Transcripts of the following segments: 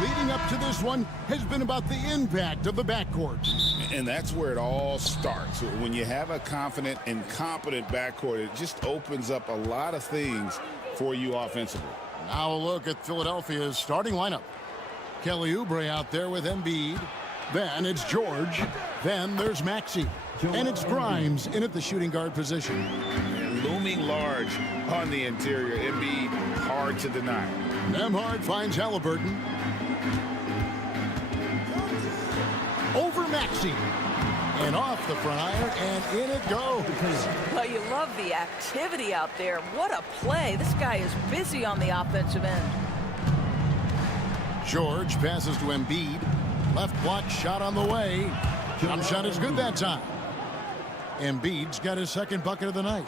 Leading up to this one has been about the impact of the backcourt. And that's where it all starts. When you have a confident and competent backcourt, it just opens up a lot of things for you offensively. Now a look at Philadelphia's starting lineup. Kelly Oubre out there with Embiid. Then it's George. Then there's Maxey. And it's Grimes in at the shooting guard position. And looming large on the interior. Embiid hard to deny. Nembhard finds Halliburton. Over Maxey. And off the front iron, and in it goes. Well, you love the activity out there. What a play. This guy is busy on the offensive end. George passes to Embiid. Left block shot on the way. Jump shot is good that time. Embiid's got his second bucket of the night.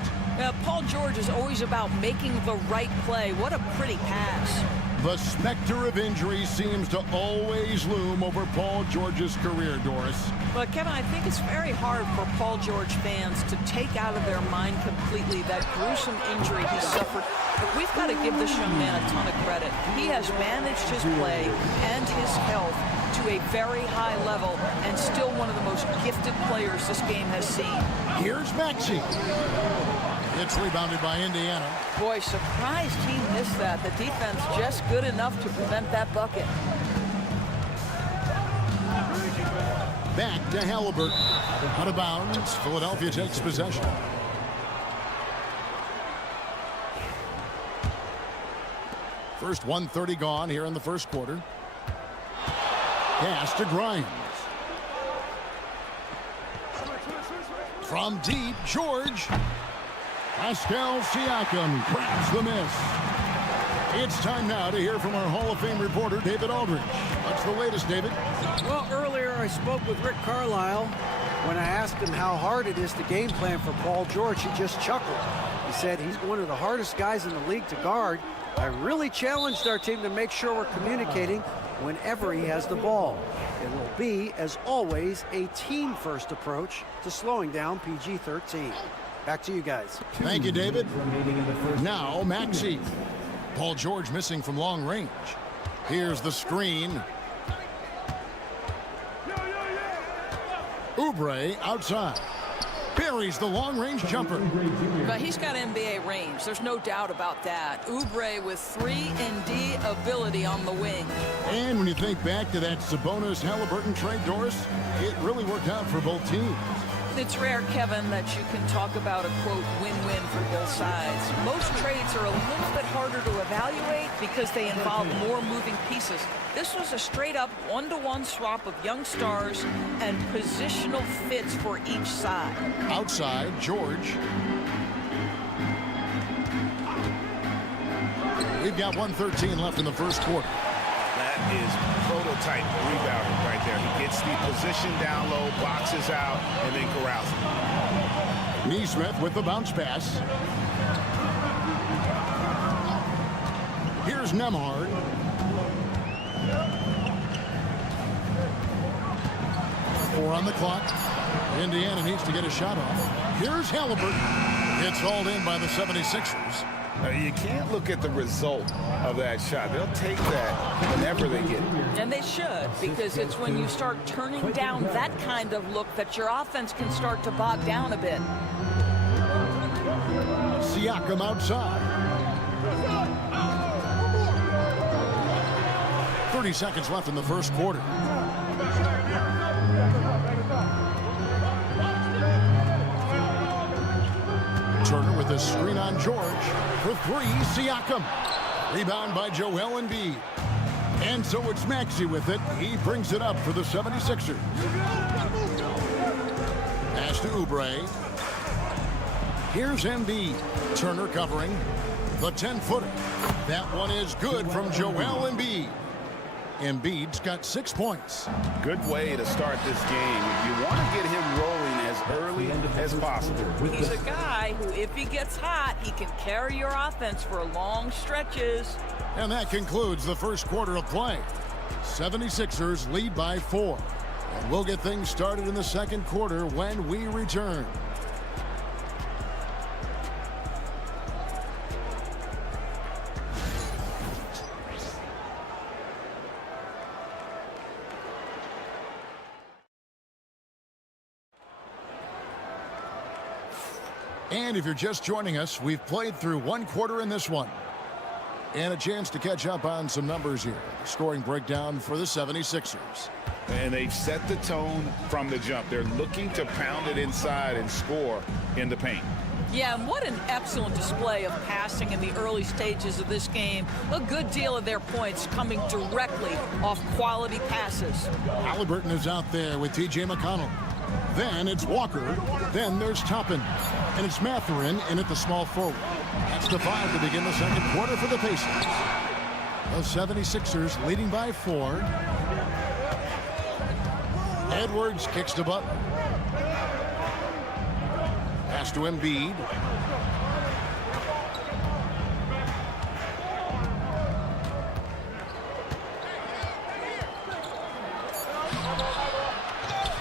Paul George is always about making the right play. What a pretty pass. The specter of injury seems to always loom over Paul George's career, Doris. But, Kevin, I think it's very hard for Paul George fans to take out of their mind completely that gruesome injury he suffered. But we've got to give this young man a ton of credit. He has managed his play and his health to a very high level and still one of the most gifted players this game has seen. Here's Maxey. It's rebounded by Indiana. Boy, surprised he missed that. The defense just good enough to prevent that bucket. Back to Halliburton. Out of bounds. Philadelphia takes possession. First 1:30 gone here in the first quarter. Pass to Grimes. From deep, George. Pascal Siakam grabs the miss. It's time now to hear from our Hall of Fame reporter, David Aldridge. What's the latest, David? Well, earlier I spoke with Rick Carlisle. When I asked him how hard it is to game plan for Paul George, he just chuckled. He said he's one of the hardest guys in the league to guard. I really challenged our team to make sure we're communicating whenever he has the ball. It will be, as always, a team-first approach to slowing down PG-13. Back to you guys. Thank you, David. Now, Maxey. Paul George missing from long range. Here's the screen. Oubre outside. Buries the long-range jumper. But he's got NBA range. There's no doubt about that. Oubre with 3-and-D ability on the wing. And when you think back to that Sabonis-Halliburton trade, Doris, it really worked out for both teams. It's rare, Kevin, that you can talk about a, quote, win-win for both sides. Most trades are a little bit harder to evaluate because they involve more moving pieces. This was a straight-up one-to-one swap of young stars and positional fits for each side. Outside, George. We've got 1:13 left in the first quarter. That is prototype rebounding right there. He gets the position down low, boxes out, and then corrals it. Neesmith with the bounce pass. Here's Nembhard. Four on the clock. Indiana needs to get a shot off. Here's Halliburton. It's hauled in by the 76ers. You can't look at the result of that shot. They'll take that whenever they get it. And they should, because it's when you start turning down that kind of look that your offense can start to bog down a bit. Siakam outside. 30 seconds left in the first quarter. Turner with a screen on George. For three, Siakam. Rebound by Joel Embiid. And so it's Maxey with it. He brings it up for the 76ers. to Oubre. Here's Embiid. Turner covering. The 10-footer. That one is good from Joel Embiid. Embiid's got 6 points. Good way to start this game. You want to get him rolling as early as possible. He's a guy who, if he gets hot, he can carry your offense for long stretches. And that concludes the first quarter of play. 76ers lead by 4. And we'll get things started in the second quarter when we return. And if you're just joining us, we've played through 1 quarter in this one. And a chance to catch up on some numbers here. The scoring breakdown for the 76ers. And they've set the tone from the jump. They're looking to pound it inside and score in the paint. Yeah, and what an excellent display of passing in the early stages of this game. A good deal of their points coming directly off quality passes. Halliburton is out there with T.J. McConnell. Then it's Walker. Then there's Toppin. And it's Mathurin in at the small forward. That's the 5 to begin the second quarter for the Pacers. The 76ers leading by 4. Edwards kicks to Butler. Pass to Embiid.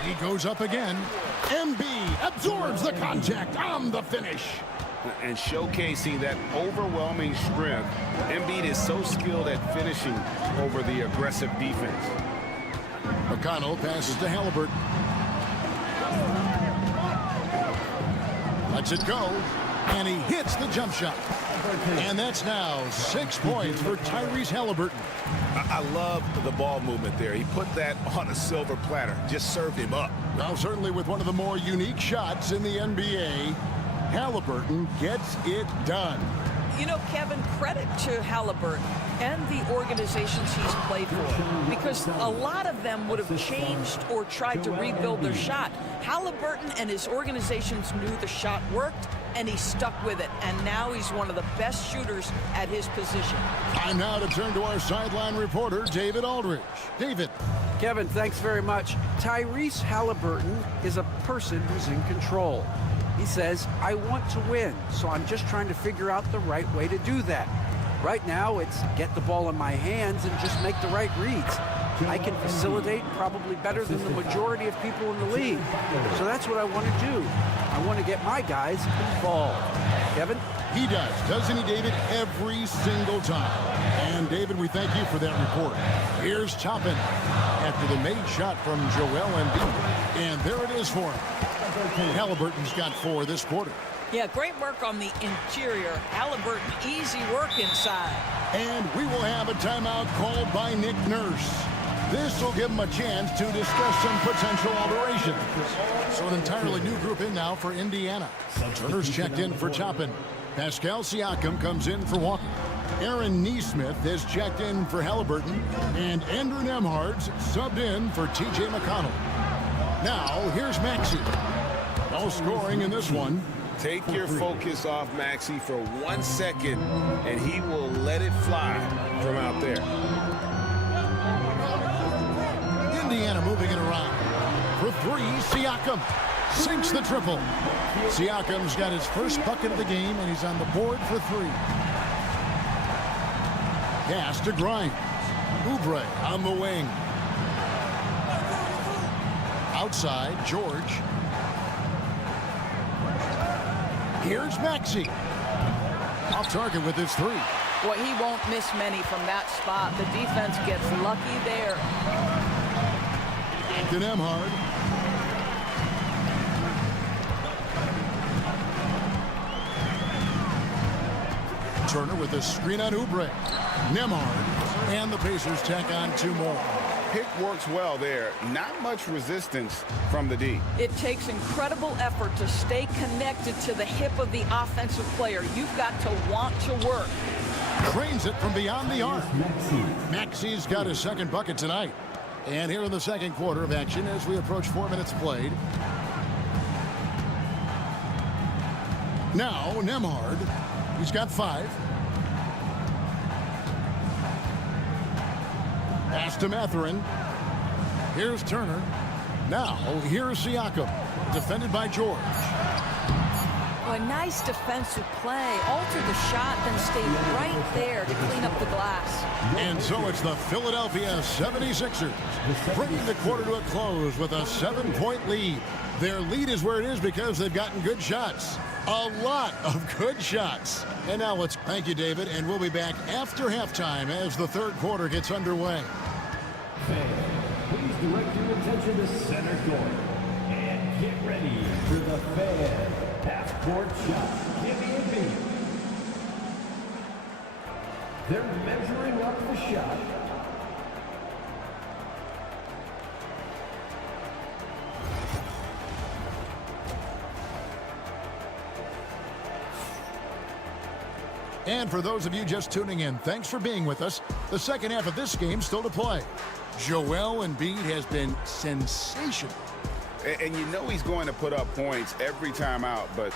He goes up again. Embiid absorbs the contact on the finish. And showcasing that overwhelming strength. Embiid is so skilled at finishing over the aggressive defense. McConnell passes to Halliburton. Lets it go. And he hits the jump shot. And that's now 6 points for Tyrese Halliburton. I love the ball movement there. He put that on a silver platter. Just served him up. Well, certainly with one of the more unique shots in the NBA, Halliburton gets it done. You know, Kevin, credit to Halliburton and the organizations he's played for, because a lot of them would have changed or tried to rebuild their shot. Halliburton and his organizations knew the shot worked, and he stuck with it, and now he's one of the best shooters at his position. Time now to turn to our sideline reporter, David Aldridge. David. Kevin, thanks very much. Tyrese Halliburton is a person who's in control. He says, I want to win, so I'm just trying to figure out the right way to do that. Right now, it's get the ball in my hands and just make the right reads. I can facilitate probably better than the majority of people in the league. So that's what I want to do. I want to get my guys involved. Kevin? He does, doesn't he, David? Every single time. And, David, we thank you for that report. Here's Toppin after the made shot from Joel Embiid. And there it is for him. Halliburton's got 4 this quarter. Yeah, great work on the interior. Halliburton, easy work inside. And we will have a timeout called by Nick Nurse. This will give him a chance to discuss some potential alterations. So an entirely new group in now for Indiana. Turner's checked in for Toppin. Pascal Siakam comes in for Walker. Aaron Nesmith has checked in for Halliburton. And Andrew Nembhard's subbed in for T.J. McConnell. Now, here's Maxey. No scoring in this one. Take your focus off Maxey for 1 second, and he will let it fly from out there. Indiana moving it around. For 3, Siakam sinks the triple. Siakam's got his first bucket of the game, and he's on the board for 3. Pass to Grimes. Oubre on the wing. Outside, George. Here's Maxey. Off target with his 3. Boy, he won't miss many from that spot. The defense gets lucky there. To Nembhard. Turner with a screen on Oubre. Nembhard. And the Pacers tack on 2 more. Pick works well there. Not much resistance from the D. It takes incredible effort to stay connected to the hip of the offensive player. You've got to want to work. Trains it from beyond the arc. Maxey's got his second bucket tonight. And here in the second quarter of action as we approach 4 minutes played. Now, Nembhard. He's got 5. Pass to Mathurin. Here's Turner. Now, here's Siakam. Defended by George. A nice defensive play. Altered the shot, then stayed right there to clean up the glass. And so it's the Philadelphia 76ers bringing the quarter to a close with a 7-point lead. Their lead is where it is because they've gotten good shots. A lot of good shots. And now let's thank you, David, and we'll be back after halftime as the third quarter gets underway. Fans, please direct your attention to center court and get ready for the fan half-court shot. Give me a beat. They're measuring up the shot. And for those of you just tuning in, thanks for being with us. The second half of this game still to play. Joel Embiid has been sensational. And you know he's going to put up points every time out, but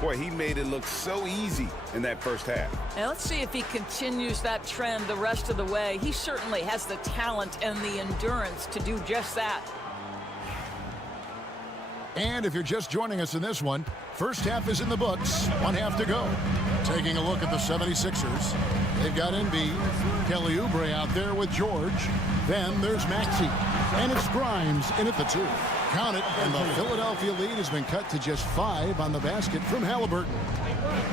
boy, he made it look so easy in that first half. Now let's see if he continues that trend the rest of the way. He certainly has the talent and the endurance to do just that. And if you're just joining us in this one, first half is in the books, 1 half to go. Taking a look at the 76ers. They've got Embiid, Kelly Oubre out there with George. Then there's Maxey. And it's Grimes in at the 2. Count it, and the Philadelphia lead has been cut to just 5 on the basket from Halliburton.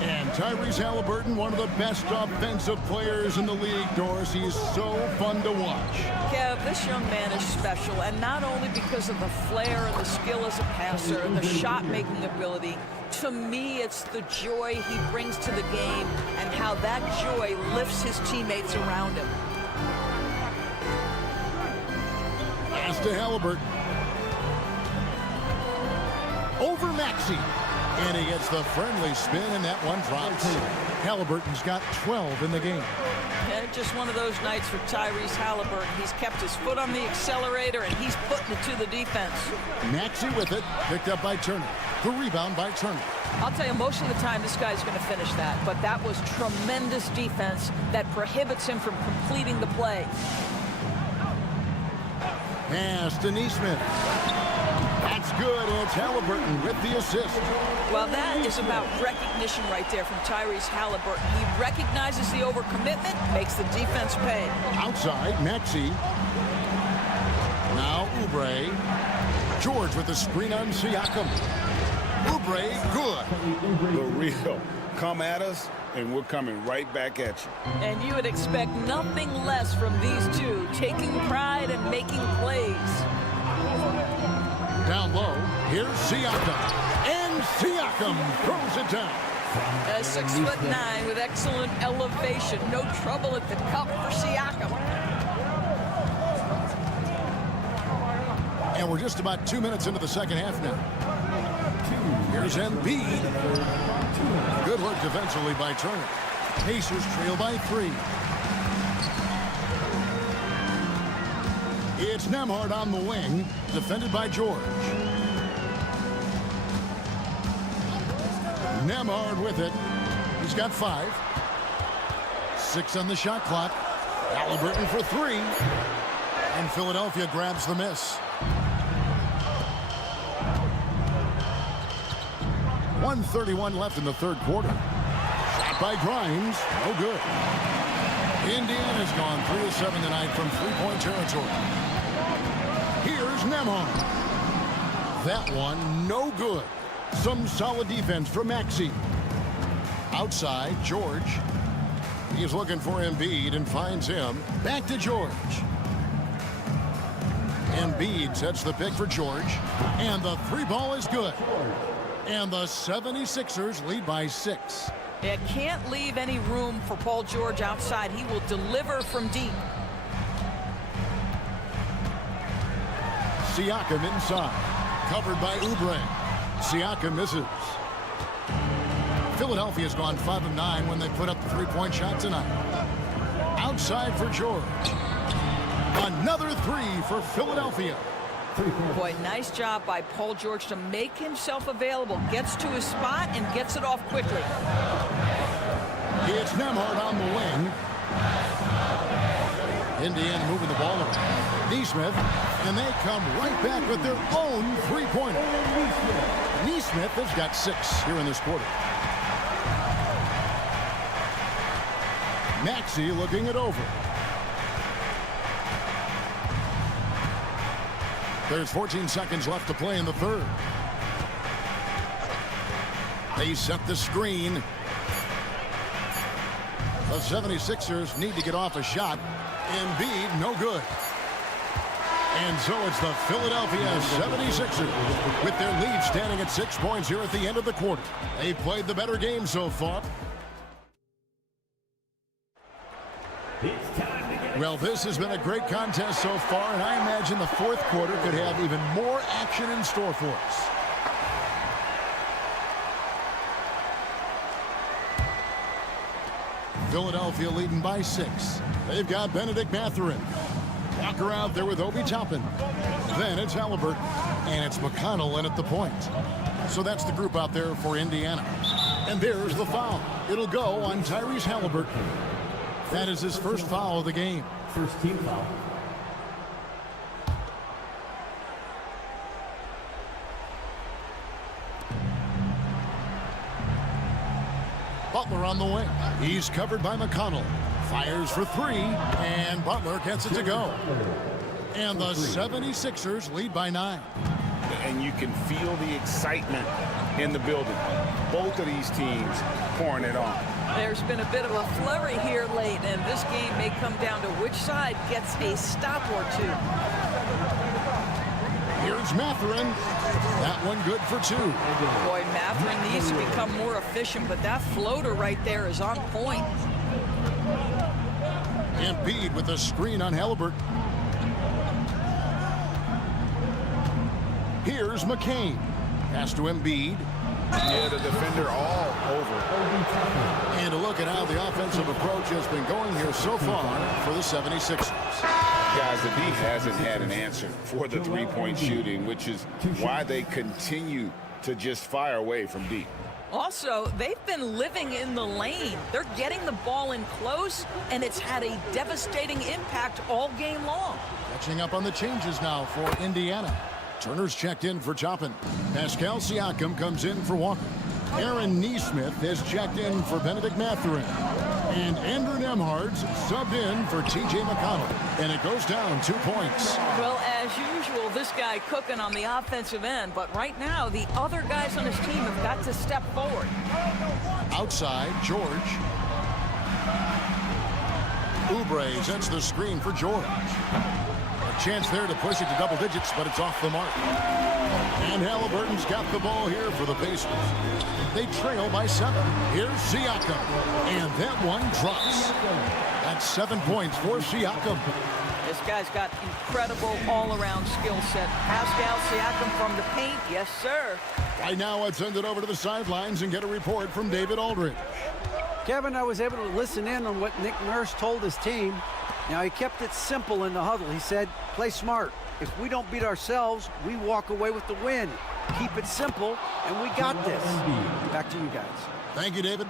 And Tyrese Halliburton, one of the best offensive players in the league, Doris. He is so fun to watch. Kev, this young man is special, and not only because of the flair and the skill as a passer and the shot-making ability. To me, it's the joy he brings to the game and how that joy lifts his teammates around him. Pass to Halliburton. Over Maxey. And he gets the friendly spin, and that one drops. Halliburton's got 12 in the game. Yeah, just one of those nights for Tyrese Halliburton. He's kept his foot on the accelerator, and he's putting it to the defense. Maxey with it, picked up by Turner. The rebound by Turner. I'll tell you, most of the time this guy's going to finish that, but that was tremendous defense that prohibits him from completing the play. Pass to Nesmith. That's good, and it's Halliburton with the assist. Well, that is about recognition right there from Tyrese Halliburton. He recognizes the overcommitment, makes the defense pay. Outside, Maxey. Now Oubre. George with the screen on Siakam. Oubre, good. The real. Come at us, and we're coming right back at you. And you would expect nothing less from these two, taking pride and making plays. Down low, here's Siakam. And Siakam throws it down. 6'9" with excellent elevation. No trouble at the cup for Siakam. And we're just about 2 minutes into the second half now. Here's Embiid. Good work defensively by Turner. Pacers trail by 3. It's Nembhard on the wing, defended by George. Nembhard with it. He's got 5. 6 on the shot clock. Halliburton for 3. And Philadelphia grabs the miss. 1:31 left in the third quarter. Shot by Grimes. No good. Indiana's gone 3 of 7 tonight from three-point territory. Here's Nembhard. That one, no good. Some solid defense from Maxey. Outside, George. He's looking for Embiid and finds him. Back to George. Embiid sets the pick for George. And the 3-ball is good. And the 76ers lead by 6. It can't leave any room for Paul George outside. He will deliver from deep. Siakam inside. Covered by Oubre. Siakam misses. Philadelphia's gone 5 of 9 when they put up the 3-point shot tonight. Outside for George. Another 3 for Philadelphia. Boy, nice job by Paul George to make himself available. Gets to his spot and gets it off quickly. It's Nembhard on the wing. Indiana moving the ball around. Neesmith, and they come right back with their own three-pointer. Neesmith has got 6 here in this quarter. Maxey looking it over. There's 14 seconds left to play in the third. They set the screen. The 76ers need to get off a shot. Embiid, no good. And so it's the Philadelphia 76ers with their lead standing at 6 points here at the end of the quarter. They played the better game so far. Well, this has been a great contest so far, and I imagine the fourth quarter could have even more action in store for us. Philadelphia leading by 6. They've got Benedict Mathurin. Walker out there with Obi Toppin. Then it's Halliburton, and it's McConnell in at the point. So that's the group out there for Indiana. And there's the foul. It'll go on Tyrese Halliburton. That is his first foul of the game. First team foul. Butler on the wing. He's covered by McConnell. Fires for 3, and Butler gets it to go. And the 76ers lead by 9. And you can feel the excitement in the building. Both of these teams pouring it on. There's been a bit of a flurry here late, and this game may come down to which side gets a stop or two. Here's Mathurin. That one good for 2. Boy, Mathurin needs to become more efficient, but that floater right there is on point. Embiid with a screen on Halliburton. Here's McCain. Pass to Embiid. Yeah, the defender all over. And a look at how the offensive approach has been going here so far for the 76ers. Guys, the D hasn't had an answer for the three-point shooting, which is why they continue to just fire away from deep. Also, they've been living in the lane. They're getting the ball in close, and it's had a devastating impact all game long. Catching up on the changes now for Indiana. Turner's checked in for Toppin. Pascal Siakam comes in for Walker. Aaron Neesmith has checked in for Benedict Mathurin. And Andrew Nembhard's subbed in for T.J. McConnell. And it goes down 2 points. Well, as usual, this guy cooking on the offensive end. But right now, the other guys on his team have got to step forward. Outside, George. Oubre sets the screen for George. A chance there to push it to double digits, but it's off the mark. And Halliburton's got the ball here for the Pacers. They trail by 7. Here's Siakam. And that one drops. That's 7 points for Siakam. This guy's got incredible all-around skill set. Pascal Siakam from the paint, yes, sir. Right now, let's send it over to the sidelines and get a report from David Aldridge. Kevin, I was able to listen in on what Nick Nurse told his team. Now, he kept it simple in the huddle. He said, play smart. If we don't beat ourselves, we walk away with the win. Keep it simple, and we got this. Back to you guys. Thank you, David.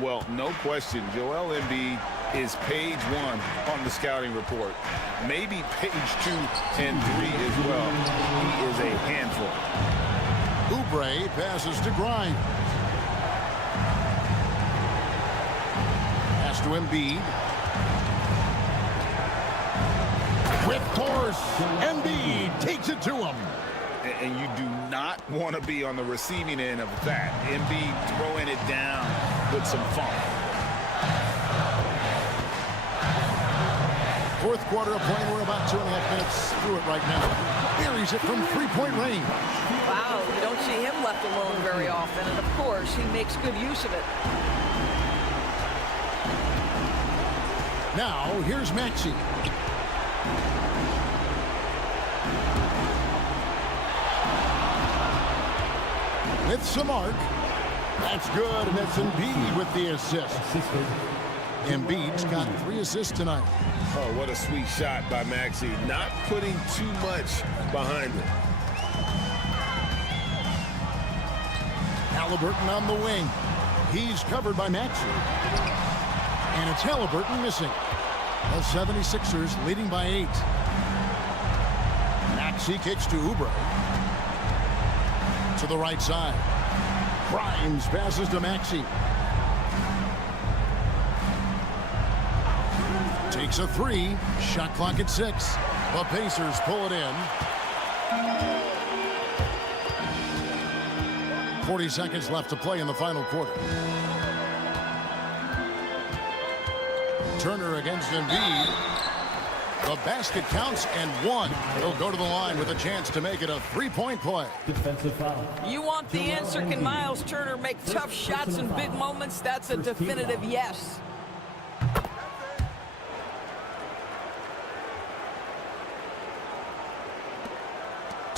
Well, no question, Joel Embiid is page 1 on the scouting report. Maybe page 2 and 3 as well. He is a handful. Oubre passes to Grimes. Pass to Embiid. With force, Embiid takes it to him. And you do not want to be on the receiving end of that. Embiid throwing it down with some funk. Fourth quarter of play. We're about 2.5 minutes through it right now. Buries it from three-point range. Wow, you don't see him left alone very often, and of course, he makes good use of it. Now, here's Maxey. With some arc. That's good, and that's Embiid with the assist. Embiid's got 3 assists tonight. Oh, what a sweet shot by Maxey. Not putting too much behind it. Halliburton on the wing. He's covered by Maxey. And it's Halliburton missing. The 76ers leading by 8. Maxey kicks to Oubre. To the right side. Grimes passes to Maxey. Takes a 3. Shot clock at 6. The Pacers pull it in. 40 seconds left to play in the final quarter. Turner against Embiid. The basket counts and 1. He'll go to the line with a chance to make it a 3-point play. Defensive foul. You want the answer? Can Miles Turner make tough shots in big moments? That's a definitive yes.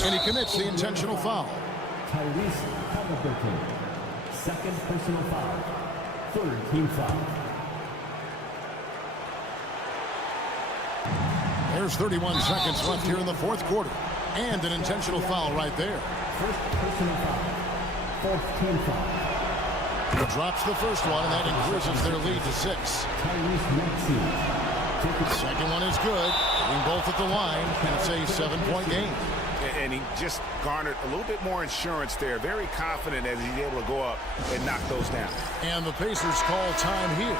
And he commits the intentional foul. Tyrese Halliburton. Second personal foul. Third team foul. There's 31 seconds left here in the fourth quarter. And an intentional foul right there. First personal foul. Fourth team foul. He drops the first one, and that increases their lead to 6. Tyrese Maxey. Second one is good. Getting both at the line, and it's a 7-point game. And he just garnered a little bit more insurance there. Very confident as he's able to go up and knock those down. And the Pacers call time here.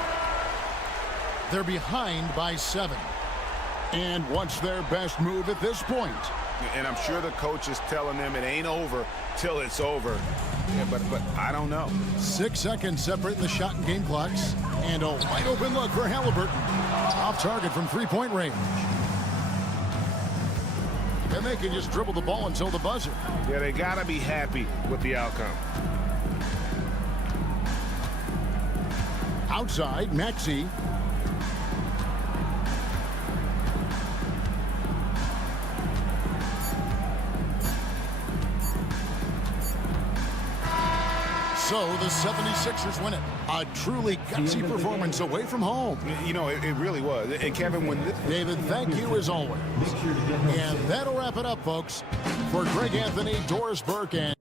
They're behind by 7. And what's their best move at this point? And I'm sure the coach is telling them it ain't over till it's over. Yeah, but I don't know. 6 seconds separating the shot and game clocks. And a wide open look for Halliburton. Off target from 3-point range. And they can just dribble the ball until the buzzer. Yeah, they got to be happy with the outcome. Outside, Maxey. So the 76ers win it. A truly gutsy performance away from home. You know, it really was. And Kevin, when David, thank you as always. And that'll wrap it up, folks. For Greg Anthony, Doris Burke, and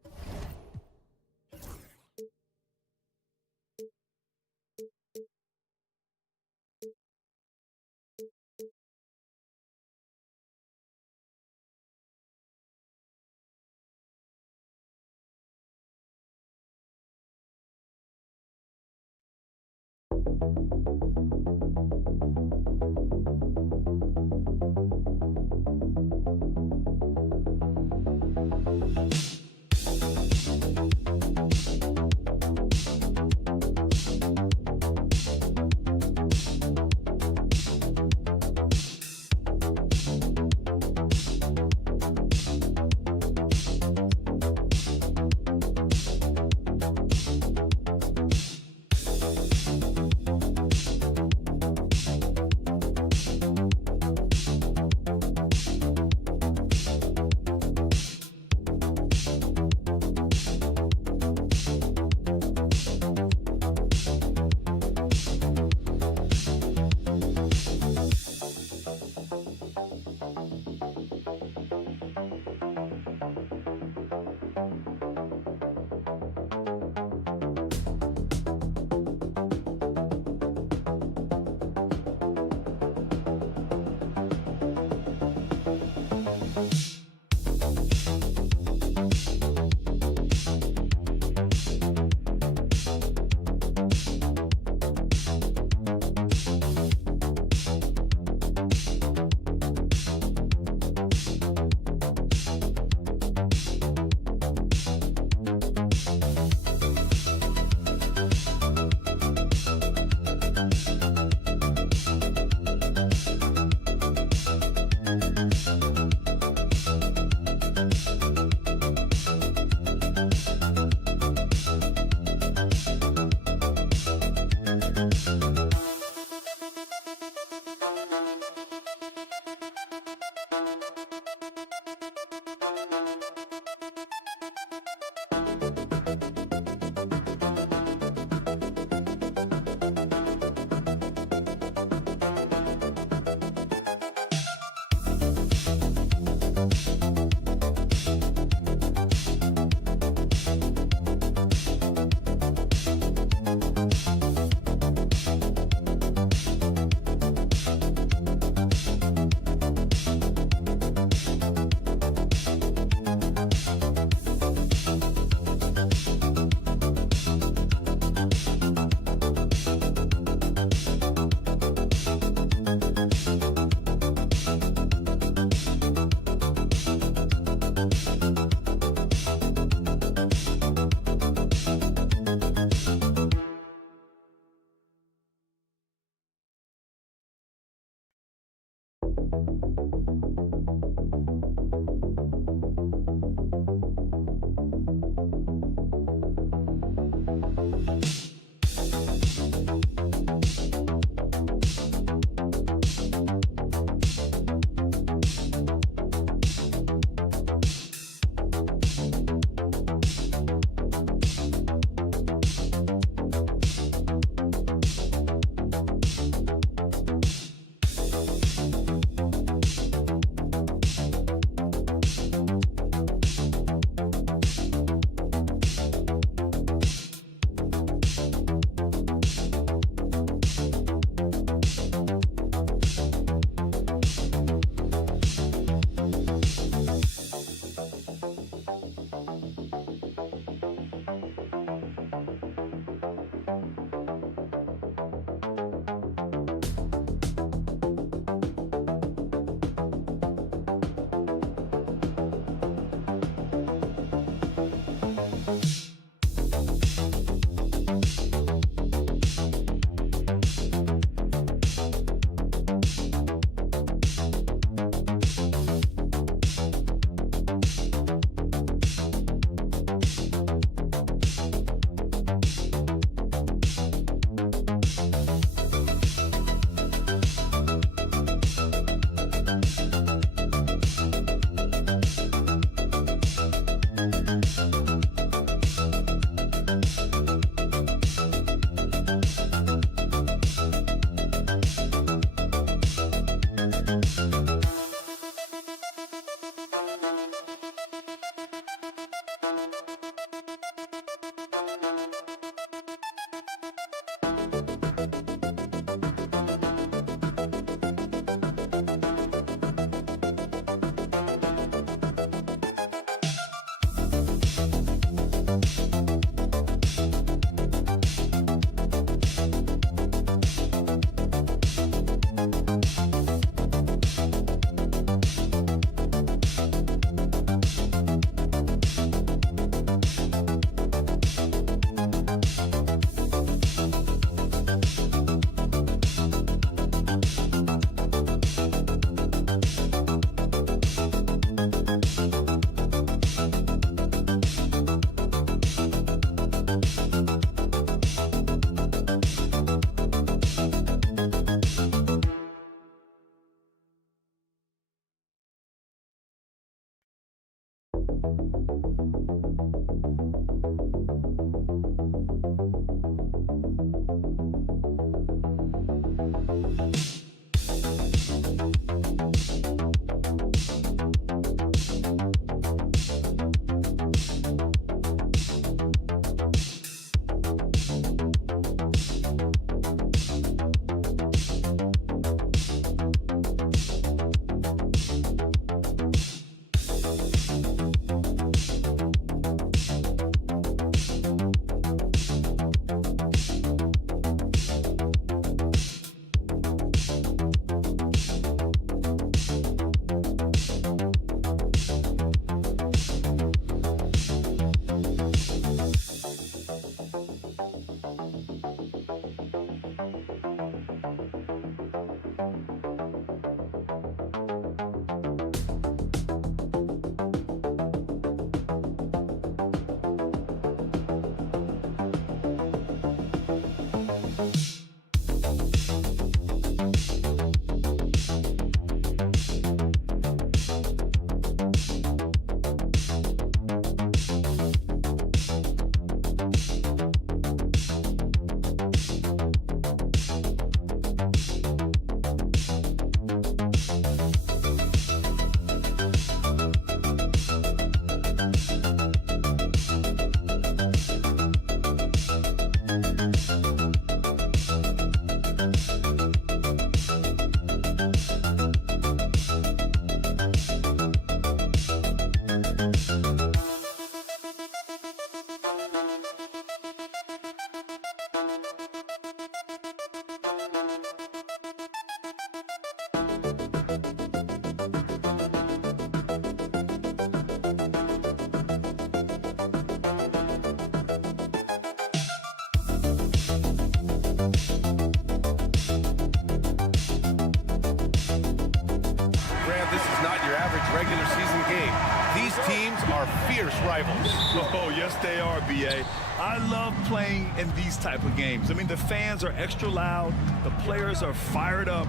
regular season game. These teams are fierce rivals. Oh, yes, they are, B.A. I love playing in these type of games. I mean, the fans are extra loud. The players are fired up.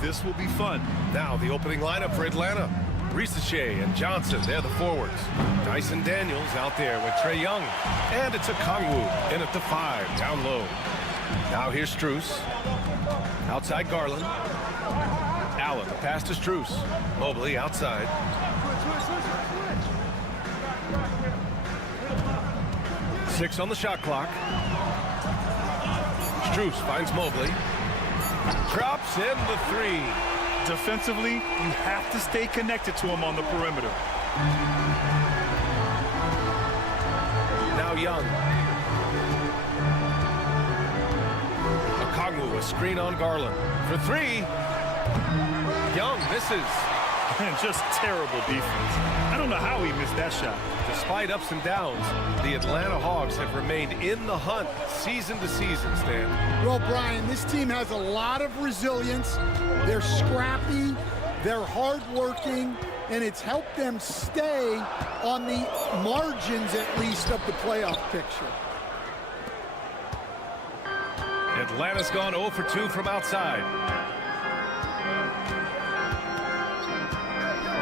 This will be fun. Now, the opening lineup for Atlanta. Risachet and Johnson, they're the forwards. Dyson Daniels out there with Trae Young. And it's a Kongwu in at the 5, down low. Now here's Strus. Outside Garland. Allen, the pass to Strus. Mobley outside. Six on the shot clock. Strus finds Mobley. Drops in the 3. Defensively, you have to stay connected to him on the perimeter. Now Young. Okongwu, a screen on Garland. For 3. Young misses. Just terrible defense. I don't know how he missed that shot. Despite ups and downs, the Atlanta Hawks have remained in the hunt season to season, Stan. Well, Brian, this team has a lot of resilience. They're scrappy, they're hardworking, and it's helped them stay on the margins, at least, of the playoff picture. Atlanta's gone 0 for 2 from outside.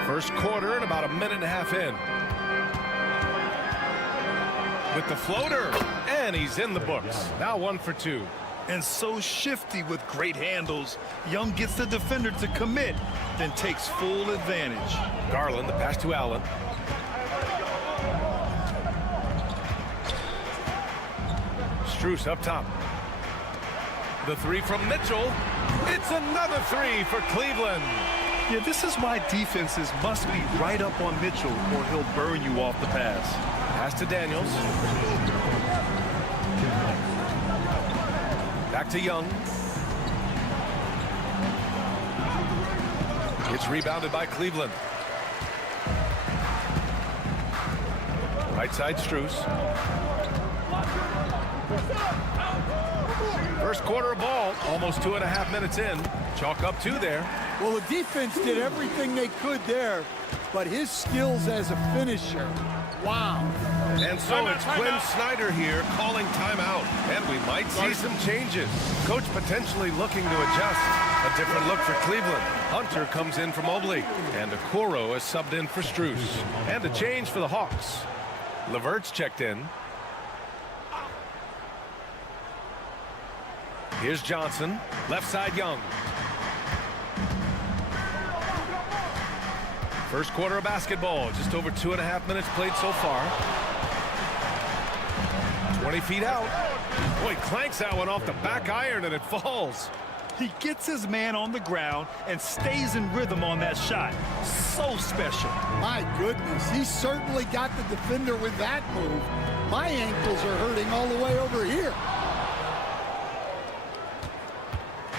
First quarter and about a minute and a half in. With the floater, and he's in the books. Now 1 for 2. And so shifty with great handles. Young gets the defender to commit, then takes full advantage. Garland, the pass to Allen. Strus up top. The 3 from Mitchell. It's another 3 for Cleveland. Yeah, this is why defenses must be right up on Mitchell or he'll burn you off the pass. Pass to Daniels. Back to Young. It's rebounded by Cleveland. Right side Strus. First quarter of ball, almost 2.5 minutes in. Chalk up 2 there. Well, the defense did everything they could there but his skills as a finisher, wow. And so it's Quinn Snyder here calling timeout. And we might see some changes. Coach potentially looking to adjust. A different look for Cleveland. Hunter comes in for Mobley. And Okoro is subbed in for Strus. And a change for the Hawks. LeVert's checked in. Here's Johnson. Left side Young. First quarter of basketball. Just over 2.5 minutes played so far. 20 feet out. Boy, clanks that one off the back iron and it falls. He gets his man on the ground and stays in rhythm on that shot. So special. My goodness, he certainly got the defender with that move. My ankles are hurting all the way over here.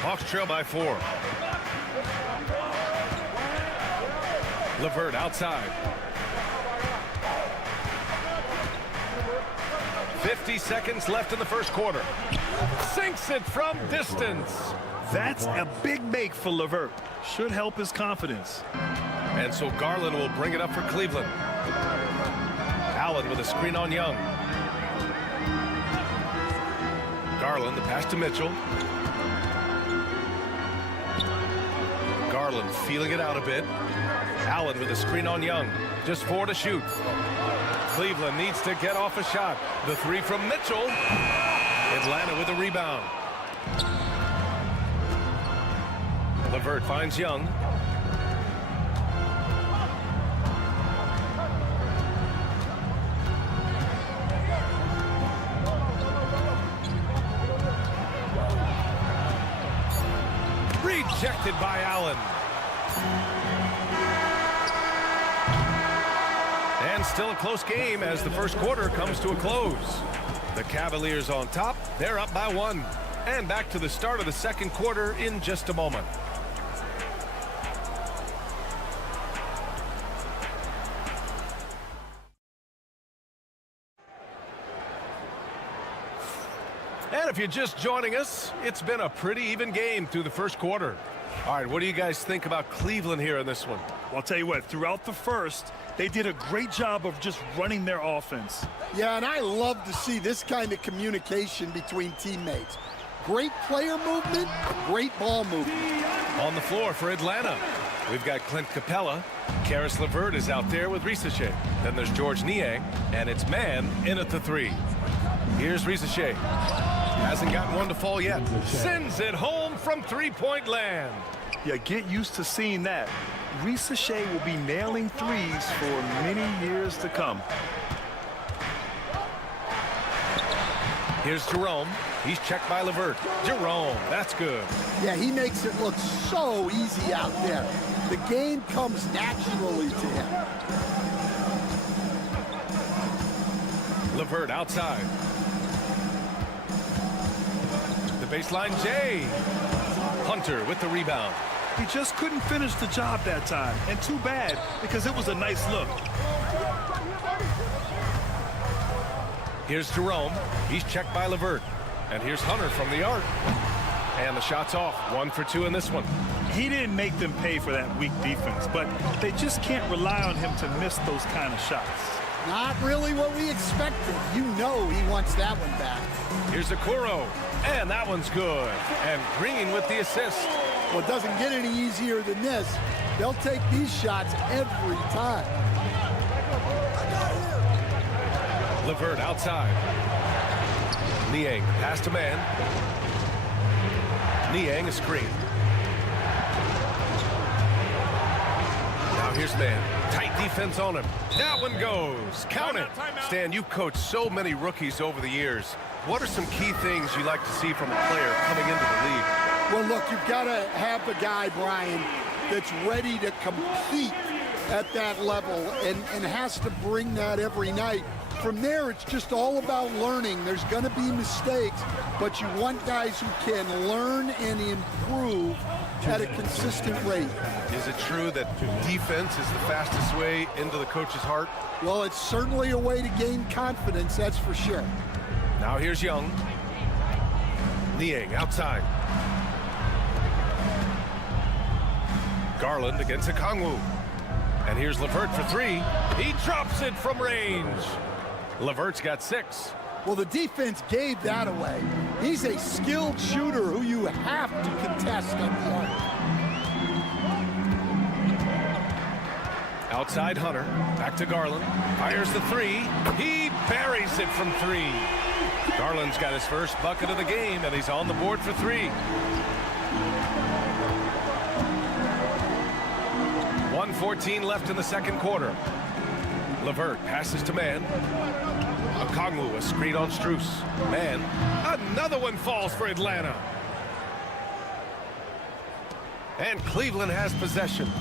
Hawks trail by 4. LeVert outside. 50 seconds left in the first quarter. Sinks it from distance. That's a big make for LeVert. Should help his confidence. And so Garland will bring it up for Cleveland. Allen with a screen on Young. Garland, the pass to Mitchell. Garland feeling it out a bit. Allen with a screen on Young. Just 4 to shoot. Cleveland needs to get off a shot. The 3 from Mitchell. Atlanta with a rebound. LeVert finds Young. Rejected by Allen. And still a close game as the first quarter comes to a close. The Cavaliers on top. They're up by 1. And back to the start of the second quarter in just a moment. And if you're just joining us, it's been a pretty even game through the first quarter. All right, what do you guys think about Cleveland here in this one? Well, I'll tell you what, throughout the first, they did a great job of just running their offense. Yeah, and I love to see this kind of communication between teammates. Great player movement, great ball movement. On the floor for Atlanta, we've got Clint Capella. Karis LeVert is out there with Risache. Then there's George Niang, and it's man in at the 3. Here's Risache. Hasn't gotten one to fall yet. Sends it home from three-point land. Yeah, get used to seeing that. Risache will be nailing threes for many years to come. Here's Jerome. He's checked by LeVert. Jerome, that's good. Yeah, he makes it look so easy out there. The game comes naturally to him. LeVert outside. The baseline J. Hunter with the rebound. He just couldn't finish the job that time. And too bad, because it was a nice look. Here's Jerome. He's checked by LeVert. And here's Hunter from the arc. And the shot's off. 1 for 2 in this one. He didn't make them pay for that weak defense, but they just can't rely on him to miss those kind of shots. Not really what we expected. You know he wants that one back. Here's Okoro. And that one's good. And Green with the assist. Well, it doesn't get any easier than this. They'll take these shots every time. LeVert outside. Niang, pass to man. Niang, a screen. Now here's man. Tight defense on him. That one goes. Count it. Stan, you've coached so many rookies over the years. What are some key things you like to see from a player coming into the league? Well, look, you've got to have a guy, Brian, that's ready to compete at that level and has to bring that every night. From there, it's just all about learning. There's going to be mistakes, but you want guys who can learn and improve at a consistent rate. Is it true that defense is the fastest way into the coach's heart? Well, it's certainly a way to gain confidence, that's for sure. Now here's Young. Niang outside. Garland against Okongwu. And here's LeVert for three. He drops it from range. LeVert's got 6. Well, the defense gave that away. He's a skilled shooter who you have to contest at the arc. Outside Hunter, back to Garland. Fires the three. He buries it from 3. Garland's got his first bucket of the game, and he's on the board for 3. 1:14 left in the second quarter. LeVert passes to Mann. Okongwu, a screen on Strus. Mann, another one falls for Atlanta. And Cleveland has possession.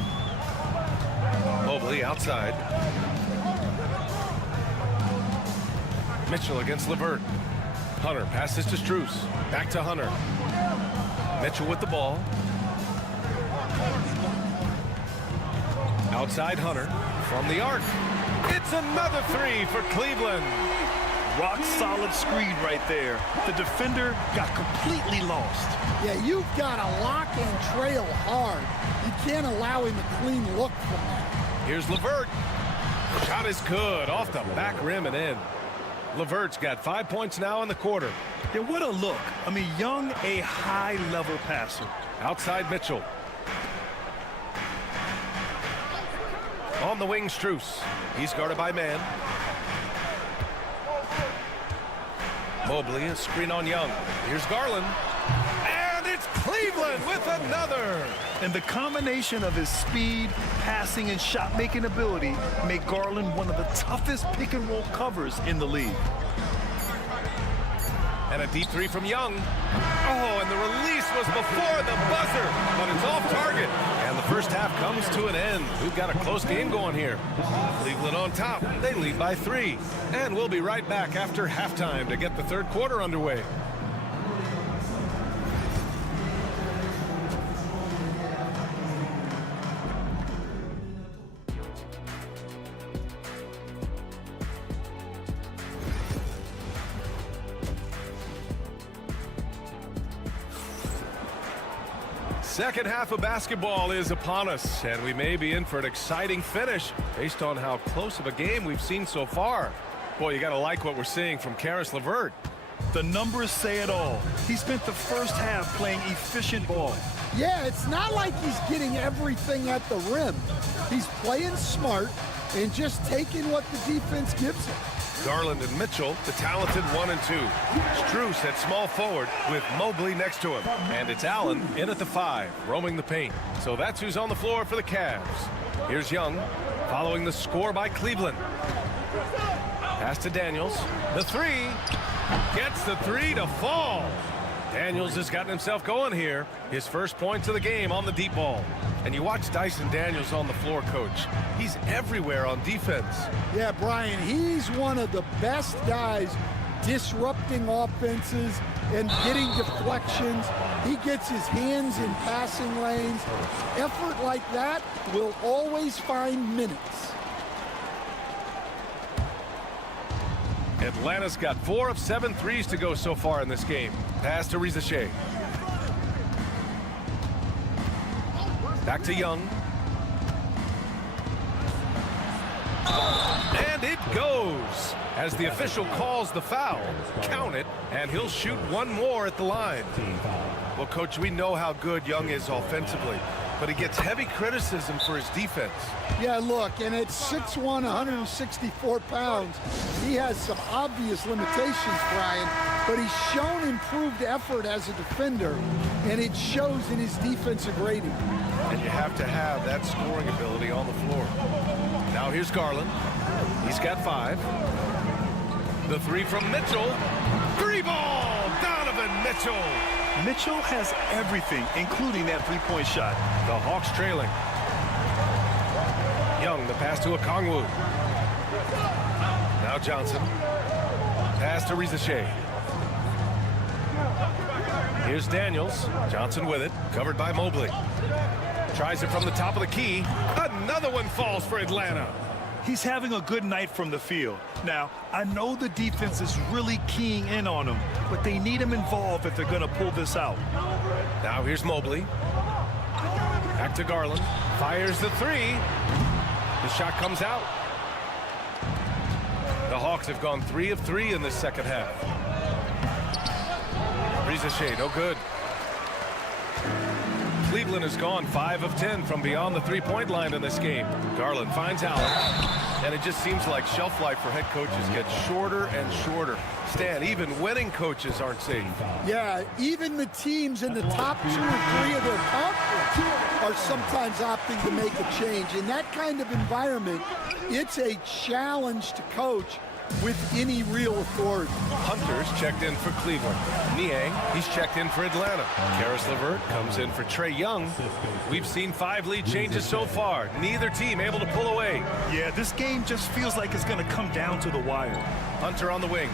Mobley outside. Mitchell against LeVert. Hunter passes to Strus. Back to Hunter. Mitchell with the ball. Outside Hunter from the arc. It's another 3 for Cleveland. Rock solid screen right there. The defender got completely lost. Yeah, you've got to lock and trail hard. You can't allow him a clean look from that. Here's LeVert. Shot is good off the back rim and in. LeVert's got 5 points now in the quarter. Yeah, what a look. I mean, Young, a high-level passer. Outside Mitchell. On the wing, Strus. He's guarded by Mann. Mobley, a screen on Young. Here's Garland. And it's Cleveland with another. And the combination of his speed, passing, and shot-making ability make Garland one of the toughest pick-and-roll covers in the league. And a deep 3 from Young. Oh, and the release was before the buzzer, but it's off target. And the first half comes to an end. We've got a close game going here. Cleveland on top. They lead by 3. And we'll be right back after halftime to get the third quarter underway. Second half of basketball is upon us, and we may be in for an exciting finish based on how close of a game we've seen so far. Boy, you got to like what we're seeing from Caris LeVert. The numbers say it all. He spent the first half playing efficient ball. Yeah, it's not like he's getting everything at the rim. He's playing smart and just taking what the defense gives him. Garland and Mitchell, the talented 1 and 2. Strus at small forward with Mobley next to him. And it's Allen in at the 5, roaming the paint. So that's who's on the floor for the Cavs. Here's Young, following the score by Cleveland. Pass to Daniels. The 3. Gets the 3 to fall. Daniels has gotten himself going here. His first points of the game on the deep ball. And you watch Dyson Daniels on the floor, Coach. He's everywhere on defense. Yeah, Brian, he's one of the best guys disrupting offenses and getting deflections. He gets his hands in passing lanes. Effort like that will always find minutes. Atlanta's got 4 of 7 threes to go so far in this game. Pass to Rizachet. Back to Young. And it goes. As the official calls the foul, count it, and he'll shoot one more at the line. Well, Coach, we know how good Young is offensively, but he gets heavy criticism for his defense. Yeah, look, and at 6'1", 164 pounds, he has some obvious limitations, Brian, but he's shown improved effort as a defender, and it shows in his defensive rating. And you have to have that scoring ability on the floor. Now here's Garland. He's got 5. The 3 from Mitchell. 3-ball! Donovan Mitchell! Mitchell has everything, including that three-point shot. The Hawks trailing. Young, the pass to Okongwu. Now Johnson. Pass to Rizachet. Here's Daniels. Johnson with it. Covered by Mobley. Tries it from the top of the key. Another one falls for Atlanta. He's having a good night from the field. Now, I know the defense is really keying in on him, but they need him involved if they're going to pull this out. Now here's Mobley. Back to Garland. Fires the 3. The shot comes out. The Hawks have gone 3 of 3 in the second half. Ricochet, no good. Cleveland has gone 5 of 10 from beyond the three-point line in this game. Garland finds Allen. And it just seems like shelf life for head coaches gets shorter and shorter. Stan, even winning coaches aren't safe. Yeah, even the teams in the top 2 or 3 of their conference are sometimes opting to make a change. In that kind of environment, it's a challenge to coach with any real authority. Hunter's checked in for Cleveland. Niang, he's checked in for Atlanta. Karis LeVert comes in for Trae Young. We've seen 5 lead changes so far. Neither team able to pull away. Yeah, this game just feels like it's going to come down to the wire. Hunter on the wing.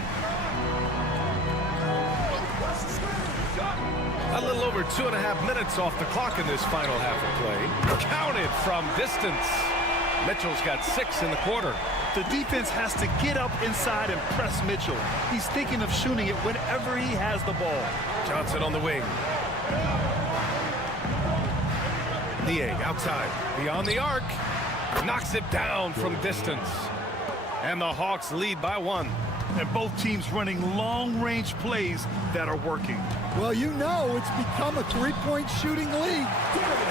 A little over 2.5 minutes off the clock in this final half of play. Counted from distance. Mitchell's got 6 in the quarter. The defense has to get up inside and press Mitchell. He's thinking of shooting it whenever he has the ball. Johnson on the wing. Niang outside. Beyond the arc. Knocks it down from distance. And the Hawks lead by 1. And both teams running long-range plays that are working. Well, you know it's become a three-point shooting league.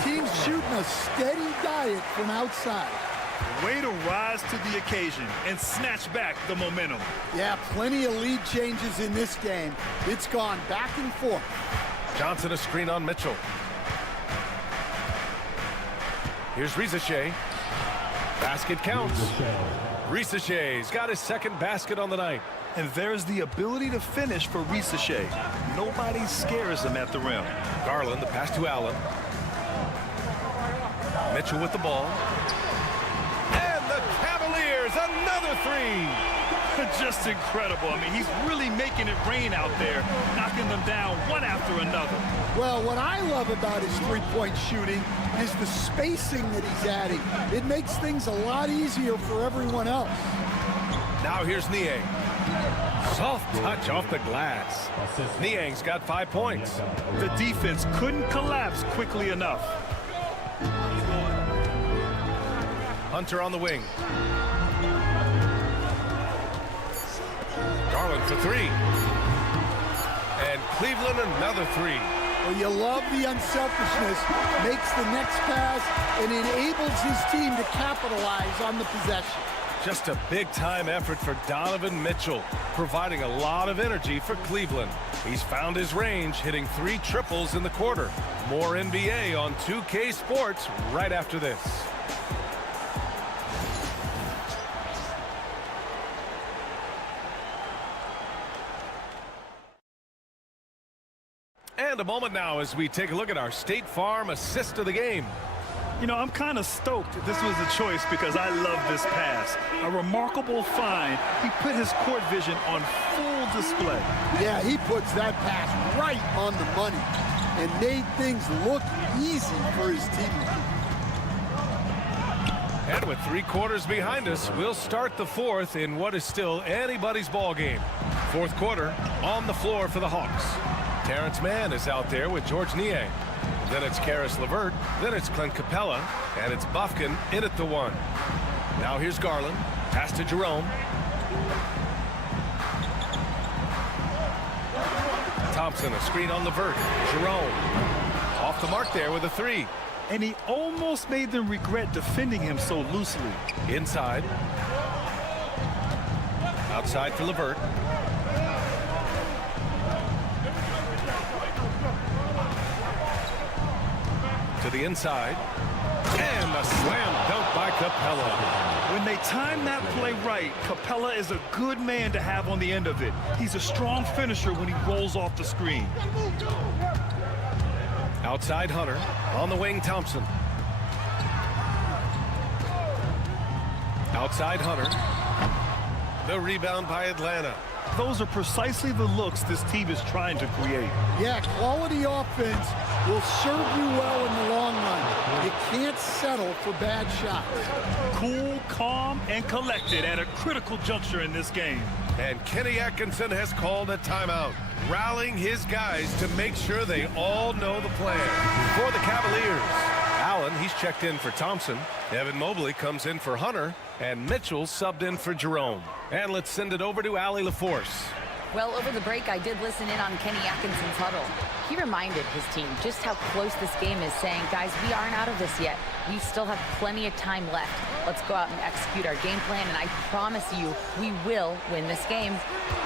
Teams shooting a steady diet from outside. Way to rise to the occasion and snatch back the momentum. Yeah, plenty of lead changes in this game. It's gone back and forth. Johnson a screen on Mitchell. Here's Ricochet. Basket counts. Ricochet's got his second basket on the night. And there's the ability to finish for Ricochet. Nobody scares him at the rim. Garland, the pass to Allen. Mitchell with the ball. And the Cavaliers, another 3. Just incredible. I mean, he's really making it rain out there, knocking them down one after another. Well, what I love about his three-point shooting is the spacing that he's adding. It makes things a lot easier for everyone else. Now here's Niang. Soft touch off the glass. Niang's got 5 points. The defense couldn't collapse quickly enough. Hunter on the wing. Garland for 3. And Cleveland another 3. Well, you love the unselfishness, makes the next pass, and enables his team to capitalize on the possession. Just a big-time effort for Donovan Mitchell, providing a lot of energy for Cleveland. He's found his range, hitting 3 triples in the quarter. More NBA on 2K Sports right after this. And a moment now as we take a look at our State Farm assist of the game. You know, I'm kind of stoked this was a choice because I love this pass. A remarkable find. He put his court vision on full display. Yeah, he puts that pass right on the money and made things look easy for his teammates. And with 3 quarters behind us, we'll start the 4th in what is still anybody's ball game. 4th quarter on the floor for the Hawks. Terrence Mann is out there with George Niang. Then it's Karis LeVert. Then it's Clint Capella. And it's Bufkin in at the 1. Now here's Garland. Pass to Jerome. Thompson, a screen on LeVert. Jerome off the mark there with a 3. And he almost made them regret defending him so loosely. Inside. Outside for LeVert. To the inside. And a slam dunk by Capella. When they time that play right, Capella is a good man to have on the end of it. He's a strong finisher when he rolls off the screen. Outside Hunter. On the wing, Thompson. Outside Hunter. The rebound by Atlanta. Those are precisely the looks this team is trying to create. Yeah, quality offense will serve you well in the long run. You can't settle for bad shots. Cool, calm, and collected at a critical juncture in this game. And Kenny Atkinson has called a timeout, rallying his guys to make sure they all know the plan. For the Cavaliers, Allen Allen, he's checked in for Thompson. Evan Mobley comes in for Hunter. And Mitchell subbed in for Jerome. And let's send it over to Allie LaForce. Well, over the break, I did listen in on Kenny Atkinson's huddle. He reminded his team just how close this game is, saying, guys, we aren't out of this yet. We still have plenty of time left. Let's go out and execute our game plan, and I promise you, we will win this game.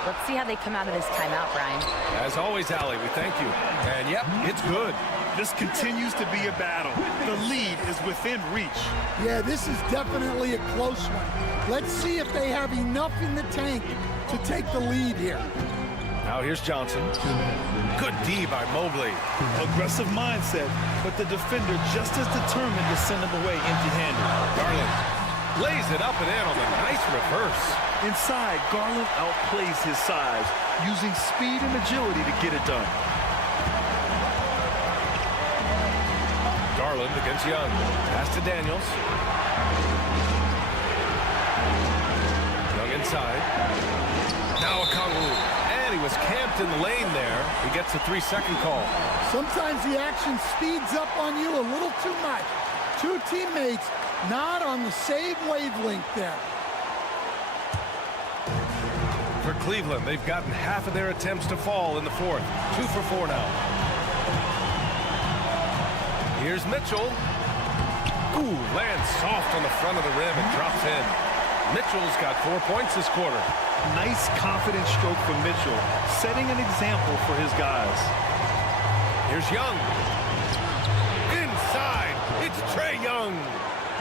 Let's see how they come out of this timeout, Brian. As always, Allie, we thank you. And, yep, it's good. This continues to be a battle. The lead is within reach. Yeah, this is definitely a close one. Let's see if they have enough in the tank to take the lead here. Now here's Johnson. Good D by Mobley. Aggressive mindset, but the defender just as determined to send him away empty-handed. Garland lays it up and in on the nice reverse. Inside, Garland outplays his size, using speed and agility to get it done. Garland against Young. Pass to Daniels. Young inside. Now a Kongwu. And he was camped in the lane there. He gets a 3-second call. Sometimes the action speeds up on you a little too much. Two teammates not on the same wavelength there. For Cleveland, they've gotten half of their attempts to fall in the fourth. 2 for 4 now. Here's Mitchell. Ooh, lands soft on the front of the rim and drops in. Mitchell's got 4 points this quarter. Nice, confident stroke from Mitchell, setting an example for his guys. Here's Young. Inside, it's Trae Young.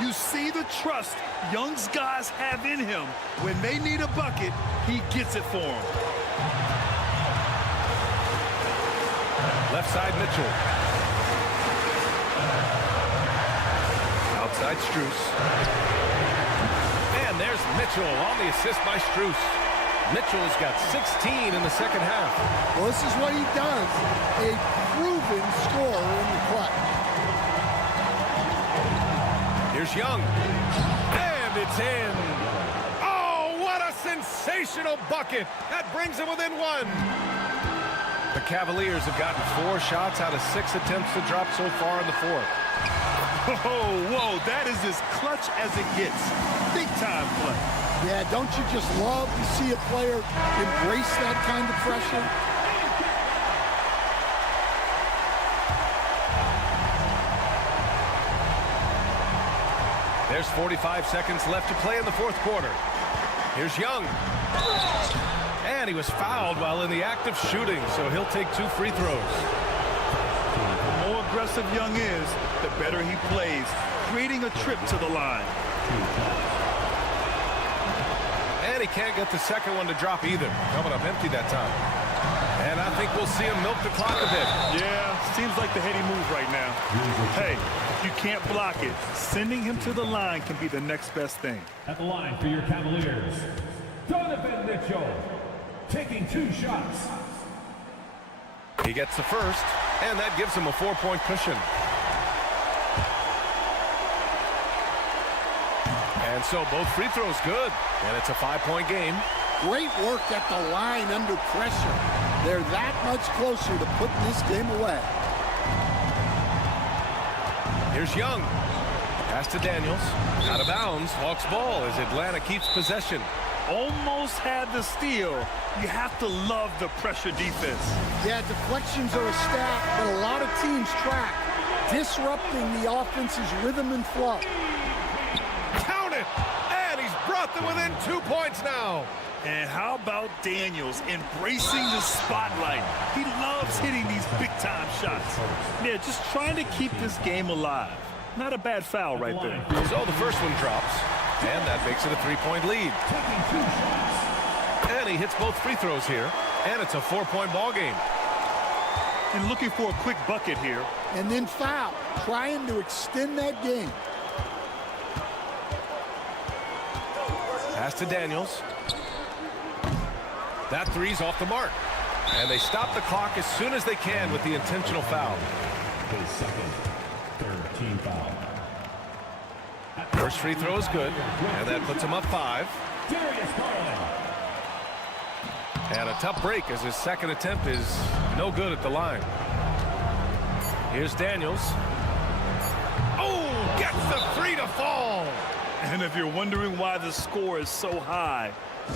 You see the trust Young's guys have in him. When they need a bucket, he gets it for them. Left side, Mitchell. Outside, Strus. And there's Mitchell on the assist by Strus. Mitchell's got 16 in the second half. Well, this is what he does. A proven scorer in the clutch. Here's Young. And it's in. Oh, what a sensational bucket. That brings him within 1. The Cavaliers have gotten 4 shots out of 6 attempts to drop so far in the fourth. Whoa, that is as clutch as it gets. Big time play. Yeah, don't you just love to see a player embrace that kind of pressure? There's 45 seconds left to play in the fourth quarter. Here's Young. And he was fouled while in the act of shooting, so he'll take 2 free throws. The more aggressive Young is, the better he plays, creating a trip to the line. And he can't get the second one to drop either. Coming up empty that time. And I think we'll see him milk the clock a bit. Yeah, seems like the heady move right now. Hey, if you can't block it, sending him to the line can be the next best thing. At the line for your Cavaliers, Donovan Mitchell, taking 2 shots. He gets the first, and that gives him a 4-point cushion. And so both free throws good, and it's a 5-point game. Great work at the line under pressure. They're that much closer to putting this game away. Here's Young. Pass to Daniels. Out of bounds. Hawks ball as Atlanta keeps possession. Almost had the steal. You have to love the pressure defense. Yeah, deflections are a stat, but a lot of teams track, disrupting the offense's rhythm and flow. Count it! And he's brought them within 2 points now. And how about Daniels embracing the spotlight? He loves hitting these big-time shots. Yeah, just trying to keep this game alive. Not a bad foul right there. So the first one drops, and that makes it a 3-point lead. And he hits both free throws here, and it's a 4-point ball game. And looking for a quick bucket here. And then foul, trying to extend that game. Pass to Daniels. That three's off the mark. And they stop the clock as soon as they can with the intentional foul. His second, 3rd team foul. First free throw is good, and that puts him up 5. Darius Garland. And a tough break as his second attempt is no good at the line. Here's Daniels. Oh, Gets the three to fall. And if you're wondering why the score is so high,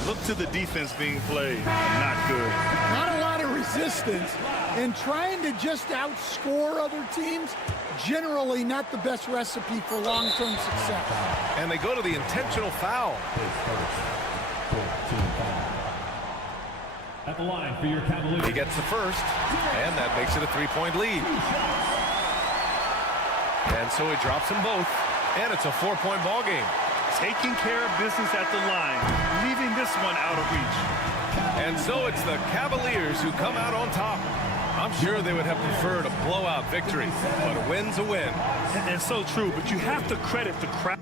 look to the defense being played. Not good. Not a lot of resistance. And trying to just outscore other teams, generally not the best recipe for long-term success. And they go to the intentional foul. At the line for your Cavaliers. He gets the first, and that makes it a three-point lead. And so he drops them both, and it's a four-point ball game. Taking care of business at the line, leaving this one out of reach. And so it's the Cavaliers who come out on top. I'm sure they would have preferred a blowout victory, but a win's a win. And so true, but you have to credit the crowd.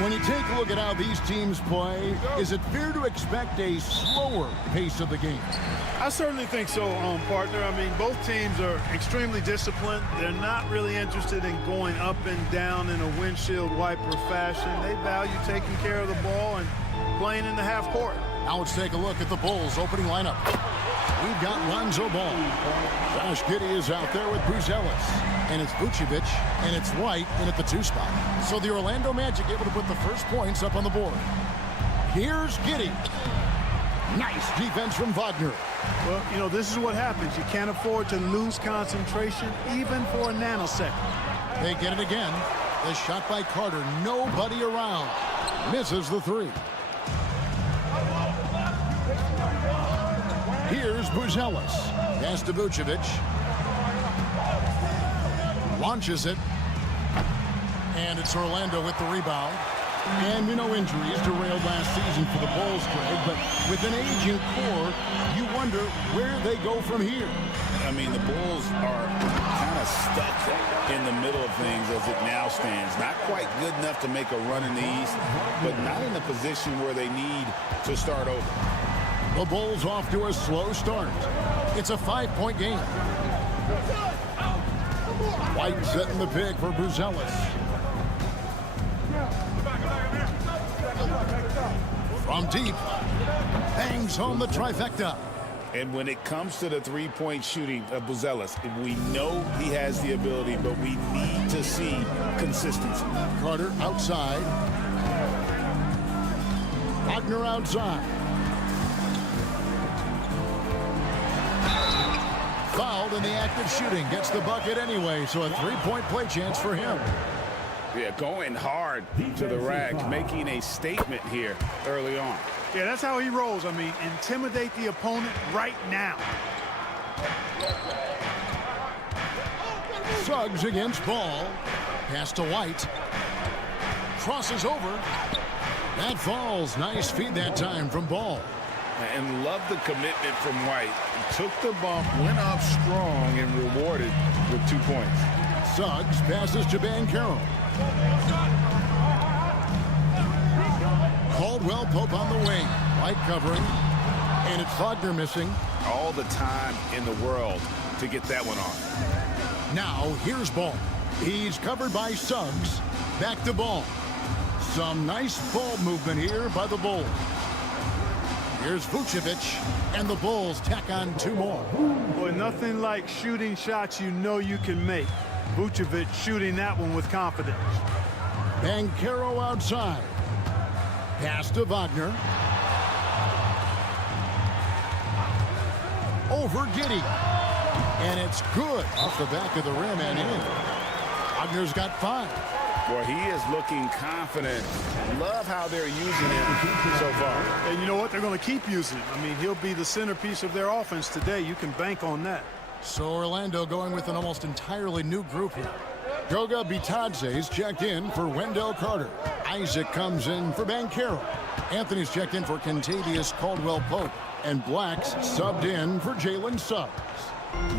When you take a look at how these teams play, is it fair to expect a slower pace of the game? I certainly think so, partner. I mean, both teams are extremely disciplined. They're not really interested in going up and down in a windshield wiper fashion. They value taking care of the ball and playing in the half court. Now let's take a look at the Bulls' opening lineup. We've got Lonzo Ball. Josh Giddey is out there with Bruce Ellis. And it's Vucevic, and it's White in at the 2 spot. So the Orlando Magic able to put the first points up on the board. Here's Giddey. Nice defense from Wagner. Well, you know, this is what happens. You can't afford to lose concentration even for a nanosecond. They get it again. The shot by Carter. Nobody around. Misses the 3. Here's Buzelis. Pass to Vucevic. Launches it. And it's Orlando with the rebound. And we know injuries derailed last season for the Bulls, Greg, but with an aging core, you wonder where they go from here. I mean, the Bulls are kind of stuck in the middle of things as it now stands. Not quite good enough to make a run in the East, but not in a position where they need to start over. The Bulls off to a slow start. It's a 5-point game. White setting the pick for Buzelis. From deep, bangs home the trifecta. And when it comes to the three-point shooting of Buzelis, we know he has the ability, but we need to see consistency. Carter outside. Wagner outside. Fouled in the act of shooting. Gets the bucket anyway, so a 3-point play chance for him. Yeah, going hard to the rack, making a statement here early on. Yeah, that's how he rolls. I mean, intimidate the opponent right now. Suggs against Ball. Pass to White. Crosses over. That falls. Nice feed that time from Ball. And love the commitment from White. Took the bump, went up strong, and rewarded with 2 points. Suggs passes to Banchero. Caldwell Pope on the wing. White covering. And it's Wagner missing. All the time in the world to get that one off. Now, here's Ball. He's covered by Suggs. Back to Ball. Some nice ball movement here by the Bulls. Here's Vucevic, and the Bulls tack on 2 more. Boy, nothing like shooting shots you know you can make. Vucevic shooting that one with confidence. Banchero outside. Pass to Wagner. Over Giddey. And it's good off the back of the rim and in. Wagner's got 5. Boy, he is looking confident. Love how they're using him so far. And you know what? They're going to keep using him. I mean, he'll be the centerpiece of their offense today. You can bank on that. So Orlando going with an almost entirely new group here. Goga Bitadze's checked in for Wendell Carter. Isaac comes in for Banchero. Anthony's checked in for Kentavious Caldwell-Pope. And Black's subbed in for Jalen Suggs.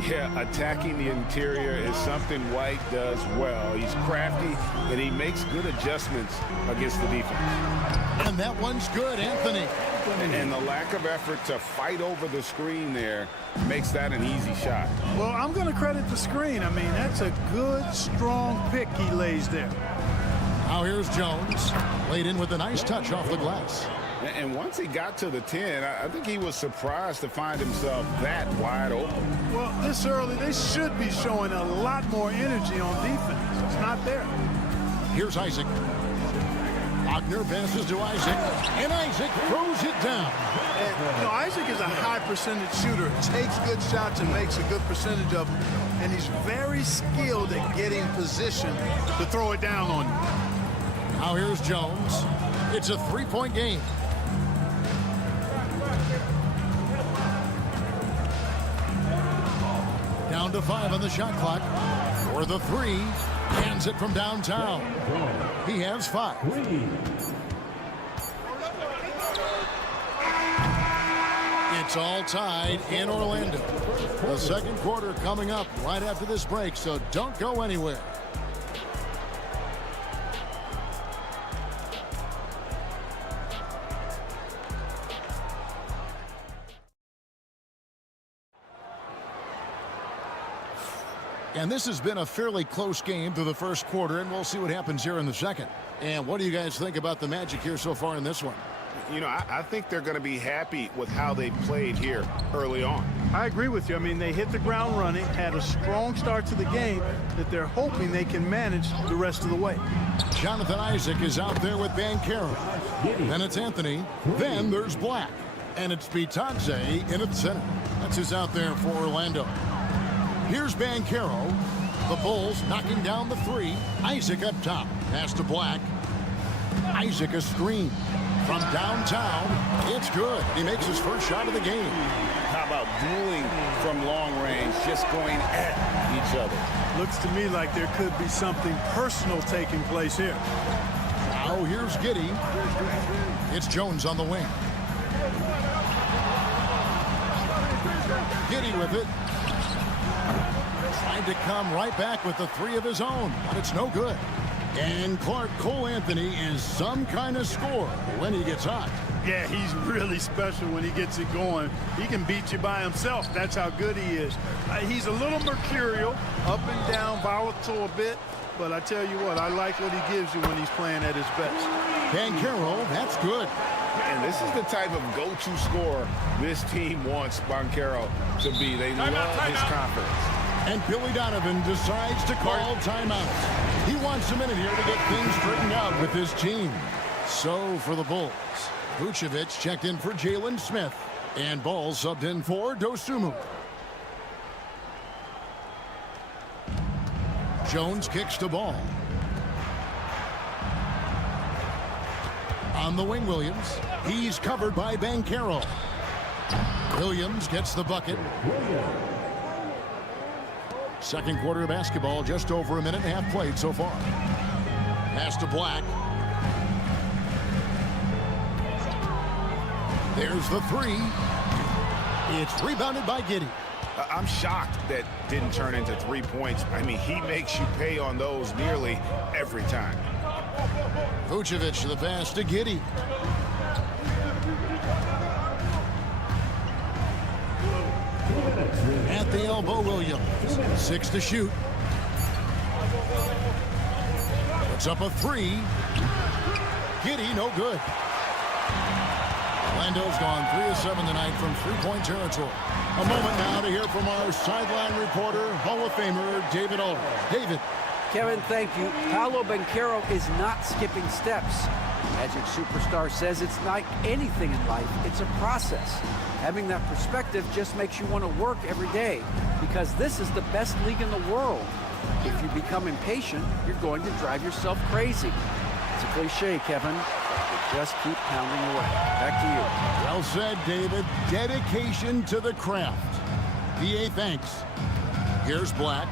Yeah, attacking the interior is something White does well. He's crafty, and he makes good adjustments against the defense. And that one's good, Anthony. And the lack of effort to fight over the screen there makes that an easy shot. Well, I'm going to credit the screen. I mean, that's a good, strong pick he lays there. Now here's Jones. Laid in with a nice touch off the glass. And once he got to the 10, I think he was surprised to find himself that wide open. Well, this early, they should be showing a lot more energy on defense. It's not there. Here's Isaac. Wagner passes to Isaac, and Isaac throws it down. And, Isaac is a high percentage shooter. Takes good shots and makes a good percentage of them. And he's very skilled at getting position to throw it down on you. Now here's Jones. It's a three-point game. Down to 5 on the shot clock. For the 3. Hands it from downtown. He has 5. It's all tied in Orlando. The second quarter coming up right after this break, so don't go anywhere. And this has been a fairly close game through the first quarter, and we'll see what happens here in the second. And what do you guys think about the Magic here so far in this one? I think they're going to be happy with how they played here early on. I agree with you. I mean, they hit the ground running, had a strong start to the game that they're hoping they can manage the rest of the way. Jonathan Isaac is out there with Banchero. Then it's Anthony. Then there's Black. And it's Bitadze in at the center. That's who's out there for Orlando. Here's Banchero. The Bulls knocking down the 3. Isaac up top. Pass to Black. Isaac a screen. From downtown, it's good. He makes his first shot of the game. How about dueling from long range, just going at each other? Looks to me like there could be something personal taking place here. Now here's Giddey. It's Jones on the wing. Giddey with it. Trying to come right back with the 3 of his own, but it's no good. And Cole Anthony is some kind of scorer when he gets hot. Yeah, he's really special when he gets it going. He can beat you by himself. That's how good he is. He's a little mercurial, up and down, volatile a bit. But I tell you what, I like what he gives you when he's playing at his best. Banchero, that's good. And this is the type of go-to scorer this team wants Banchero to be. They love his confidence. And Billy Donovan decides to call timeout. He wants a minute here to get things straightened out with his team. So for the Bulls, Vucevic checked in for Jalen Smith. And Ball subbed in for Dosunmu. Jones kicks the ball. On the wing, Williams. He's covered by Banchero. Williams gets the bucket. Second quarter of basketball, just over a minute and a half played so far. Pass to Black. There's the 3. It's rebounded by Giddey. I'm shocked that didn't turn into 3 points. I mean, he makes you pay on those nearly every time. Vucevic the pass to Giddey. At the elbow, Williams. 6 to shoot. Puts up a 3. Giddey, no good. Orlando's gone 3 of 7 tonight from three-point territory. A moment now to hear from our sideline reporter, Hall of Famer David Aldridge. David. Kevin, thank you. Paolo Banchero is not skipping steps. Magic superstar says it's like anything in life. It's a process. Having that perspective just makes you want to work every day because this is the best league in the world. If you become impatient, you're going to drive yourself crazy. It's a cliche, Kevin. You just keep pounding away. Back to you. Well said, David. Dedication to the craft. PA thanks. Here's Black.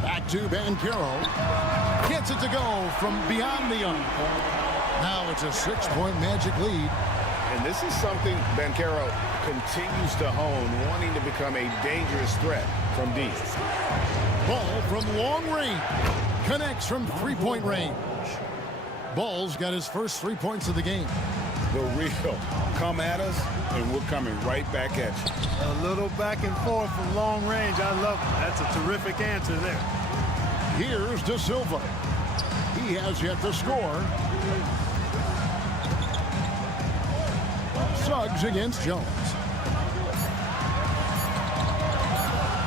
Back to Banchero. Gets it to go from beyond the arc. Now it's a 6-point Magic lead. And this is something Banchero continues to hone, wanting to become a dangerous threat from deep. Ball from long range. Connects from three-point range. Ball's got his first 3 points of the game. The real come at us, and we're coming right back at you. A little back and forth from long range. I love it. That's a terrific answer there. Here's De Silva. He has yet to score. Suggs against Jones.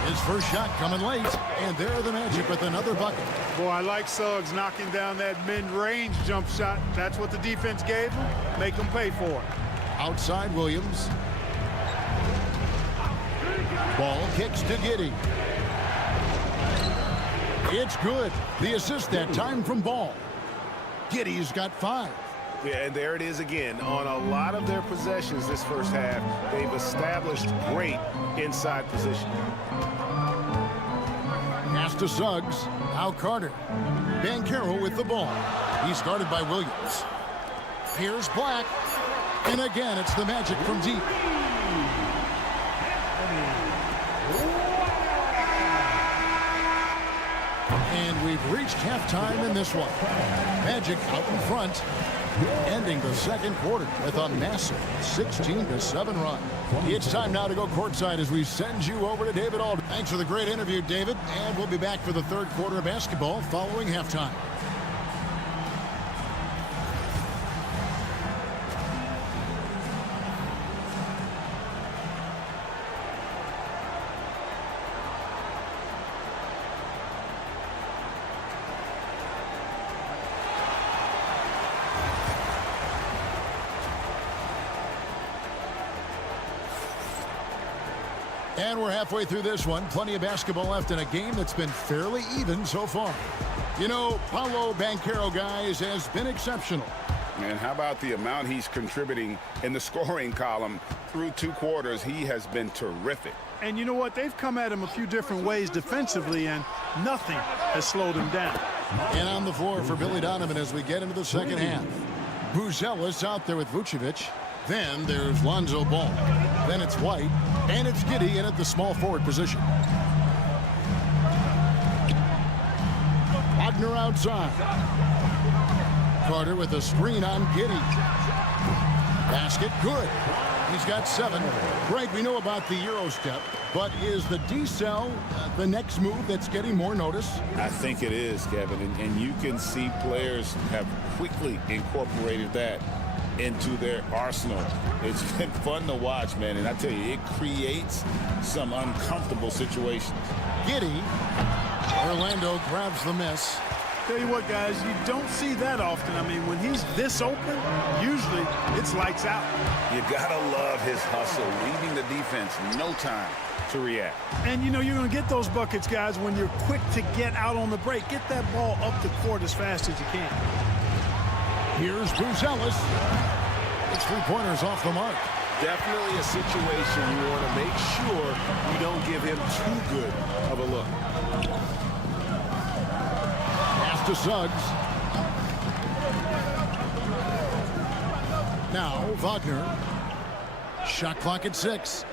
His first shot coming late, and there are the Magic with another bucket. Boy, I like Suggs knocking down that mid-range jump shot. That's what the defense gave him. Make him pay for it. Outside Williams. Ball kicks to Giddey. It's good. The assist that time from Ball. Giddey's got 5. Yeah, and there it is again. On a lot of their possessions this first half, they've established great inside position. Pass to Suggs. Now Carter. Banchero with the ball. He's guarded by Williams. Here's Black. And again, it's the Magic from deep. And we've reached halftime in this one. Magic out in front, ending the second quarter with a massive 16-7 run. It's time now to go courtside as we send you over to David Aldridge. Thanks for the great interview, David, and we'll be back for the third quarter of basketball following halftime. And we're halfway through this one. Plenty of basketball left in a game that's been fairly even so far. You know, Paolo Banchero, guys, has been exceptional. And how about the amount he's contributing in the scoring column through 2 quarters? He has been terrific. And you know what? They've come at him a few different ways defensively, and nothing has slowed him down. And on the floor for Billy Donovan as we get into the second half. Buzelis out there with Vucevic. Then there's Lonzo Ball. Then it's White. And it's Giddey in at the small forward position. Wagner outside. Carter with a screen on Giddey. Basket good. He's got 7. Greg, we know about the Euro step, but is the decel the next move that's getting more notice? I think it is, Kevin, and you can see players have quickly incorporated that into their arsenal. It's been fun to watch, man, and I tell you, it creates some uncomfortable situations. Giddey. Orlando grabs the miss. Tell you what, guys, you don't see that often. I mean, when he's this open, usually it's lights out. You gotta love his hustle, leaving the defense no time to react. And, you know, you're going to get those buckets, guys, when you're quick to get out on the break. Get that ball up the court as fast as you can. Here's Buzelis. It's 3-pointers off the mark. Definitely a situation you want to make sure you don't give him too good of a look. Pass to Suggs. Now Wagner. Shot clock at 6.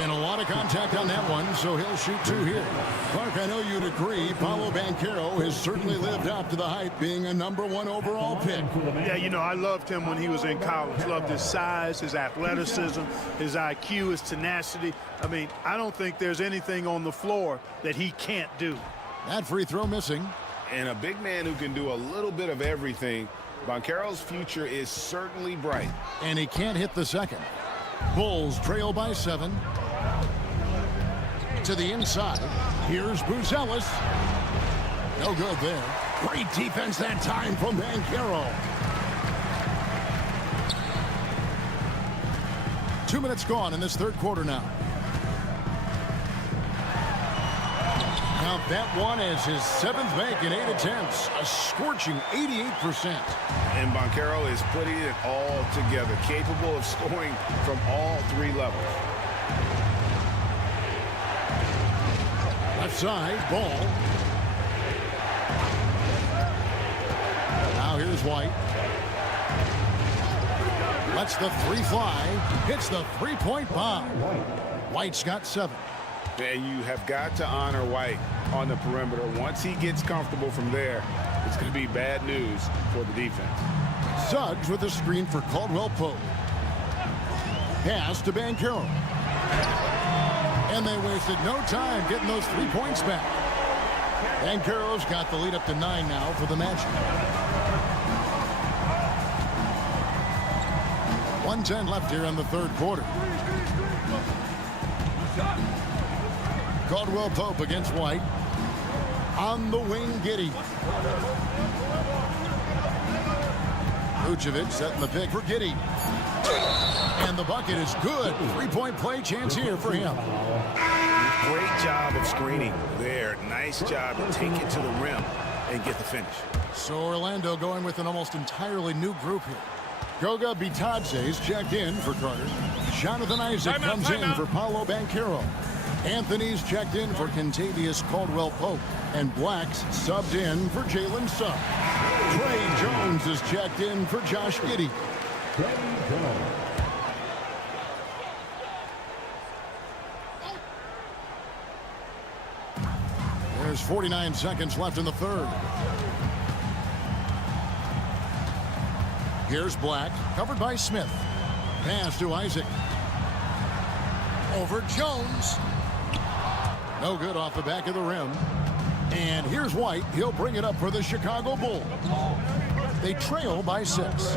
And a lot of contact on that one, so he'll shoot 2 here. Clark, I know you'd agree, Paolo Banchero has certainly lived up to the hype, being a #1 overall pick. Yeah, you know, I loved him when he was in college. Loved his size, his athleticism, his IQ, his tenacity. I mean, I don't think there's anything on the floor that he can't do. That free throw missing. And a big man who can do a little bit of everything. Banchero's future is certainly bright. And he can't hit the second. Bulls trail by 7. To the inside. Here's Buzelis. No good there. Great defense that time from Banchero. 2 minutes gone in this third quarter now. Now that one is his 7th make in 8 attempts. A scorching 88%. And Banchero is putting it all together, capable of scoring from all 3 levels. Left side, Ball. Now here's White. Lets the 3 fly. Hits the 3-point bomb. White's got 7. And you have got to honor White on the perimeter. Once he gets comfortable from there, it's going to be bad news for the defense. Suggs with a screen for Caldwell Pope. Pass to Banchero. And they wasted no time getting those 3 points back. Banchero's got the lead up to 9 now for the Magic. 1:10 left here in the third quarter. Caldwell Pope against White. On the wing, Giddey. Vucevic setting the pick for Giddey. And the bucket is good. 3-point play chance here for him. Great job of screening there. Nice job to take it to the rim and get the finish. So Orlando going with an almost entirely new group here. Goga Bitadze's checked in for Carter. Jonathan Isaac comes in for Paolo Banchero. Anthony's checked in for Kentavious Caldwell-Pope. And Black's subbed in for Jalen Suggs. Trey Jones is checked in for Josh Giddey. There's 49 seconds left in the third. Here's Black, covered by Smith. Pass to Isaac. Over Jones. No good off the back of the rim. And here's White. He'll bring it up for the Chicago Bulls. They trail by 6.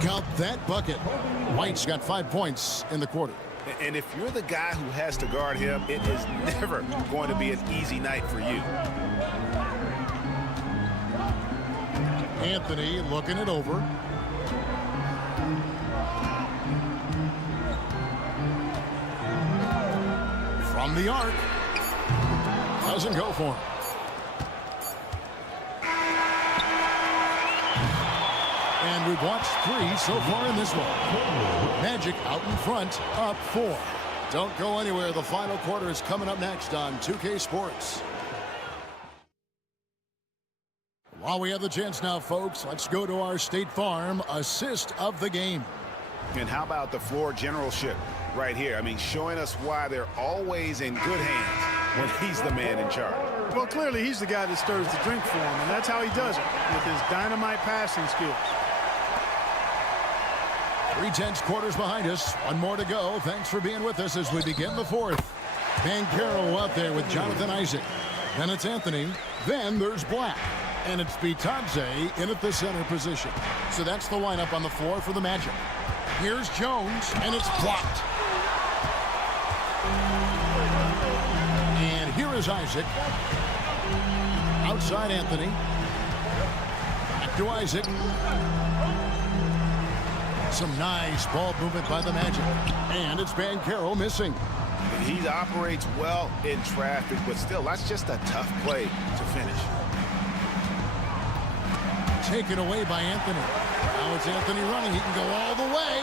Count that bucket. White's got 5 points in the quarter. And if you're the guy who has to guard him, it is never going to be an easy night for you. Anthony looking it over. From the arc. Doesn't go for him. And we've watched 3 so far in this one. Magic out in front, up 4. Don't go anywhere. The final quarter is coming up next on 2K Sports. While we have the chance now, folks, let's go to our State Farm assist of the game. And how about the floor generalship right here? I mean, showing us why they're always in good hands when he's the man in charge. Well, clearly he's the guy that stirs the drink for him, and that's how he does it, with his dynamite passing skills. 3/10 quarters behind us. 1 more to go. Thanks for being with us as we begin the fourth. Banchero out there with Jonathan Isaac. Then it's Anthony. Then there's Black. And it's Bitadze in at the center position. So that's the lineup on the floor for the Magic. Here's Jones, and it's blocked. And here is Isaac. Outside Anthony. Back to Isaac. Some nice ball movement by the Magic. And it's Banchero missing. He operates well in traffic, but still, that's just a tough play to finish. Taken away by Anthony. Now it's Anthony running. He can go all the way.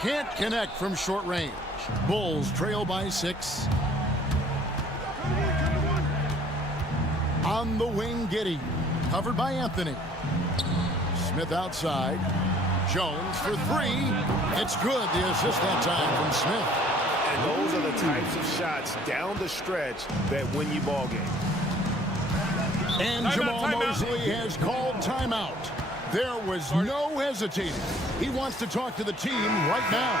Can't connect from short range. Bulls trail by 6. On the wing, Giddey. Covered by Anthony. Smith outside. Jones for 3. It's good. The assist that time from Smith. And those are the types of shots down the stretch that win you ball games. And Jamal Mosley has called timeout. There was no hesitating. He wants to talk to the team right now.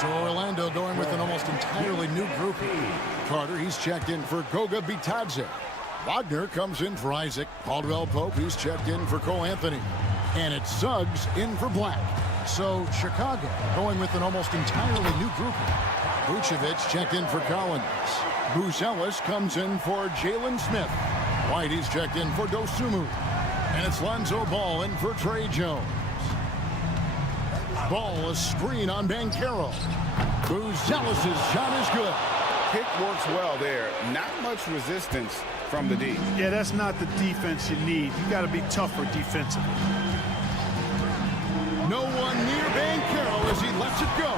So Orlando going with an almost entirely new group. Carter, he's checked in for Goga Bitadze. Wagner comes in for Isaac. Caldwell-Pope, he's checked in for Cole Anthony. And it's Suggs in for Black. So Chicago going with an almost entirely new group. Vucevic checked in for Collins. Buzelis comes in for Jalen Smith. White, he's checked in for Dosunmu. And it's Lonzo Ball in for Trey Jones. Ball, a screen on Banchero. Buzelis' shot is good. Pick works well there. Not much resistance from the D. Yeah, that's not the defense you need. You got to be tougher defensively. No one near Banchero as he lets it go.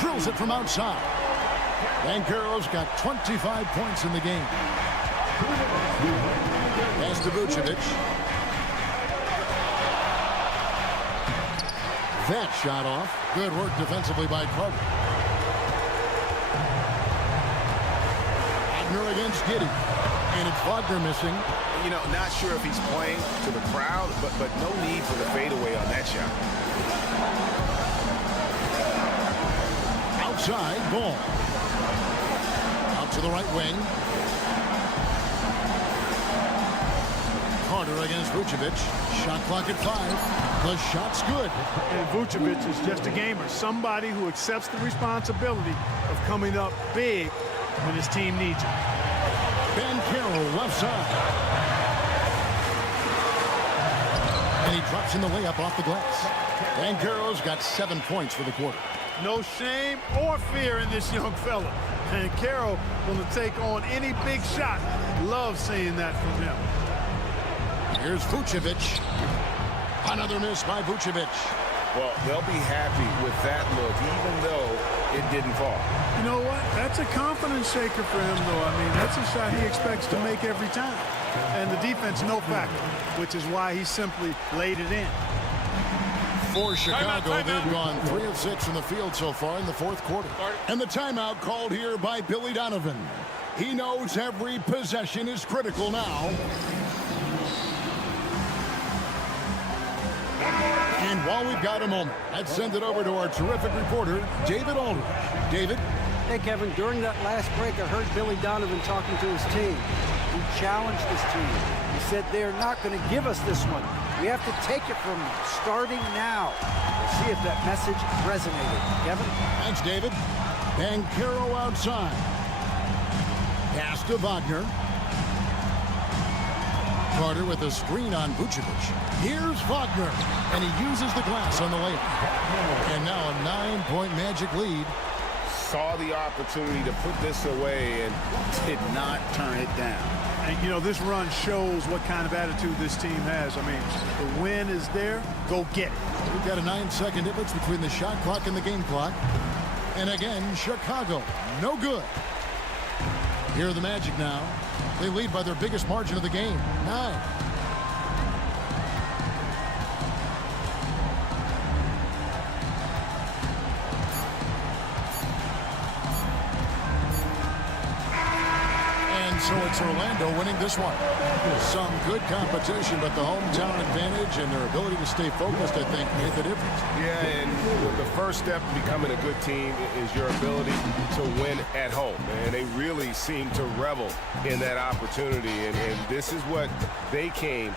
Drills it from outside. Banchero's got 25 points in the game. Pass to Vucevic. That shot off. Good work defensively by Carter. Wagner against Giddey. And it's Wagner missing. You know, not sure if he's playing to the crowd, but no need for the fadeaway on that shot. outside, Ball. Out to the right wing. Carter against Vucevic. Shot clock at 5. The shot's good. And Vucevic is just a gamer. Somebody who accepts the responsibility of coming up big when his team needs it. Ben Carroll left side. And he drops in the layup off the glass. Ben Carroll's got 7 points for the quarter. No shame or fear in this young fella. And Carroll going to take on any big shot. Love seeing that from him. Here's Vucevic. Another miss by Vucevic. Well, they'll be happy with that look, even though it didn't fall. You know what? That's a confidence shaker for him, though. I mean, that's a shot he expects to make every time. And the defense, no factor, which is why he simply laid it in. For Chicago, they've gone 3 of 6 from the field so far in the fourth quarter. And the timeout called here by Billy Donovan. He knows every possession is critical now. And while we've got a moment, let's send it over to our terrific reporter, David Aldridge. David? Hey, Kevin, during that last break, I heard Billy Donovan talking to his team. He challenged his team. He said they're not going to give us this one. We have to take it from them, starting now. We'll see if that message resonated. Kevin? Thanks, David. Banchero outside. Pass to Wagner. Carter with a screen on Vucevic. Here's Wagner, and he uses the glass on the layup. And now a 9-point Magic lead. Saw the opportunity to put this away and did not turn it down. And, you know, this run shows what kind of attitude this team has. I mean, the win is there. Go get it. We've got a 9-second difference between the shot clock and the game clock. And again, Chicago, no good. Here are the Magic now. They lead by their biggest margin of the game, 9. So it's Orlando winning this one. Some good competition, but the hometown advantage and their ability to stay focused, I think, made the difference. Yeah, and the first step in becoming a good team is your ability to win at home. And they really seem to revel in that opportunity, and this is what they came.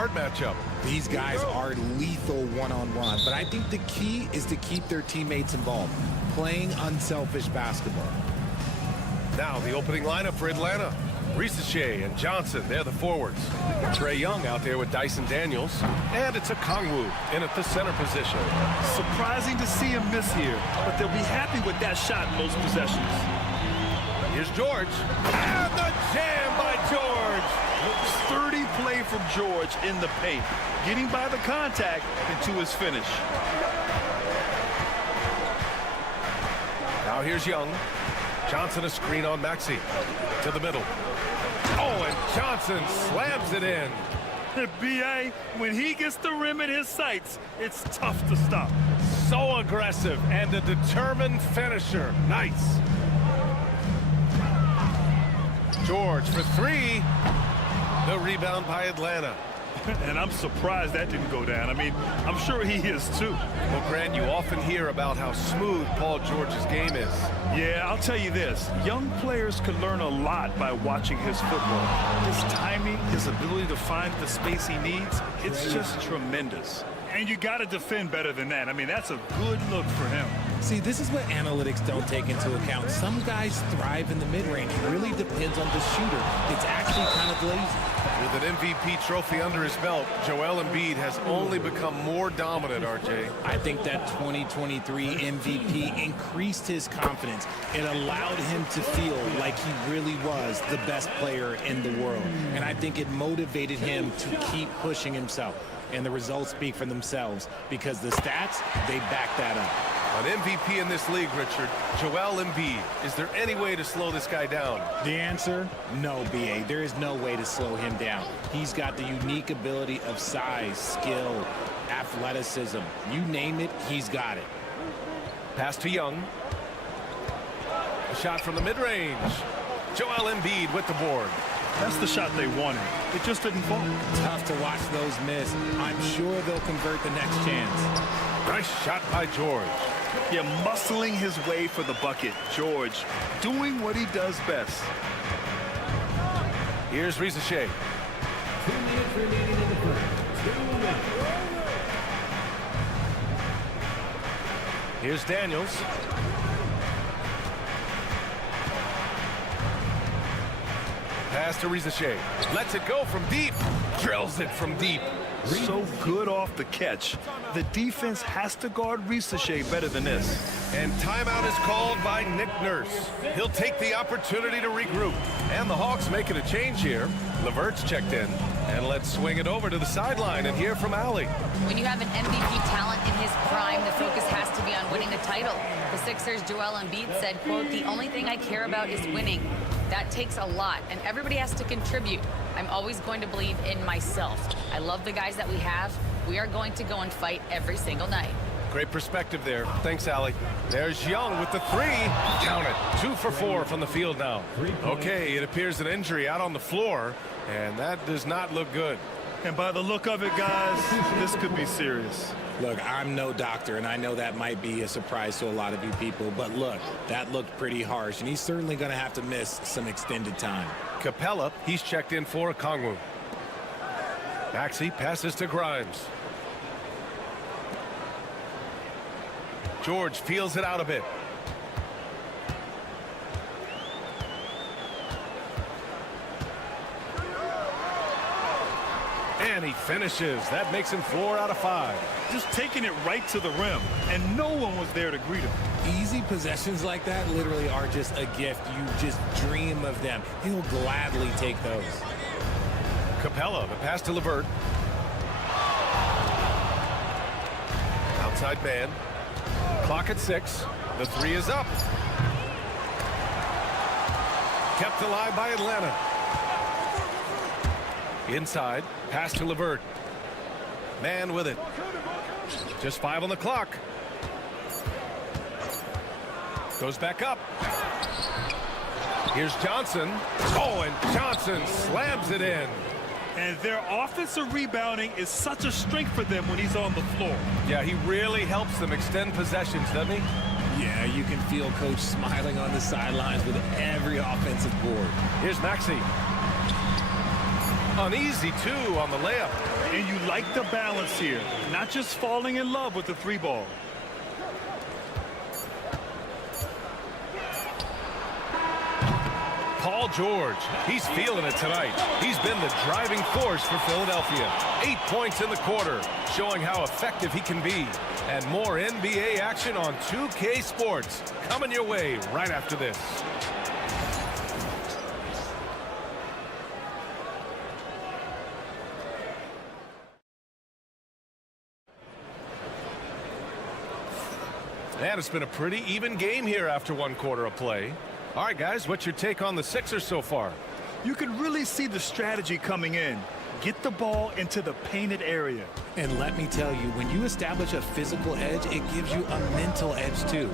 hard matchup. These guys are lethal one-on-one, but I think the key is to keep their teammates involved, playing unselfish basketball. Now the opening lineup for Atlanta. Shea and Johnson, they're the forwards. Trae Young out there with Dyson Daniels. And it's a Kongwu in at the center position. Surprising to see him miss here, but they'll be happy with that shot in most possessions. Here's George. And the jam by George. Sturdy play from George in the paint, getting by the contact into his finish. Now here's Young. Johnson a screen on Maxey. To the middle. Oh, and Johnson slams it in. B.A., when he gets the rim in his sights, it's tough to stop. So aggressive and a determined finisher. Nice. George for three. The rebound by Atlanta. And I'm surprised that didn't go down. I mean, I'm sure he is too. Well, Grant, you often hear about how smooth Paul George's game is. Yeah, I'll tell you this. Young players can learn a lot by watching his football. His timing, his ability to find the space he needs, it's just tremendous. And you got to defend better than that. I mean, that's a good look for him. See, this is what analytics don't take into account. Some guys thrive in the mid-range. It really depends on the shooter. It's actually kind of lazy. With an MVP trophy under his belt, Joel Embiid has only become more dominant, RJ. I think that 2023 MVP increased his confidence. It allowed him to feel like he really was the best player in the world. And I think it motivated him to keep pushing himself. And the results speak for themselves because the stats, they back that up. An MVP in this league, Richard, Joel Embiid. Is there any way to slow this guy down? The answer, no, B.A. There is no way to slow him down. He's got the unique ability of size, skill, athleticism. You name it, he's got it. Pass to Young. A shot from the mid-range. Joel Embiid with the board. That's the shot they wanted. It just didn't fall. Tough to watch those miss. I'm sure they'll convert the next chance. Nice shot by George. Yeah, muscling his way for the bucket. George doing what he does best. Here's Shea. 2 minutes remaining in the first. 2 minutes. Here's Daniels. Pass to Shea. Lets it go from deep. Drills it from deep. So good off the catch. The defense has to guard Shea better than this. And timeout is called by Nick Nurse. He'll take the opportunity to regroup. And the Hawks making a change here. LeVert's checked in. And let's swing it over to the sideline and hear from Allie. When you have an MVP talent in his prime, the focus has to be on winning the title. The Sixers' Joel Embiid said, quote, "The only thing I care about is winning." That takes a lot, and everybody has to contribute. I'm always going to believe in myself. I love the guys that we have. We are going to go and fight every single night. Great perspective there. Thanks, Allie. There's Young with the three. Count it. 2 for 4 from the field now. Okay, it appears an injury out on the floor, and that does not look good. And by the look of it, guys, this could be serious. Look, I'm no doctor, and I know that might be a surprise to a lot of you people, but look, that looked pretty harsh, and he's certainly going to have to miss some extended time. Capella, he's checked in for a Kongwu. Maxey passes to Grimes. George feels it out a bit. And he finishes. That makes him 4 out of 5. Just taking it right to the rim, and no one was there to greet him. Easy possessions like that literally are just a gift. You just dream of them. He'll gladly take those. Capella, the pass to LeVert. Outside man. Clock at 6. The 3 is up. Kept alive by Atlanta. Inside. Pass to LeVert. Man with it. Just 5 on the clock. Goes back up. Here's Johnson. Oh, and Johnson slams it in. And their offensive rebounding is such a strength for them when he's on the floor. Yeah, he really helps them extend possessions, doesn't he? Yeah, you can feel Coach smiling on the sidelines with every offensive board. Here's Maxey. Uneasy, too, on the layup. And you like the balance here, not just falling in love with the three ball. Paul George, he's feeling it tonight. He's been the driving force for Philadelphia. 8 points in the quarter, showing how effective he can be. And more NBA action on 2K Sports coming your way right after this. And it's been a pretty even game here after 1 quarter of play. All right, guys, what's your take on the Sixers so far? You can really see the strategy coming in. Get the ball into the painted area. And let me tell you, when you establish a physical edge, it gives you a mental edge too.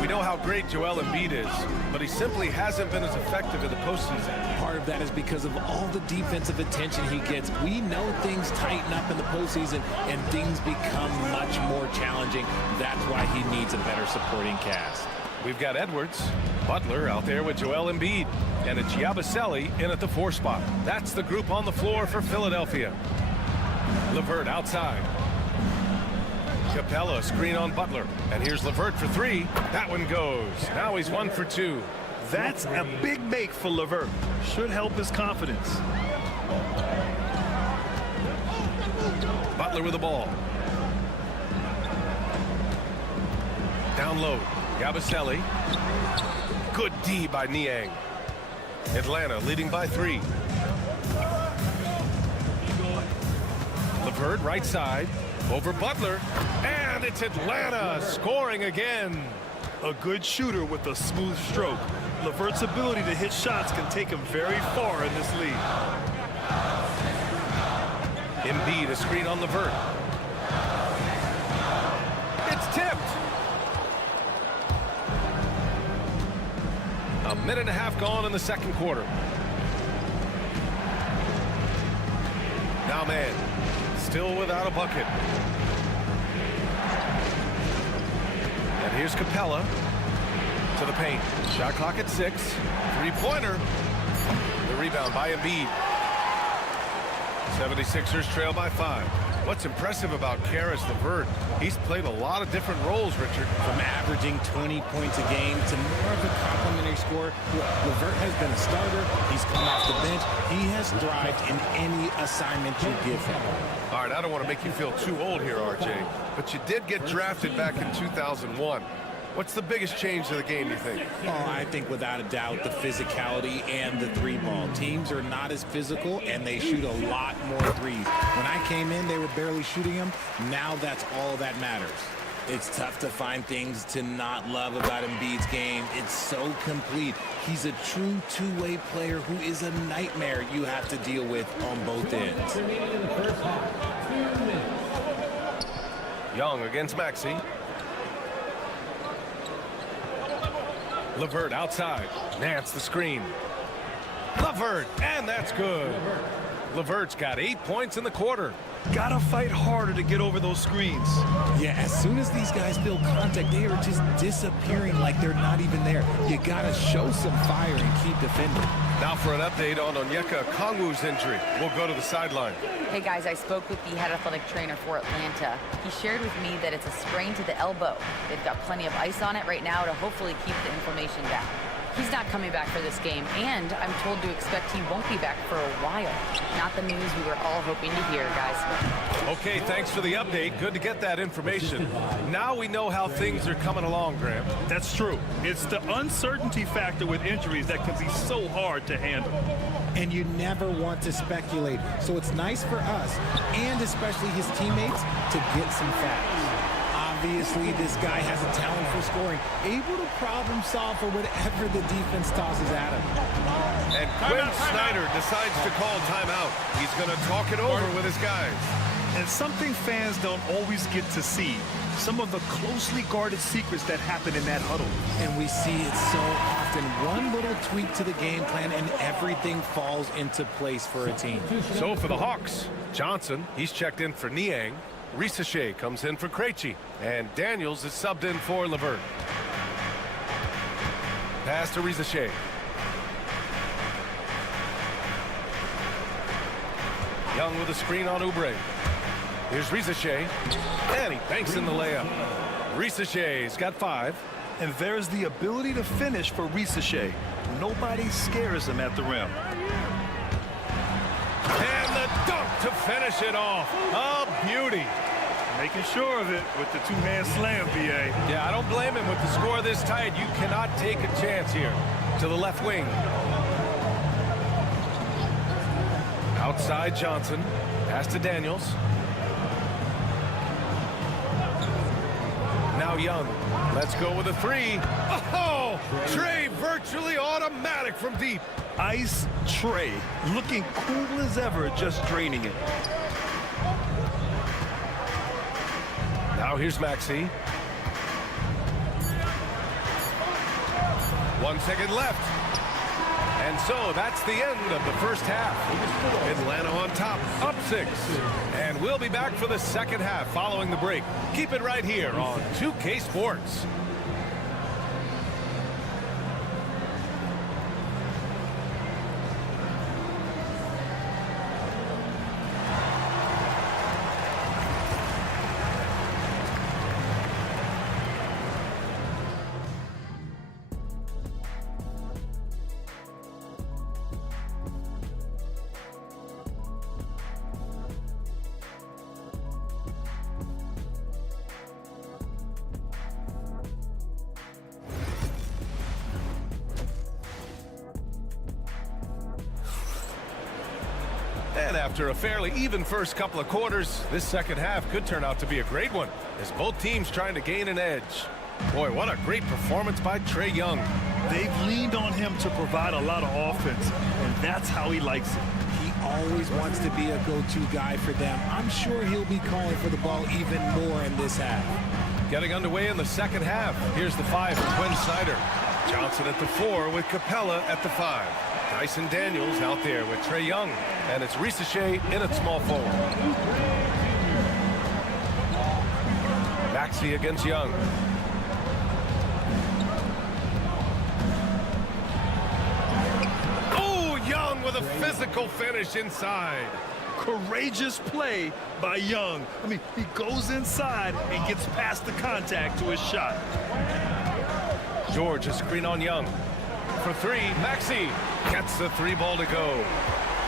We know how great Joel Embiid is, but he simply hasn't been as effective in the postseason. Part of that is because of all the defensive attention he gets. We know things tighten up in the postseason and things become much more challenging. That's why he needs a better supporting cast. We've got Edwards, Butler out there with Joel Embiid, and a Giabaselli in at the 4 spot. That's the group on the floor for Philadelphia. LeVert outside. Capella screen on Butler, and here's LeVert for 3. That one goes. Now he's 1 for 2. That's a big make for LeVert. Should help his confidence. Butler with the ball. Down low. Giabaselli. Good D by Niang. Atlanta leading by 3. LeVert right side. Over Butler. And it's Atlanta scoring again. A good shooter with a smooth stroke. LeVert's ability to hit shots can take him very far in this league. Embiid a screen on LeVert. It's tipped. A minute and a half gone in the second quarter. Now man, still without a bucket. And here's Capella to the paint. Shot clock at 6. 3-pointer. The rebound by Embiid. 76ers trail by 5. What's impressive about Karis LeVert, he's played a lot of different roles, Richard. From averaging 20 points a game to more of a complimentary scorer, LeVert has been a starter. He's come off the bench. He has thrived in any assignment you give him. All right, I don't want to make you feel too old here, RJ, but you did get drafted back in 2001. What's the biggest change to the game, you think? Oh, I think without a doubt the physicality and the 3-ball. Teams are not as physical, and they shoot a lot more threes. When I came in, they were barely shooting them. Now that's all that matters. It's tough to find things to not love about Embiid's game. It's so complete. He's a true two-way player who is a nightmare you have to deal with on both ends. Young against Maxey. LeVert outside. Nance the screen. LeVert, and that's good. LeVert's got 8 points in the quarter. Gotta fight harder to get over those screens. Yeah, as soon as these guys feel contact, they are just disappearing like they're not even there. You gotta show some fire and keep defending. Now for an update on Onyeka Okongwu's injury. We'll go to the sideline. Hey guys, I spoke with the head athletic trainer for Atlanta. He shared with me that it's a sprain to the elbow. They've got plenty of ice on it right now to hopefully keep the inflammation down. He's not coming back for this game, and I'm told to expect he won't be back for a while. Not the news we were all hoping to hear, guys. Okay, thanks for the update. Good to get that information. Now we know how things are coming along, Graham. That's true. It's the uncertainty factor with injuries that can be so hard to handle. And you never want to speculate. So it's nice for us, and especially his teammates, to get some facts. Obviously, this guy has a talent for scoring, able to problem solve for whatever the defense tosses at him. And Quinn Snyder decides to call timeout. He's going to talk it over with his guys. And something fans don't always get to see, some of the closely guarded secrets that happen in that huddle. And we see it so often. One little tweak to the game plan and everything falls into place for a team. So for the Hawks, Johnson, he's checked in for Niang. Risacher comes in for Krejci, and Daniels is subbed in for LeVert. Pass to Risacher. Young with a screen on Oubre. Here's Risache, and he banks in the layup. Risache's got 5. And there's the ability to finish for Risache. Nobody scares him at the rim. And the dunk to finish it off. A beauty. Making sure of it with the two-man slam, BA. Yeah, I don't blame him with the score this tight. You cannot take a chance here. To the left wing. Outside Johnson. Pass to Daniels. Now Young. Let's go with a 3. Oh, Trey virtually automatic from deep. Ice Trey, looking cool as ever, just draining it. Now here's Maxey. 1 second left. And so that's the end of the first half. Atlanta on top, up 6. And we'll be back for the second half following the break. Keep it right here on 2K Sports. And after a fairly even first couple of quarters, this second half could turn out to be a great one, as both teams trying to gain an edge. Boy, what a great performance by Trey Young. They've leaned on him to provide a lot of offense, and that's how he likes it. He always wants to be a go-to guy for them. I'm sure he'll be calling for the ball even more in this half. Getting underway in the second half. Here's the 5 for Quinn Snyder. Johnson at the 4 with Capella at the 5. Dyson Daniels out there with Trey Young. And it's Risache in at small forward. Maxey against Young. Oh, Young with a physical finish inside. Courageous play by Young. I mean, he goes inside and gets past the contact to his shot. George, a screen on Young. For 3, Maxey gets the 3 ball to go.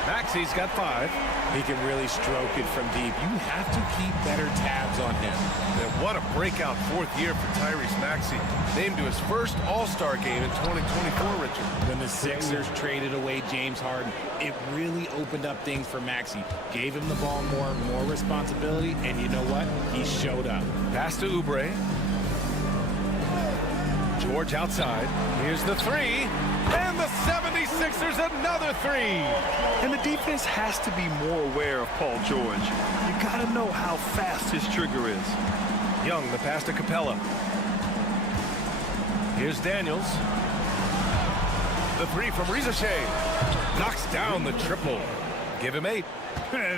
Maxey's got 5. He can really stroke it from deep. You have to keep better tabs on him. And what a breakout 4th year for Tyrese Maxey. Named to his first All-Star game in 2024, Richard. When the Sixers traded away James Harden, it really opened up things for Maxey. Gave him the ball more responsibility, and you know what? He showed up. Pass to Oubre. George outside. Here's the 3. And the 76ers another 3. And the defense has to be more aware of Paul George. You got to know how fast his trigger is. Young, the pass to Capella. Here's Daniels. The 3 from Risache. Knocks down the triple. Give him 8.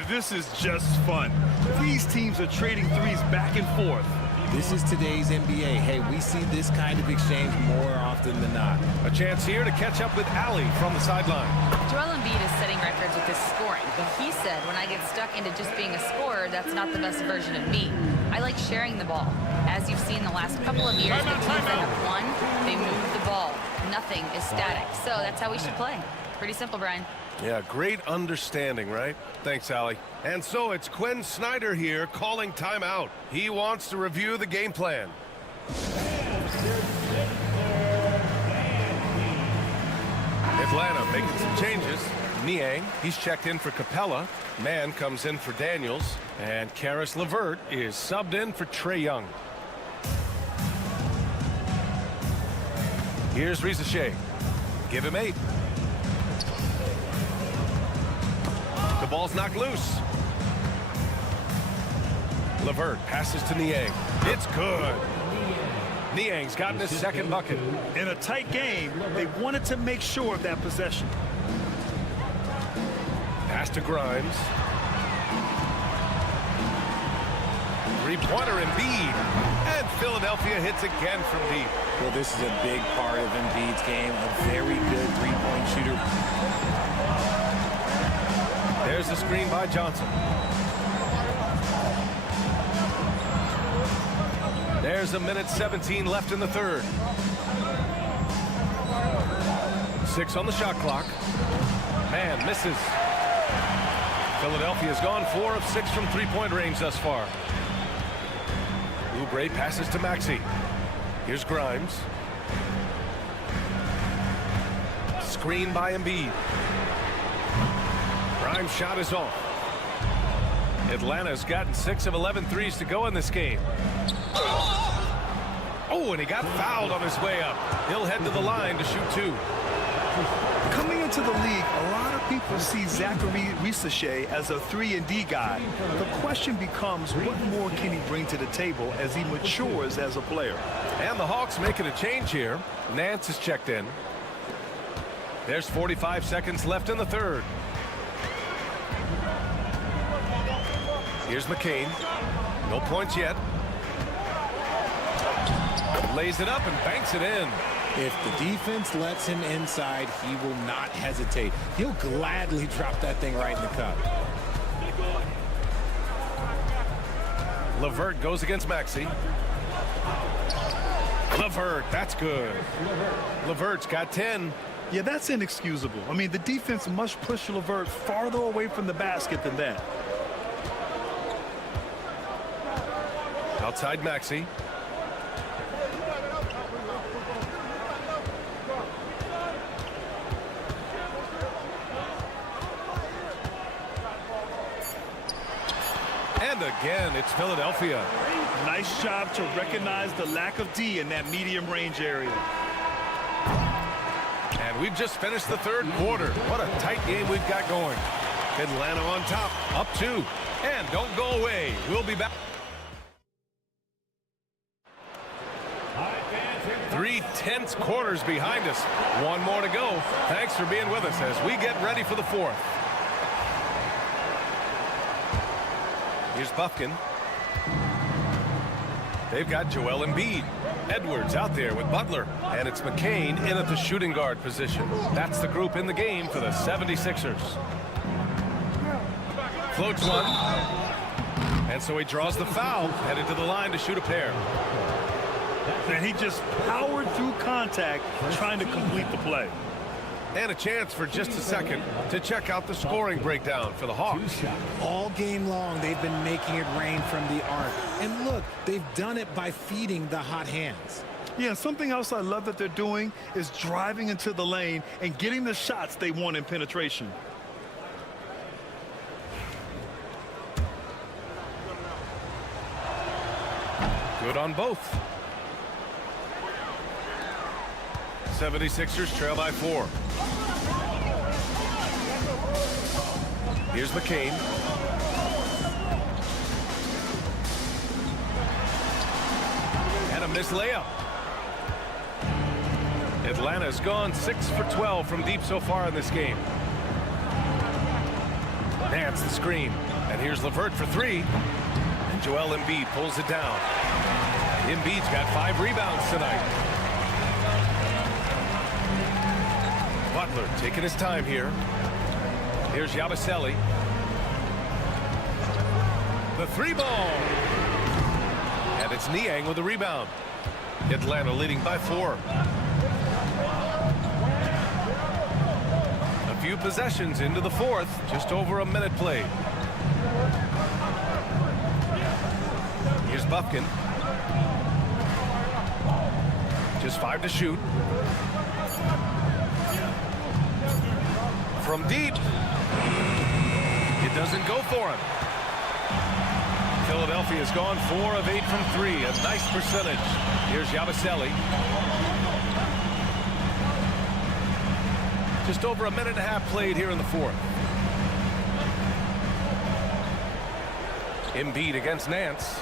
This is just fun. These teams are trading threes back and forth. This is today's NBA. Hey, we see this kind of exchange more often than not. A chance here to catch up with Allie from the sideline. Joel Embiid is setting records with his scoring. He said, when I get stuck into just being a scorer, that's not the best version of me. I like sharing the ball. As you've seen the last couple of years, the teams that have won, they move the ball. Nothing is static. So that's how we should play. Pretty simple, Brian. Yeah, great understanding, right? Thanks, Allie. And so it's Quinn Snyder here calling timeout. He wants to review the game plan. Atlanta making some changes. Niang, he's checked in for Capella. Mann comes in for Daniels. And Karis LeVert is subbed in for Trey Young. Here's Risache. Give him 8. The ball's knocked loose. LeVert passes to Niang. It's good. Niang's gotten his second bucket. In a tight game, they wanted to make sure of that possession. Pass to Grimes. Three-pointer Embiid. And Philadelphia hits again from deep. Well, this is a big part of Embiid's game. A very good three-point shooter. There's the screen by Johnson. There's a minute 17 left in the third. 6 on the shot clock. Man misses. Philadelphia's gone 4 of 6 from three-point range thus far. Oubre passes to Maxey. Here's Grimes. Screen by Embiid. Grimes' shot is off. Atlanta's gotten 6 of 11 threes to go in this game. Oh, and he got fouled on his way up. He'll head to the line to shoot 2. Coming into the league, a lot of people see Zachary Risachet as a 3-and-D guy. The question becomes, what more can he bring to the table as he matures as a player? And the Hawks making a change here. Nance is checked in. There's 45 seconds left in the third. Here's McCain. No points yet. Lays it up and banks it in. If the defense lets him inside, he will not hesitate. He'll gladly drop that thing right in the cup. LeVert goes against Maxey. LeVert, that's good. LeVert's got 10. Yeah, that's inexcusable. I mean, the defense must push LeVert farther away from the basket than that. Outside Maxey. And again, it's Philadelphia. Nice job to recognize the lack of D in that medium range area. And we've just finished the third quarter. What a tight game we've got going. Atlanta on top, up 2. And don't go away. We'll be back. 3 tense quarters behind us. 1 more to go. Thanks for being with us as we get ready for the 4th. Here's Buffkin. They've got Joel Embiid. Edwards out there with Butler. And it's McCain in at the shooting guard position. That's the group in the game for the 76ers. Floats one. And so he draws the foul. Headed to the line to shoot a pair. And he just powered through contact trying to complete the play. And a chance for just a second to check out the scoring breakdown for the Hawks. All game long, they've been making it rain from the arc. And look, they've done it by feeding the hot hands. Yeah, something else I love that they're doing is driving into the lane and getting the shots they want in penetration. Good on both. 76ers trail by 4. Here's McCain. And a missed layup. Atlanta's gone 6 for 12 from deep so far in this game. Nance the screen. And here's LeVert for 3. And Joel Embiid pulls it down. Embiid's got 5 rebounds tonight. Butler taking his time here. Here's Yabusele. The 3-ball. And it's Niang with the rebound. Atlanta leading by 4. A few possessions into the 4th. Just over a minute played. Here's Buffkin. Just 5 to shoot. From deep. It doesn't go for him. Philadelphia's gone 4 of 8 from 3. A nice percentage. Here's Yabusele. Just over a minute and a half played here in the 4th. Embiid against Nance.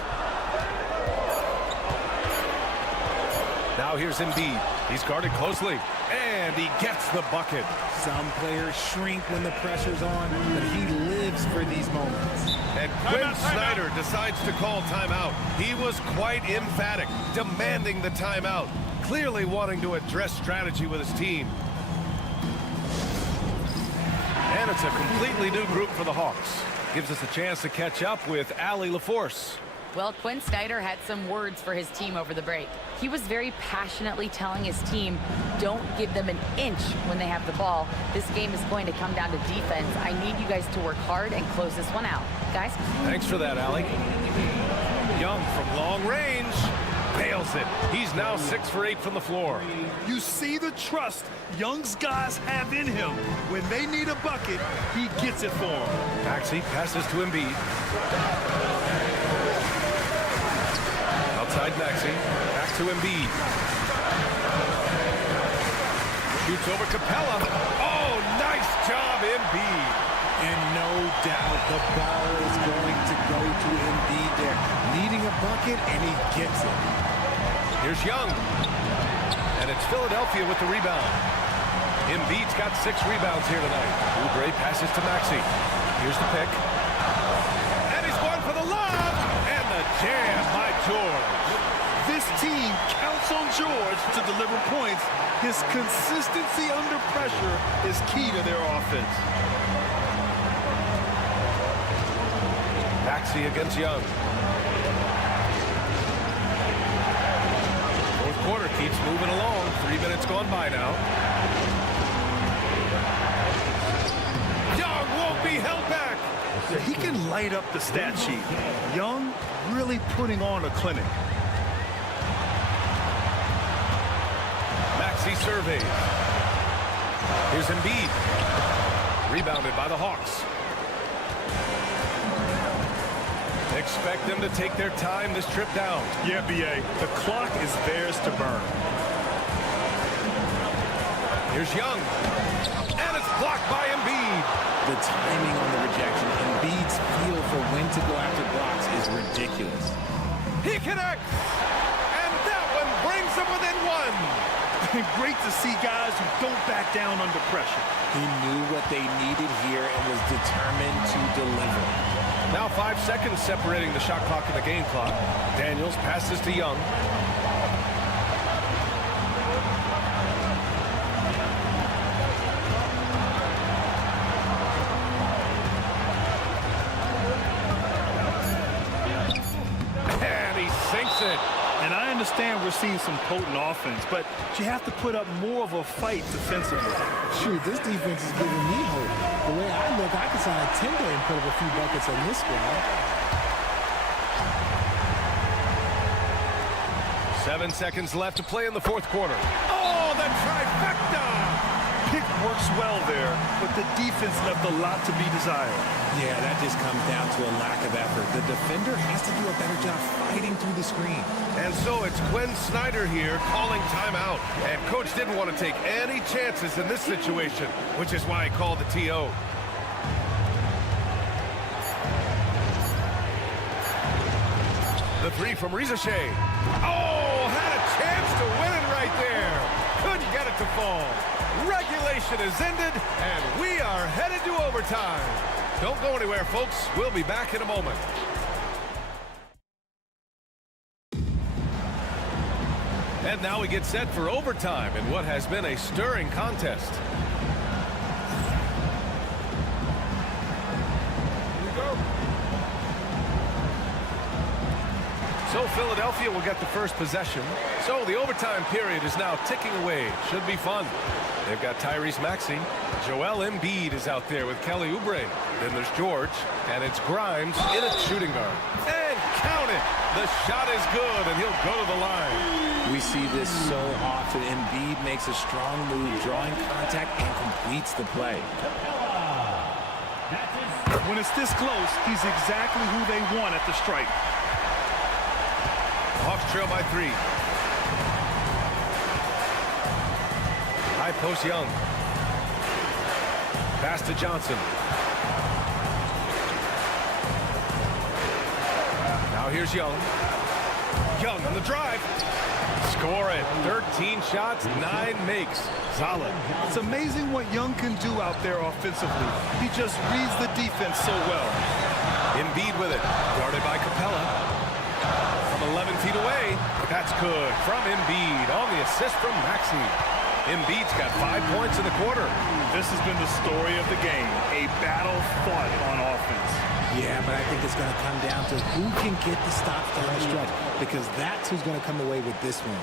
Now here's Embiid. He's guarded closely. And he gets the bucket. Some players shrink when the pressure's on, but he lives for these moments. And Quinn Snyder decides to call timeout. He was quite emphatic, demanding the timeout, clearly wanting to address strategy with his team. And it's a completely new group for the Hawks. Gives us a chance to catch up with Allie LaForce. Well, Quinn Snyder had some words for his team over the break. He was very passionately telling his team, don't give them an inch when they have the ball. This game is going to come down to defense. I need you guys to work hard and close this one out. Guys? Thanks for that, Allie. Young from long range. Nails it. He's now 6 for 8 from the floor. You see the trust Young's guys have in him. When they need a bucket, he gets it for them. Maxey passes to Embiid. Outside Maxey. Back to Embiid. Shoots over Capella. Oh, nice job, Embiid. And no doubt the ball is going to go to Embiid there. Needing a bucket, and he gets it. Here's Young. And it's Philadelphia with the rebound. Embiid's got 6 rebounds here tonight. Oubre passes to Maxey. Here's the pick. And he's going for the lob. And the jam by George. This team counts on George to deliver points. His consistency under pressure is key to their offense. Maxey against Young. Fourth quarter keeps moving along. 3 minutes gone by now. Young won't be held back. Yeah, he can light up the stat sheet. Young really putting on a clinic. Maxey surveys. Here's Embiid. Rebounded by the Hawks. Expect them to take their time this trip down. Yeah, B.A. The clock is theirs to burn. Here's Young. And it's blocked by Embiid. The timing on the rejection, Embiid's feel for when to go after blocks is ridiculous. He connects. And that one brings them within 1. Great to see guys who don't back down under pressure. He knew what they needed here and was determined to deliver. Now 5 seconds separating the shot clock and the game clock. Daniels passes to Young. And he sinks it. And I understand we're seeing some potent offense, but you have to put up more of a fight defensively. Shoot, this defense is giving me hope. The way I look, I could sign a tender and put up a few buckets on this squad. 7 seconds left to play in the fourth quarter. Oh, the trifecta! Pick works well there, but the defense left a lot to be desired. Yeah, that just comes down to a lack of effort. The defender has to do a better job fighting through the screen. And so it's Quinn Snyder here calling timeout. And coach didn't want to take any chances in this situation, which is why he called the TO. The 3 from Rizashea. Oh, had a chance to win it right there. Couldn't get it to fall. Regulation is ended, and we are headed to overtime. Don't go anywhere, folks. We'll be back in a moment. And now we get set for overtime in what has been a stirring contest. Here we go. So Philadelphia will get the first possession. So the overtime period is now ticking away. Should be fun. They've got Tyrese Maxey. Joel Embiid is out there with Kelly Oubre. Then there's George. And it's Grimes in at shooting guard. And count it. The shot is good, and he'll go to the line. We see this so often. Embiid makes a strong move, drawing contact, and completes the play. When it's this close, he's exactly who they want at the stripe. Hawks trail by 3. High post Young. Pass to Johnson. Now here's Young. Young on the drive. Score it. 13 shots, 9 makes. Solid. It's amazing what Young can do out there offensively. He just reads the defense so well. Embiid with it. Guarded by Capella. From 11 feet away. That's good. From Embiid on the assist from Maxey. Embiid's got 5 points in the quarter. This has been the story of the game, a battle fought on offense. Yeah, but I think it's going to come down to who can get the stops down the stretch, because that's who's going to come away with this one.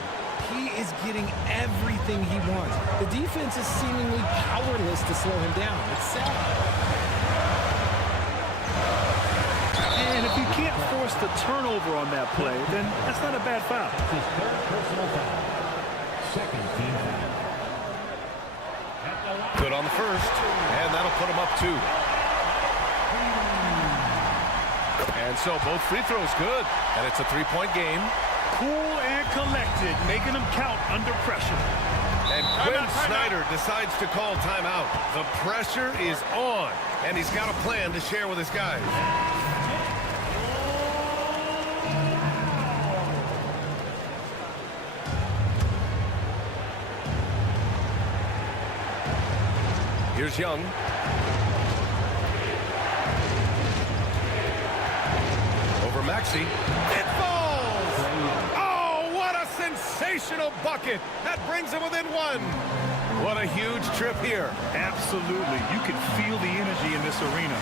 He is getting everything he wants. The defense is seemingly powerless to slow him down. It's sad. And if you can't force the turnover on that play, then that's not a bad foul. His third personal foul. Second team foul. Good on the first, and that'll put him up 2. And so both free throws good, and it's a 3-point game. Cool and collected, making them count under pressure. And Quinn Snyder decides to call timeout. The pressure is on, and he's got a plan to share with his guys. Here's Young. Over Maxey. It falls! Oh, what a sensational bucket! That brings him within 1. What a huge trip here. Absolutely. You can feel the energy in this arena.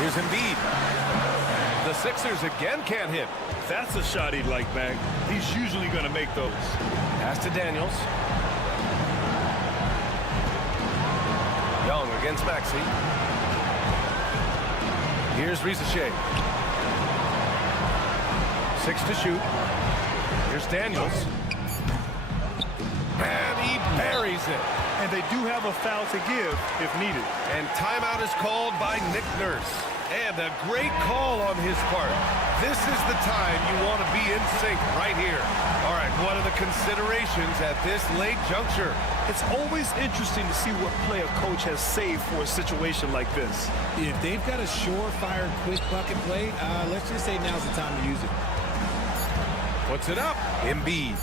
Here's Embiid. The Sixers again can't hit. That's a shot he'd like back. He's usually going to make those. Pass to Daniels. Young against Maxey. Here's Risache. 6 to shoot. Here's Daniels. And he buries it. And they do have a foul to give if needed. And timeout is called by Nick Nurse. And a great call on his part. This is the time you want to be in sync right here. All right, what are the considerations at this late juncture? It's always interesting to see what play a coach has saved for a situation like this. If they've got a surefire, quick bucket play, let's just say now's the time to use it. Puts it up. Embiid.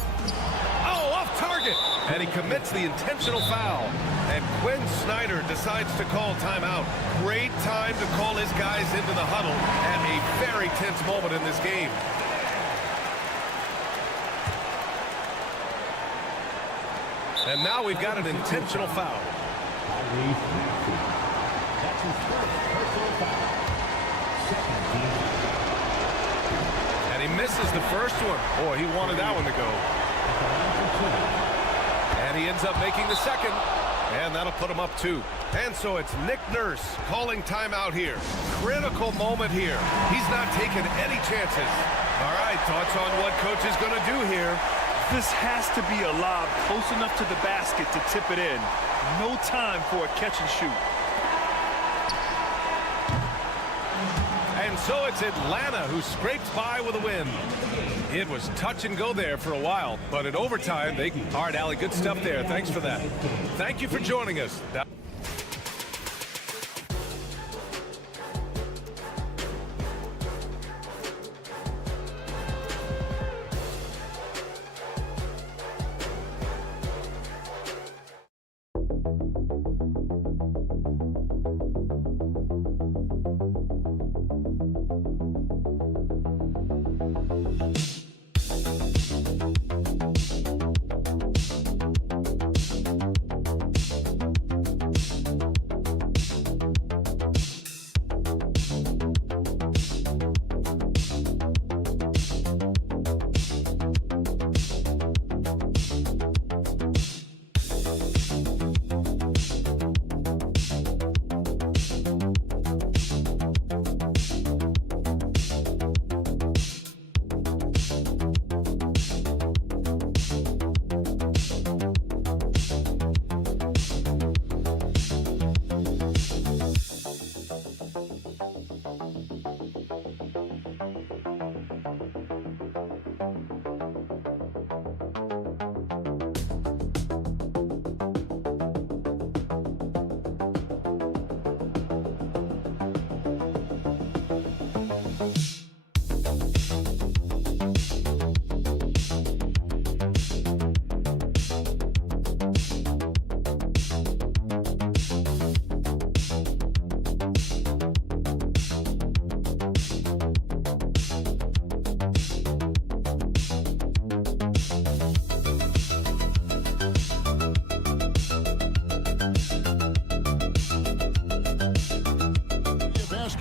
Oh, off target. And he commits the intentional foul. And Quinn Snyder decides to call timeout. Great time to call his guys into the huddle at a very tense moment in this game. And now we've got an intentional foul. That's his first personal foul. Second team foul. And he misses the first one. Boy, he wanted that one to go. And he ends up making the second. And that'll put him up 2. And so it's Nick Nurse calling timeout here. Critical moment here. He's not taking any chances. All right, thoughts on what coach is going to do here? This has to be a lob close enough to the basket to tip it in. No time for a catch and shoot. And so it's Atlanta who scrapes by with a win. It was touch and go there for a while, but in overtime, all right, Allie, good stuff there. Thanks for that. Thank you for joining us.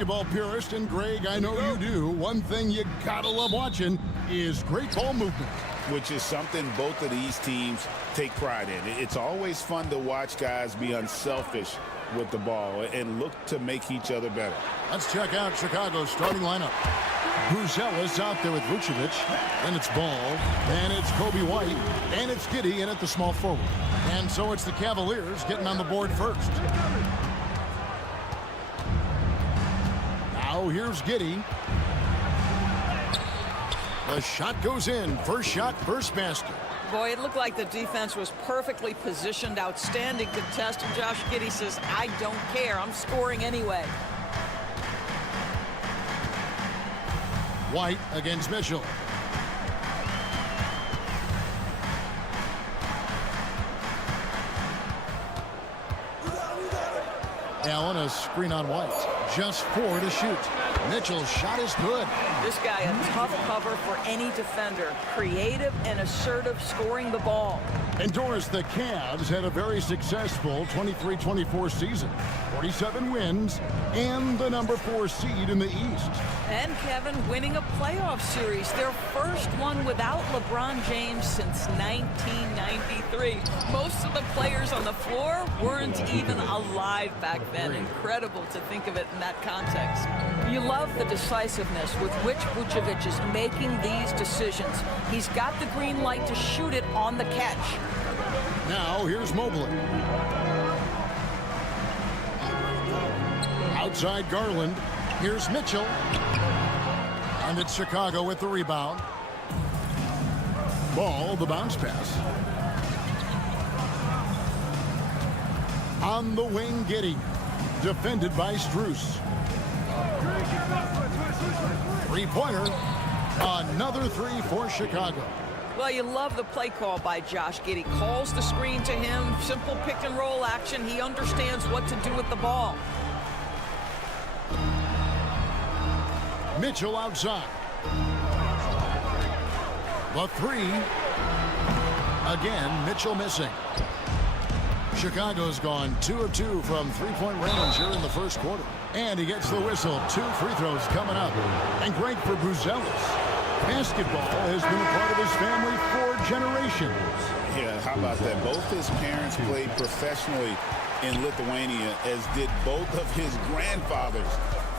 basketball purist, and Greg, I know you do, one thing you gotta love watching is great ball movement. Which is something both of these teams take pride in. It's always fun to watch guys be unselfish with the ball and look to make each other better. Let's check out Chicago's starting lineup. Buzelis out there with Vucevic, and it's Ball, and it's Kobe White, and it's Giddey in at the small forward. And so it's the Cavaliers getting on the board first. Now here's Giddey. The shot goes in. First shot, first basket. Boy, it looked like the defense was perfectly positioned. Outstanding contest. And Josh Giddey says, I don't care. I'm scoring anyway. White against Mitchell. Allen, a screen on White. Just 4 to shoot. Mitchell's shot is good. This guy, a tough cover for any defender. Creative and assertive scoring the ball. And Doris, the Cavs had a very successful 23-24 season. 47 wins and the number 4 seed in the East. And Kevin winning a playoff series. Their first one without LeBron James since 1993. Most of the players on the floor weren't even alive back then. Incredible to think of it in that context. You love the decisiveness with which Vucevic is making these decisions. He's got the green light to shoot it on the catch. Now here's Mobley. Outside Garland. Here's Mitchell. And it's Chicago with the rebound. Ball, the bounce pass. On the wing, Giddey. Defended by Strus. Three-pointer. Another 3 for Chicago. Well, you love the play call by Josh Giddey. Calls the screen to him. Simple pick and roll action. He understands what to do with the ball. Mitchell outside. The 3. Again, Mitchell missing. Chicago's gone 2 of 2 from three-point range here in the first quarter. And he gets the whistle. 2 free throws coming up. And great for Buzelis. Basketball has been a part of his family for generations. Yeah, how about that? Both his parents played professionally in Lithuania, as did both of his grandfathers.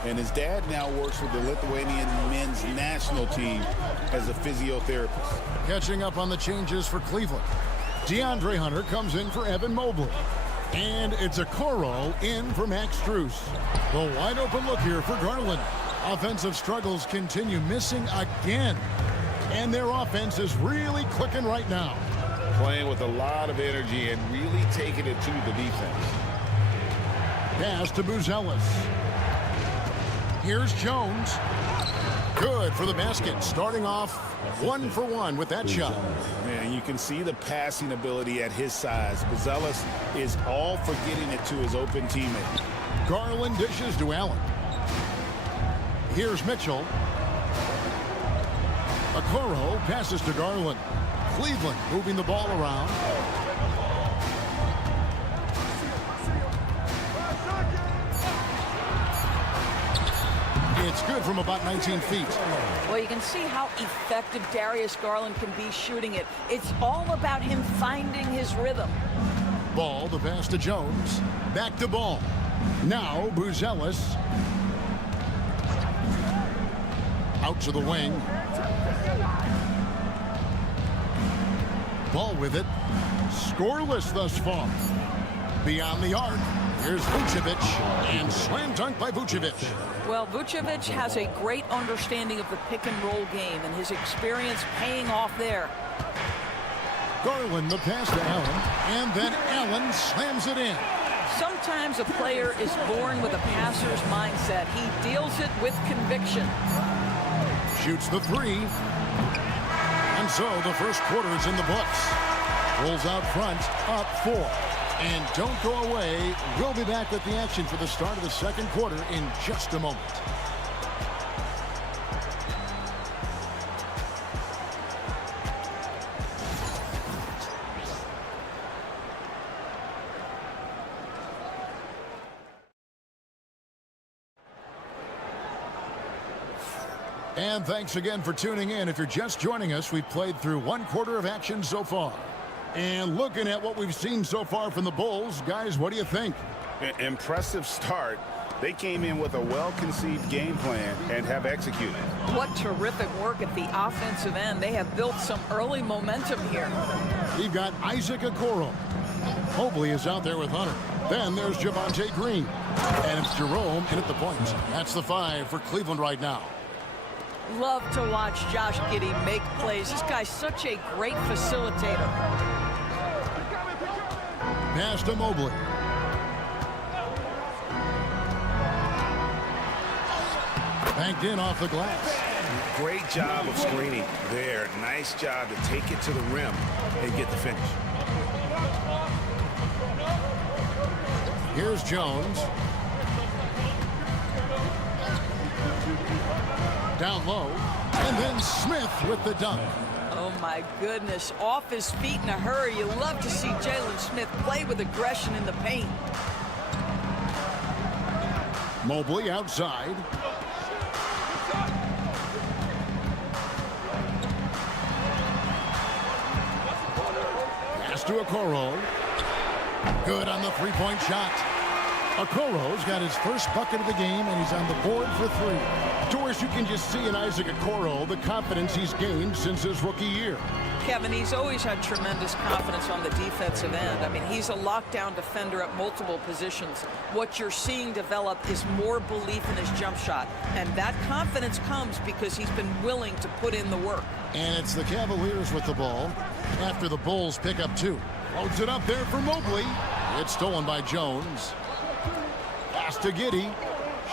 And his dad now works with the Lithuanian men's national team as a physiotherapist. Catching up on the changes for Cleveland. DeAndre Hunter comes in for Evan Mobley. And it's Okoro in for Max Strus. The wide open look here for Garland. Offensive struggles continue, missing again. And their offense is really clicking right now. Playing with a lot of energy and really taking it to the defense. Pass to Buzelis. Here's Jones. Good for the basket. Starting off 1 for 1 with that shot. Man, you can see the passing ability at his size. Buzelis is all for getting it to his open teammate. Garland dishes to Allen. Here's Mitchell. Okoro passes to Garland. Cleveland moving the ball around. It's good from about 19 feet. Well, you can see how effective Darius Garland can be shooting it. It's all about him finding his rhythm. Ball, the pass to Jones. Back to Ball. Now Buzelis. Out to the wing. Ball with it. Scoreless thus far. Beyond the arc. Here's Vucevic. And slam dunk by Vucevic. Well, Vucevic has a great understanding of the pick and roll game, and his experience paying off there. Garland, the pass to Allen. And then Allen slams it in. Sometimes a player is born with a passer's mindset. He deals it with conviction. Shoots the 3. And so the first quarter is in the books. Rolls out front, up 4. And don't go away. We'll be back with the action for the start of the second quarter in just a moment. And thanks again for tuning in. If you're just joining us, we've played through 1/4 of action so far. And looking at what we've seen so far from the Bulls, guys, what do you think? Impressive start. They came in with a well-conceived game plan and have executed. What terrific work at the offensive end. They have built some early momentum here. We've got Isaac Okoro. Mobley is out there with Hunter. Then there's Javonte Green. And it's Jerome in at the point. That's the 5 for Cleveland right now. Love to watch Josh Giddey make plays. This guy's such a great facilitator. Pass to Mobley. Banked in off the glass. Great job of screening there. Nice job to take it to the rim and get the finish. Here's Jones. Down low. And then Smith with the dunk. Oh, my goodness. Off his feet in a hurry. You love to see Jalen Smith play with aggression in the paint. Mobley outside. Pass to Okoro. Good on the three-point shot. Okoro's got his first bucket of the game, and he's on the board for 3. Doris, you can just see in Isaac Okoro the confidence he's gained since his rookie year. Kevin, he's always had tremendous confidence on the defensive end. I mean, he's a lockdown defender at multiple positions. What you're seeing develop is more belief in his jump shot, and that confidence comes because he's been willing to put in the work. And it's the Cavaliers with the ball after the Bulls pick up 2. Loads it up there for Mobley. It's stolen by Jones. Pass to Giddey.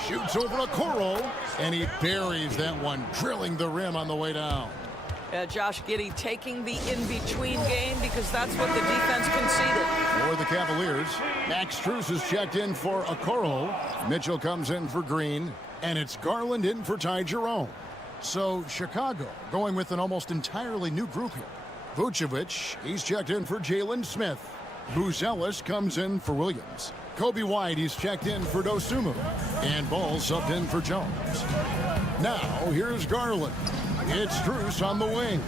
Shoots over to Okoro, and he buries that one, drilling the rim on the way down. Josh Giddey taking the in-between game because that's what the defense conceded. For the Cavaliers, Max Strus is checked in for Okoro. Mitchell comes in for Green, and it's Garland in for Ty Jerome. So Chicago going with an almost entirely new group here. Vucevic, he's checked in for Jalen Smith. Buzelis comes in for Williams. Kobe White, he's checked in for Dosunmu. And Ball subbed in for Jones. Now, here's Garland. It's Strus on the wing.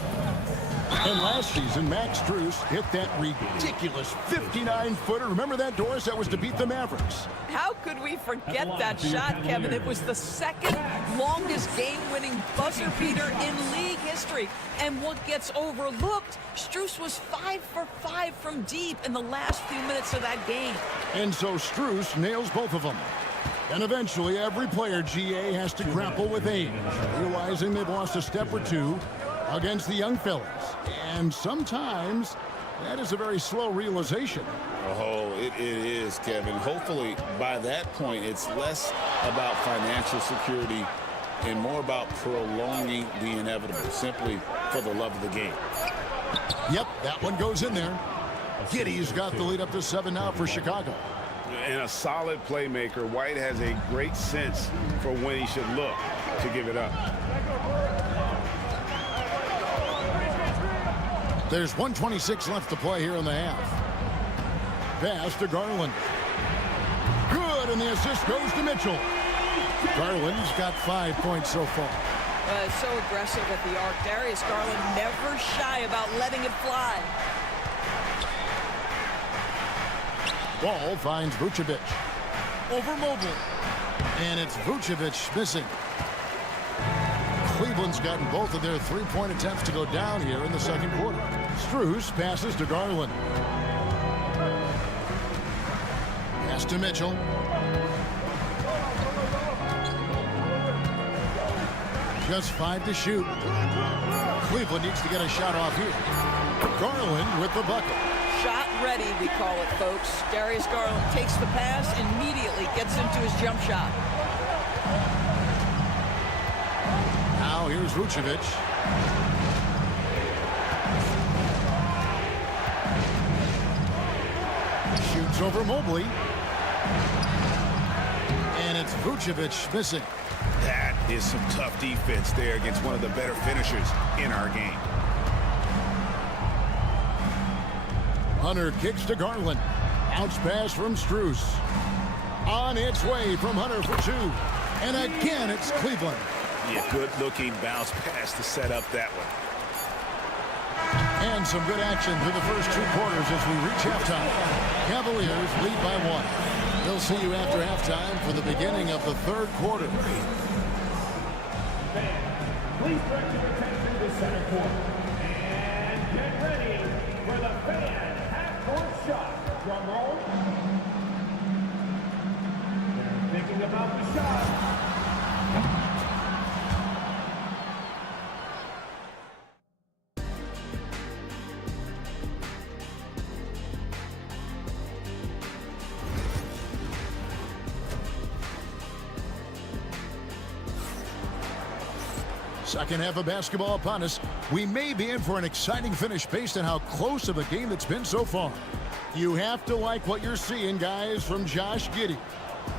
And last season, Max Strus hit that ridiculous 59-footer. Remember that, Doris? That was to beat the Mavericks. How could we forget that shot, Kevin? It was the second longest game-winning buzzer beater in league history. And what gets overlooked, Strus was 5 for 5 from deep in the last few minutes of that game. And so Strus nails both of them. And eventually, every player, GA, has to grapple with age, realizing they've lost a step or 2 against the young fellas. And sometimes that is a very slow realization. Oh, it is, Kevin. Hopefully, by that point, it's less about financial security and more about prolonging the inevitable, simply for the love of the game. Yep, that one goes in there. Giddey's got the lead up to 7 now for Chicago. And a solid playmaker, White has a great sense for when he should look to give it up. There's 1:26 left to play here in the half. Pass to Garland. Good, and the assist goes to Mitchell. Garland's got 5 points so far. So aggressive at the arc. Darius Garland never shy about letting it fly. Ball finds Vucevic. Over Mobley. And it's Vucevic missing. Cleveland's gotten both of their three-point attempts to go down here in the second quarter. Strus passes to Garland. Pass to Mitchell. Just 5 to shoot. Cleveland needs to get a shot off here. Garland with the bucket. Shot ready, we call it, folks. Darius Garland takes the pass, immediately gets into his jump shot. Now here's Vucevic. Shoots over Mobley. And it's Vucevic missing. That is some tough defense there against one of the better finishers in our game. Hunter kicks to Garland. Bounce pass from Strus. On its way from Hunter for 2. And again, it's Cleveland. Yeah, good-looking bounce pass to set up that one. And some good action through the first 2 quarters as we reach halftime. Cavaliers lead by 1. They'll see you after halftime for the beginning of the 3rd quarter. Please direct your attention to center court. And get ready for the fan half-court shot. Drum roll. They're thinking about the shot. Second half of basketball upon us. We may be in for an exciting finish based on how close of a game it's been so far. You have to like what you're seeing, guys, from Josh Giddey.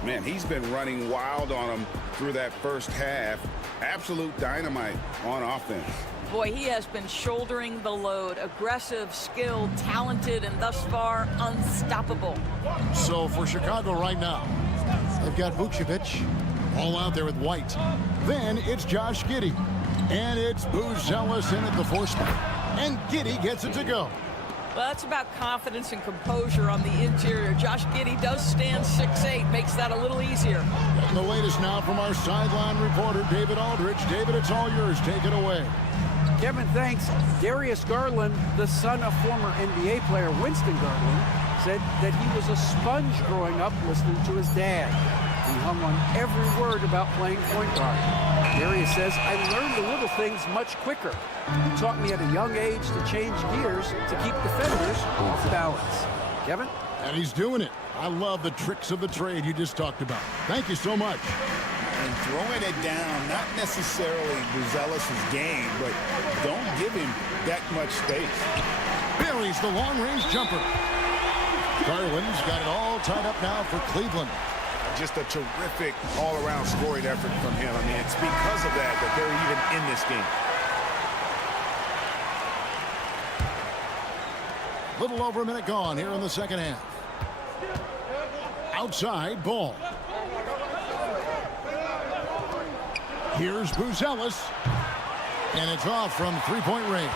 Man, he's been running wild on him through that first half. Absolute dynamite on offense. Boy, he has been shouldering the load. Aggressive, skilled, talented, and thus far unstoppable. So for Chicago right now, they've got Vucevic all out there with White. Then it's Josh Giddey. And it's Buzelis in at the 4 spot. And Giddey gets it to go. Well, that's about confidence and composure on the interior. Josh Giddey does stand 6'8", makes that a little easier. And the latest now from our sideline reporter, David Aldridge. David, it's all yours. Take it away. Kevin, thanks. Darius Garland, the son of former NBA player Winston Garland, said that he was a sponge growing up listening to his dad. He hung on every word about playing point guard. Darius says, I learned the little things much quicker. He taught me at a young age to change gears to keep defenders off balance. Kevin? And he's doing it. I love the tricks of the trade you just talked about. Thank you so much. And throwing it down, not necessarily Buzelis' game, but don't give him that much space. Buries the long-range jumper. Garland's got it all tied up now for Cleveland. Just a terrific all-around scoring effort from him. I mean, it's because of that they're even in this game. Little over a minute gone here in the second half. Outside ball. Here's Buzelis. And it's off from three-point range.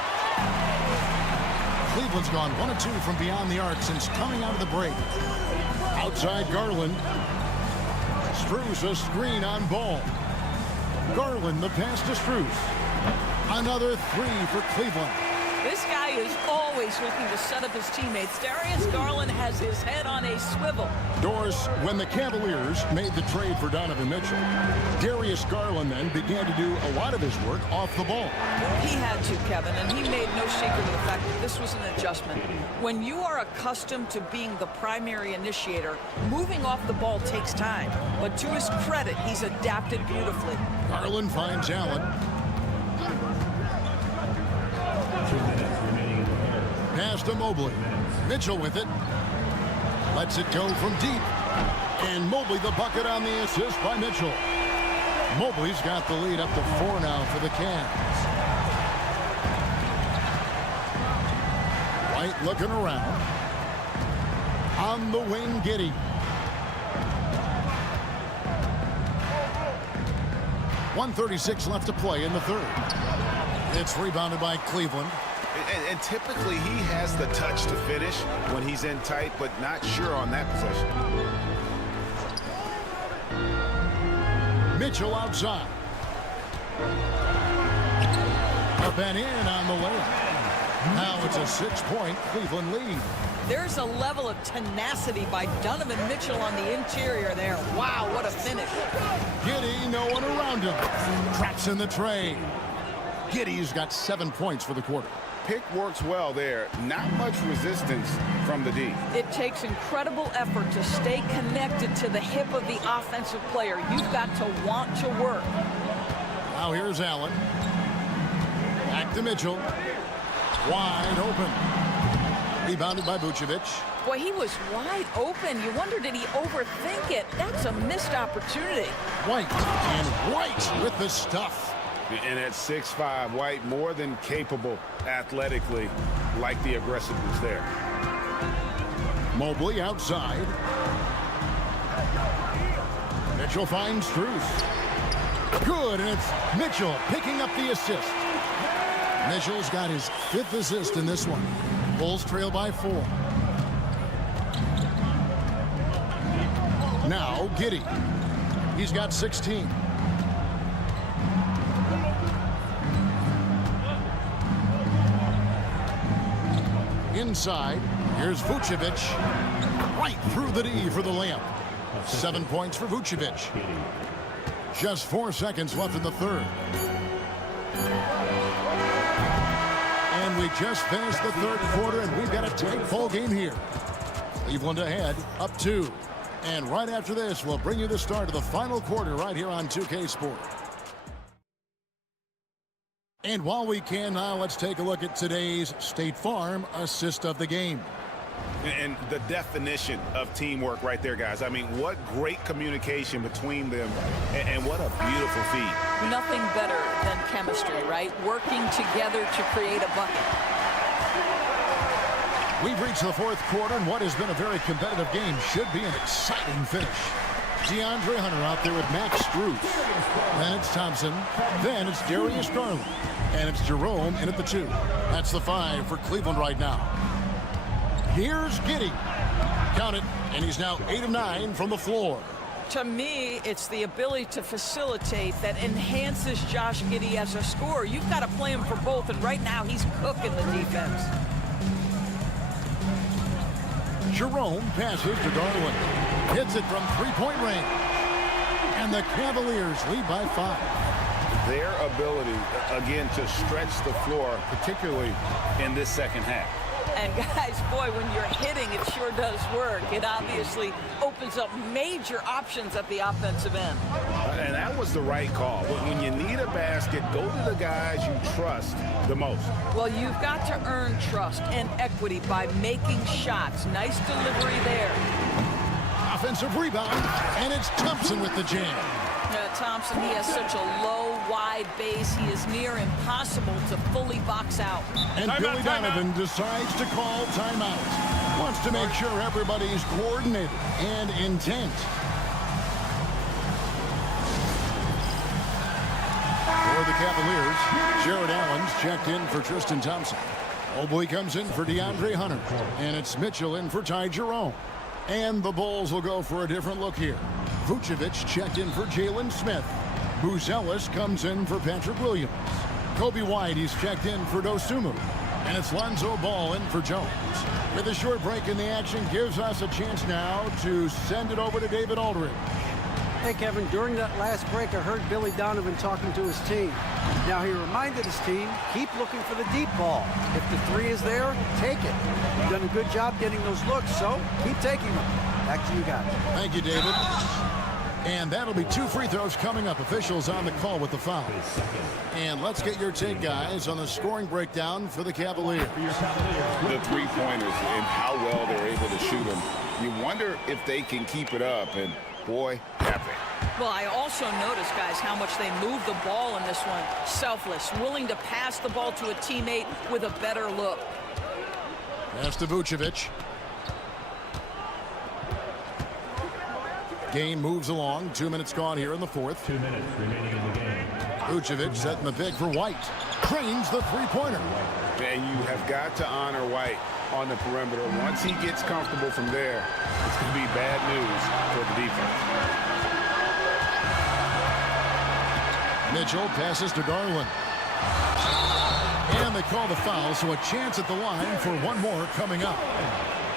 Cleveland's gone 1 of 2 from beyond the arc since coming out of the break. Outside Garland. Strus a screen on ball. Garland the pass to Strus. Another 3 for Cleveland. This guy is always looking to set up his teammates. Darius Garland has his head on a swivel. Doris, when the Cavaliers made the trade for Donovan Mitchell, Darius Garland then began to do a lot of his work off the ball. He had to, Kevin, and he made no secret of the fact that this was an adjustment. When you are accustomed to being the primary initiator, moving off the ball takes time. But to his credit, he's adapted beautifully. Garland finds Allen. Pass to Mobley. Mitchell with it. Lets it go from deep. And Mobley the bucket on the assist by Mitchell. Mobley's got the lead up to 4 now for the Cavs. White looking around. On the wing, Giddey. 1:36 left to play in the third. It's rebounded by Cleveland. And typically he has the touch to finish when he's in tight, but not sure on that possession. Mitchell outside. Up and in on the layup. Now it's a 6-point Cleveland lead. There's a level of tenacity by Donovan Mitchell on the interior there. Wow, what a finish. Giddey, no one around him. Traps in the trade. Giddey's got 7 points for the quarter. Pick works well there. Not much resistance from the D. It takes incredible effort to stay connected to the hip of the offensive player. You've got to want to work. Now here's Allen. Back to Mitchell. Wide open. Rebounded by Vucevic. Boy, he was wide open. You wonder, did he overthink it? That's a missed opportunity. White, and White with the stuff. And at 6'5", White more than capable athletically, like the aggressiveness there. Mobley outside. Mitchell finds Strus. Good, and it's Mitchell picking up the assist. Mitchell's got his 5th assist in this one. Bulls trail by 4. Now Giddey. He's got 16. Inside, here's Vucevic. Right through the D for the layup. 7 points for Vucevic. Just 4 seconds left in the third. And we just finished the third quarter, and we've got a tight ball game here. Cleveland ahead, up 2. And right after this, we'll bring you the start of the final quarter right here on 2K Sport. And while we can now, let's take a look at today's State Farm assist of the game. And the definition of teamwork right there, guys. I mean, what great communication between them, and what a beautiful feed. Nothing better than chemistry, right? Working together to create a bucket. We've reached the fourth quarter, and what has been a very competitive game should be an exciting finish. DeAndre Hunter out there with Max Strus. Then it's Thompson. Then it's Darius Garland. And it's Jerome in at the 2. That's the 5 for Cleveland right now. Here's Giddey. Count it, and he's now 8 of 9 from the floor. To me, it's the ability to facilitate that enhances Josh Giddey as a scorer. You've got to play him for both, and right now he's cooking the defense. Jerome passes to Garland. Hits it from 3-point range. And the Cavaliers lead by 5. Their ability, again, to stretch the floor, particularly in this second half. And guys, boy, when you're hitting, it sure does work. It obviously opens up major options at the offensive end. And that was the right call. When you need a basket, go to the guys you trust the most. Well, you've got to earn trust and equity by making shots. Nice delivery there. Offensive rebound, and it's Thompson with the jam. Thompson, he has such a low, wide base. He is near impossible to fully box out. And Billy Donovan decides to call timeout. Wants to make sure everybody's coordinated and intent. For the Cavaliers, Jared Allen's checked in for Tristan Thompson. Mobley comes in for DeAndre Hunter. And it's Mitchell in for Ty Jerome. And the Bulls will go for a different look here. Vucevic checked in for Jalen Smith. Buzelis comes in for Patrick Williams. Kobe White, he's checked in for Dosunmu. And it's Lonzo Ball in for Jones. With a short break in the action, gives us a chance now to send it over to David Aldridge. Hey, Kevin, during that last break, I heard Billy Donovan talking to his team. Now, he reminded his team, keep looking for the deep ball. If the 3 is there, take it. You've done a good job getting those looks, so keep taking them. Back to you guys. Thank you, David. And that'll be 2 free throws coming up. Officials on the call with the foul. And let's get your take, guys, on the scoring breakdown for the Cavaliers. The 3-pointers and how well they're able to shoot them. You wonder if they can keep it up, and boy, have they. Well, I also noticed, guys, how much they moved the ball in this one. Selfless, willing to pass the ball to a teammate with a better look. Pass to Vucevic. Game moves along. 2 minutes gone here in the fourth. 2 minutes remaining in the game. Vucevic setting the pick for White. Trains the 3-pointer. And you have got to honor White on the perimeter. Once he gets comfortable from there, it's going to be bad news for the defense. Mitchell passes to Garland. And they call the foul, so a chance at the line for one more coming up.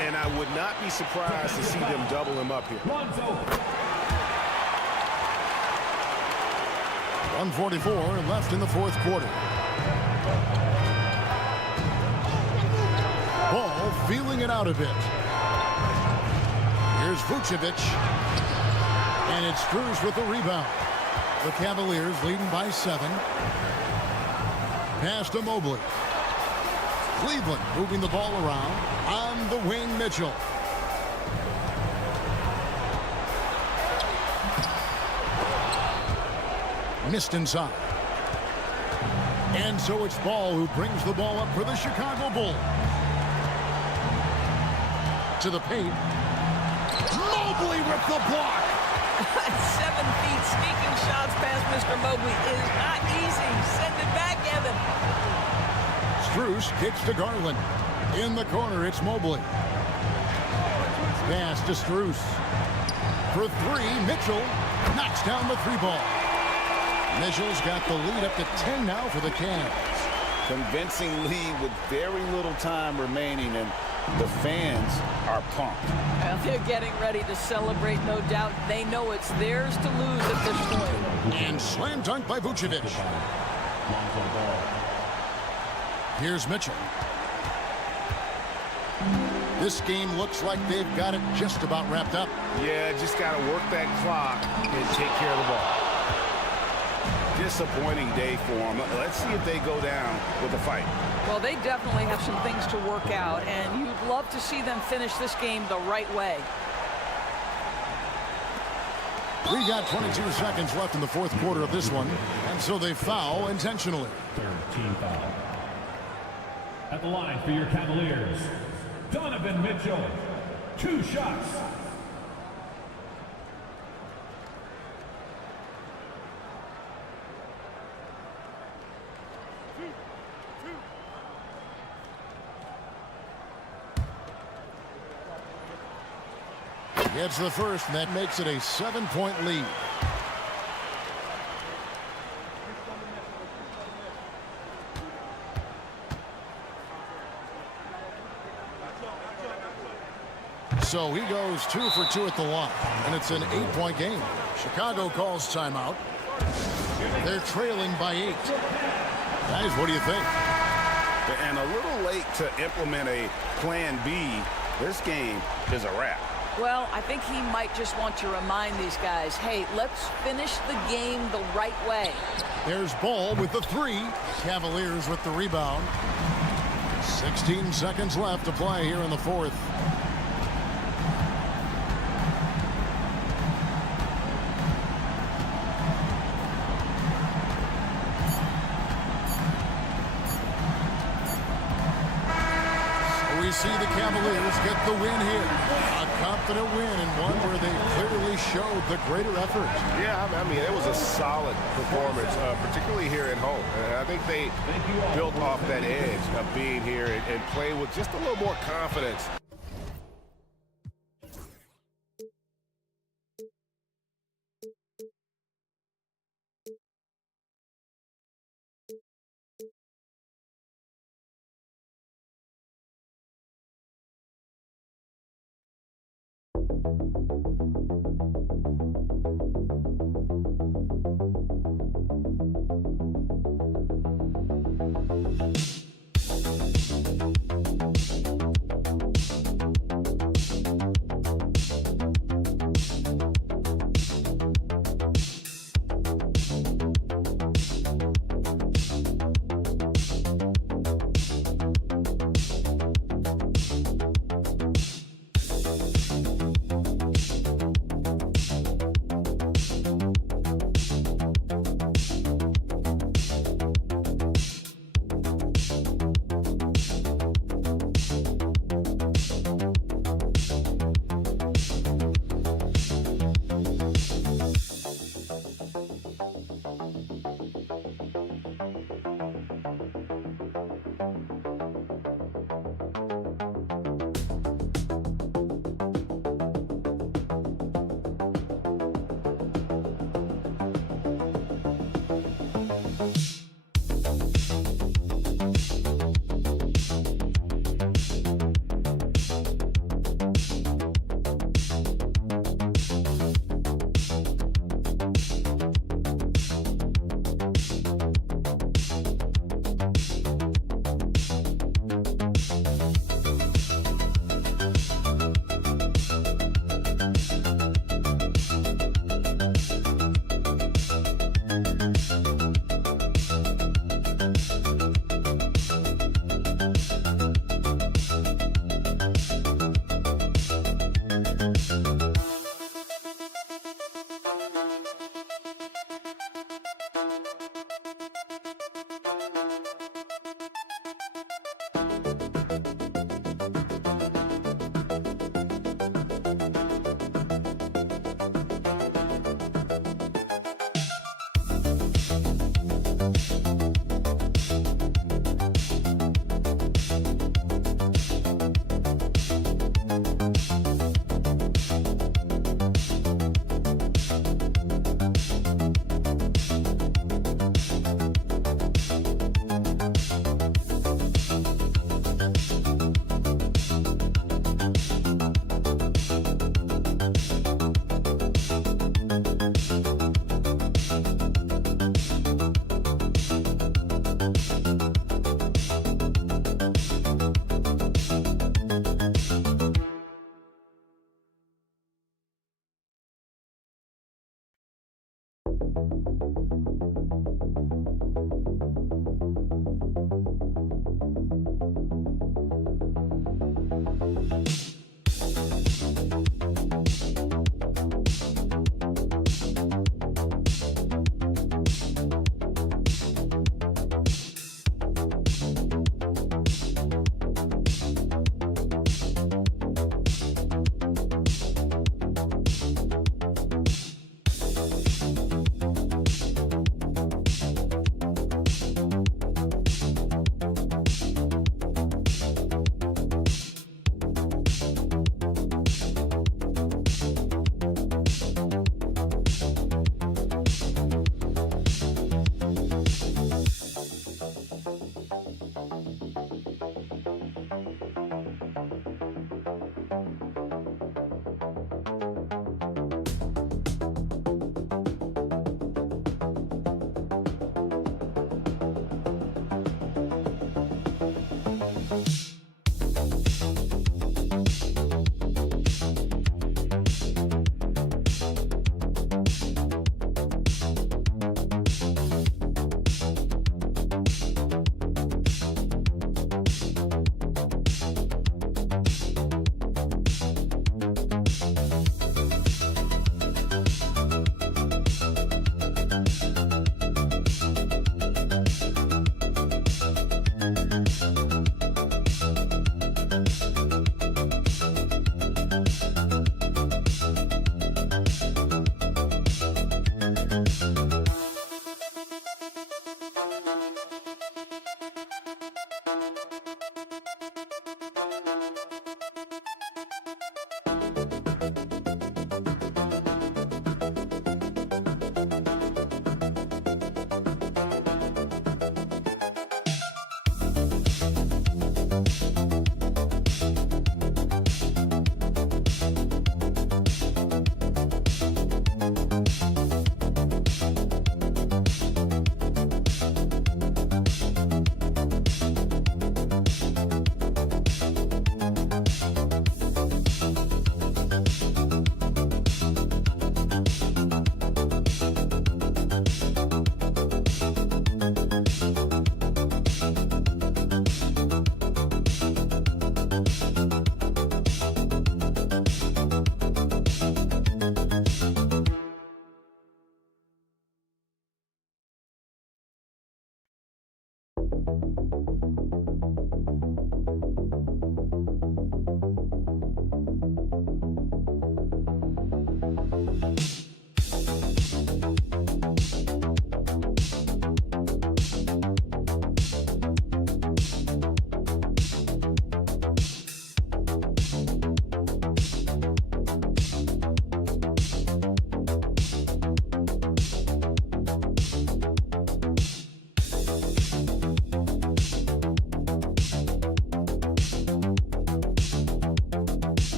And I would not be surprised to see them double him up here. 1:44 left in the fourth quarter. Ball feeling it out a bit. Here's Vucevic. And it's Strus with the rebound. The Cavaliers leading by 7. Pass to Mobley. Cleveland moving the ball around. On the wing, Mitchell. Missed inside. And so it's Ball who brings the ball up for the Chicago Bulls. To the paint. Mobley with the block. 7 feet, sneaking shots past Mr. Mobley is not easy. Send it back, Evan. Strus kicks to Garland. In the corner, it's Mobley. Pass to Strus. For 3, Mitchell knocks down the 3 ball. Mitchell's got the lead up to 10 now for the Cavs. Convincing lead with very little time remaining, and the fans are pumped. Well, they're getting ready to celebrate, no doubt. They know it's theirs to lose at this point. And slam dunk by Vucevic. Here's Mitchell. This game looks like they've got it just about wrapped up. Yeah, just got to work that clock and take care of the ball. Disappointing day for them. Let's see if they go down with a fight. Well, they definitely have some things to work out, and you'd love to see them finish this game the right way. We got 22 seconds left in the 4th quarter of this one, and so they foul intentionally. 13 foul. At the line for your Cavaliers, Donovan Mitchell. 2 shots. Gets the first, and that makes it a 7-point lead. So he goes 2 for 2 at the line, and it's an 8-point game. Chicago calls timeout. They're trailing by 8. Guys, what do you think? And a little late to implement a plan B. This game is a wrap. Well, I think he might just want to remind these guys, hey, let's finish the game the right way. There's Ball with the 3. Cavaliers with the rebound. 16 seconds left to play here in the 4th. We see the Cavaliers get the win here. A confident win, and one where they clearly showed the greater effort. Yeah, I mean, it was a solid performance, particularly here at home. And I think they built off that edge of being here and play with just a little more confidence.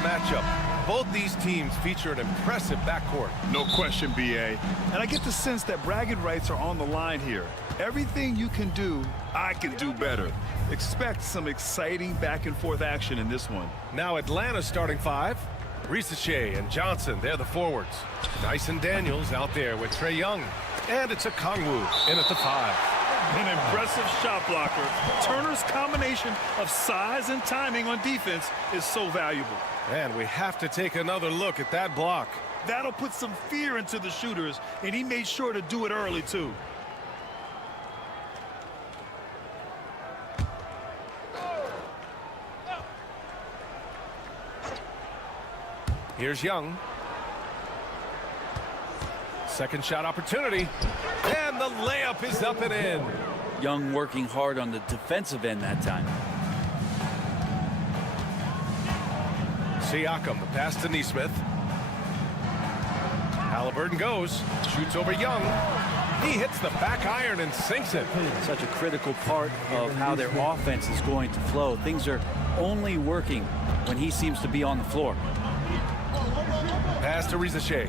matchup. Both these teams feature an impressive backcourt. No question, B.A. And I get the sense that bragging rights are on the line here. Everything you can do, I can do better. Expect some exciting back-and-forth action in this one. Now Atlanta's starting five. Shea and Johnson, they're the forwards. Dyson Daniels out there with Trae Young. And it's a Kongwu in at the five. An impressive shot blocker. Turner's combination of size and timing on defense is so valuable. And we have to take another look at that block. That'll put some fear into the shooters, and he made sure to do it early, too. Here's Young. Second shot opportunity. And the layup is up and in. Young working hard on the defensive end that time. Siakam, the pass to Nesmith. Halliburton goes, shoots over Young. He hits the back iron and sinks it. Such a critical part of how their offense is going to flow. Things are only working when he seems to be on the floor. Pass to Rizachet.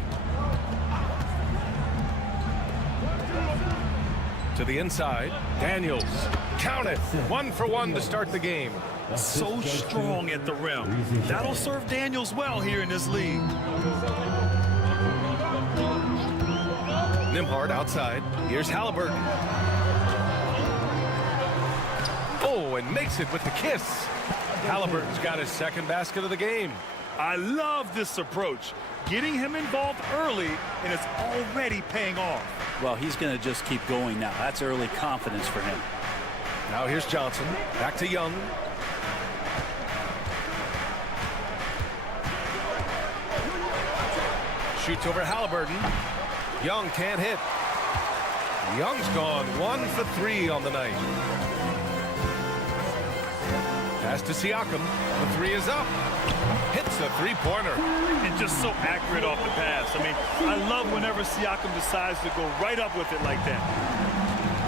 To the inside, Daniels. Count it. 1 for 1 to start the game. So strong at the rim. That'll serve Daniels well here in this league. Nembhard outside. Here's Halliburton. Oh, and makes it with the kiss. Halliburton's got his second basket of the game. I love this approach. Getting him involved early, and it's already paying off. Well, he's going to just keep going now. That's early confidence for him. Now here's Johnson. Back to Young. Shoots over Halliburton. Young can't hit. Young's gone 1 for 3 on the night. Pass to Siakam. The 3 is up. Hits the three-pointer. And just so accurate off the pass. I mean, I love whenever Siakam decides to go right up with it like that.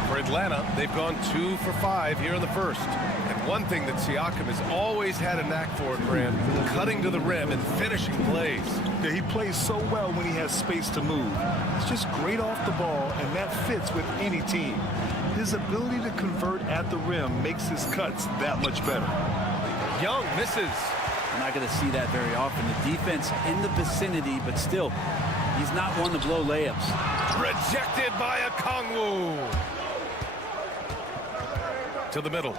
For Atlanta, they've gone 2 for 5 here in the first. And one thing that Siakam has always had a knack for, Grant, cutting to the rim and finishing plays. Yeah, he plays so well when he has space to move. It's just great off the ball, and that fits with any team. His ability to convert at the rim makes his cuts that much better. Young misses. We're not going to see that very often. The defense in the vicinity, but still, he's not one to blow layups. Rejected by a Kongwu. To the middle.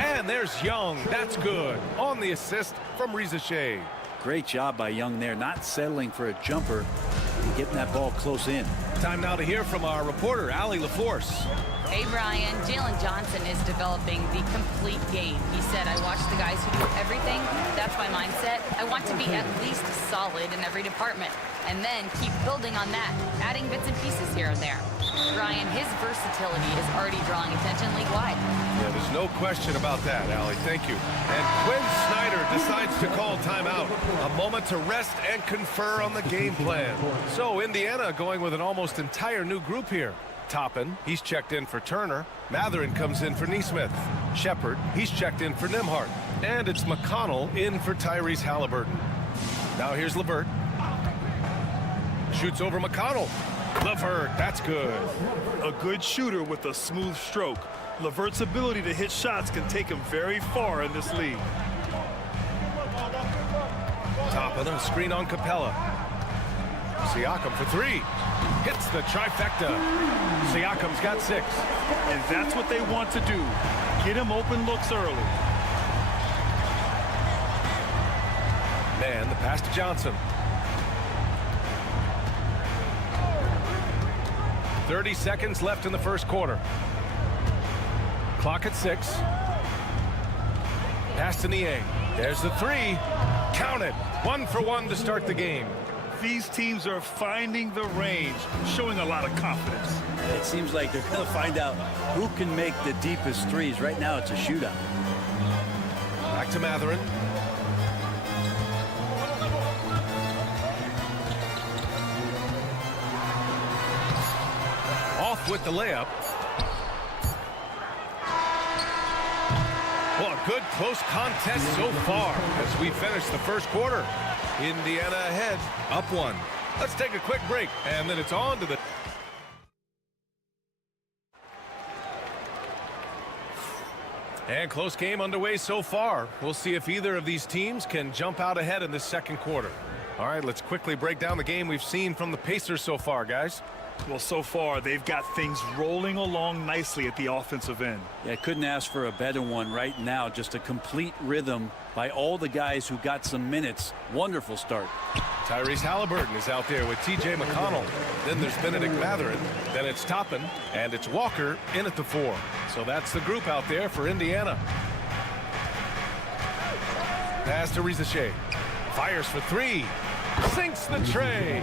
And there's Young. That's good. On the assist from Rizachet. Great job by Young there, not settling for a jumper and getting that ball close in. Time now to hear from our reporter, Allie LaForce. Hey, Brian, Jalen Johnson is developing the complete game. He said, I watch the guys who do everything. That's my mindset. I want to be at least solid in every department and then keep building on that, adding bits and pieces here and there. Brian, his versatility is already drawing attention league-wide. Yeah, there's no question about that, Allie. Thank you. And Quinn Snyder decides to call timeout. A moment to rest and confer on the game plan. So Indiana going with an almost entire new group here. Toppin, he's checked in for Turner. Matherin comes in for Nesmith. Shepard, he's checked in for Nembhard. And it's McConnell in for Tyrese Halliburton. Now here's LeVert. Shoots over McConnell. LeVert, that's good. A good shooter with a smooth stroke. LeVert's ability to hit shots can take him very far in this league. Top of the screen on Capella. Siakam for 3. Hits the trifecta. Siakam's got 6. And that's what they want to do. Get him open looks early. Man, the pass to Johnson. 30 seconds left in the first quarter. Clock at 6. Pass to Niang. There's the 3. Count it. 1 for 1 to start the game. These teams are finding the range, showing a lot of confidence. It seems like they're going to find out who can make the deepest threes. Right now, it's a shootout. Back to Matherin. Off with the layup. Well, a good close contest so far as we finish the first quarter. Indiana ahead, up 1. Let's take a quick break, and then it's on to the... And close game underway so far. We'll see if either of these teams can jump out ahead in this second quarter. All right, let's quickly break down the game we've seen from the Pacers so far, guys. Well, so far, they've got things rolling along nicely at the offensive end. Yeah, couldn't ask for a better one right now. Just a complete rhythm by all the guys who got some minutes. Wonderful start. Tyrese Halliburton is out there with T.J. McConnell. Then there's Benedict Matherin. Then it's Toppin. And it's Walker in at the 4. So that's the group out there for Indiana. pass to Risache. Fires for three. Sinks the tray.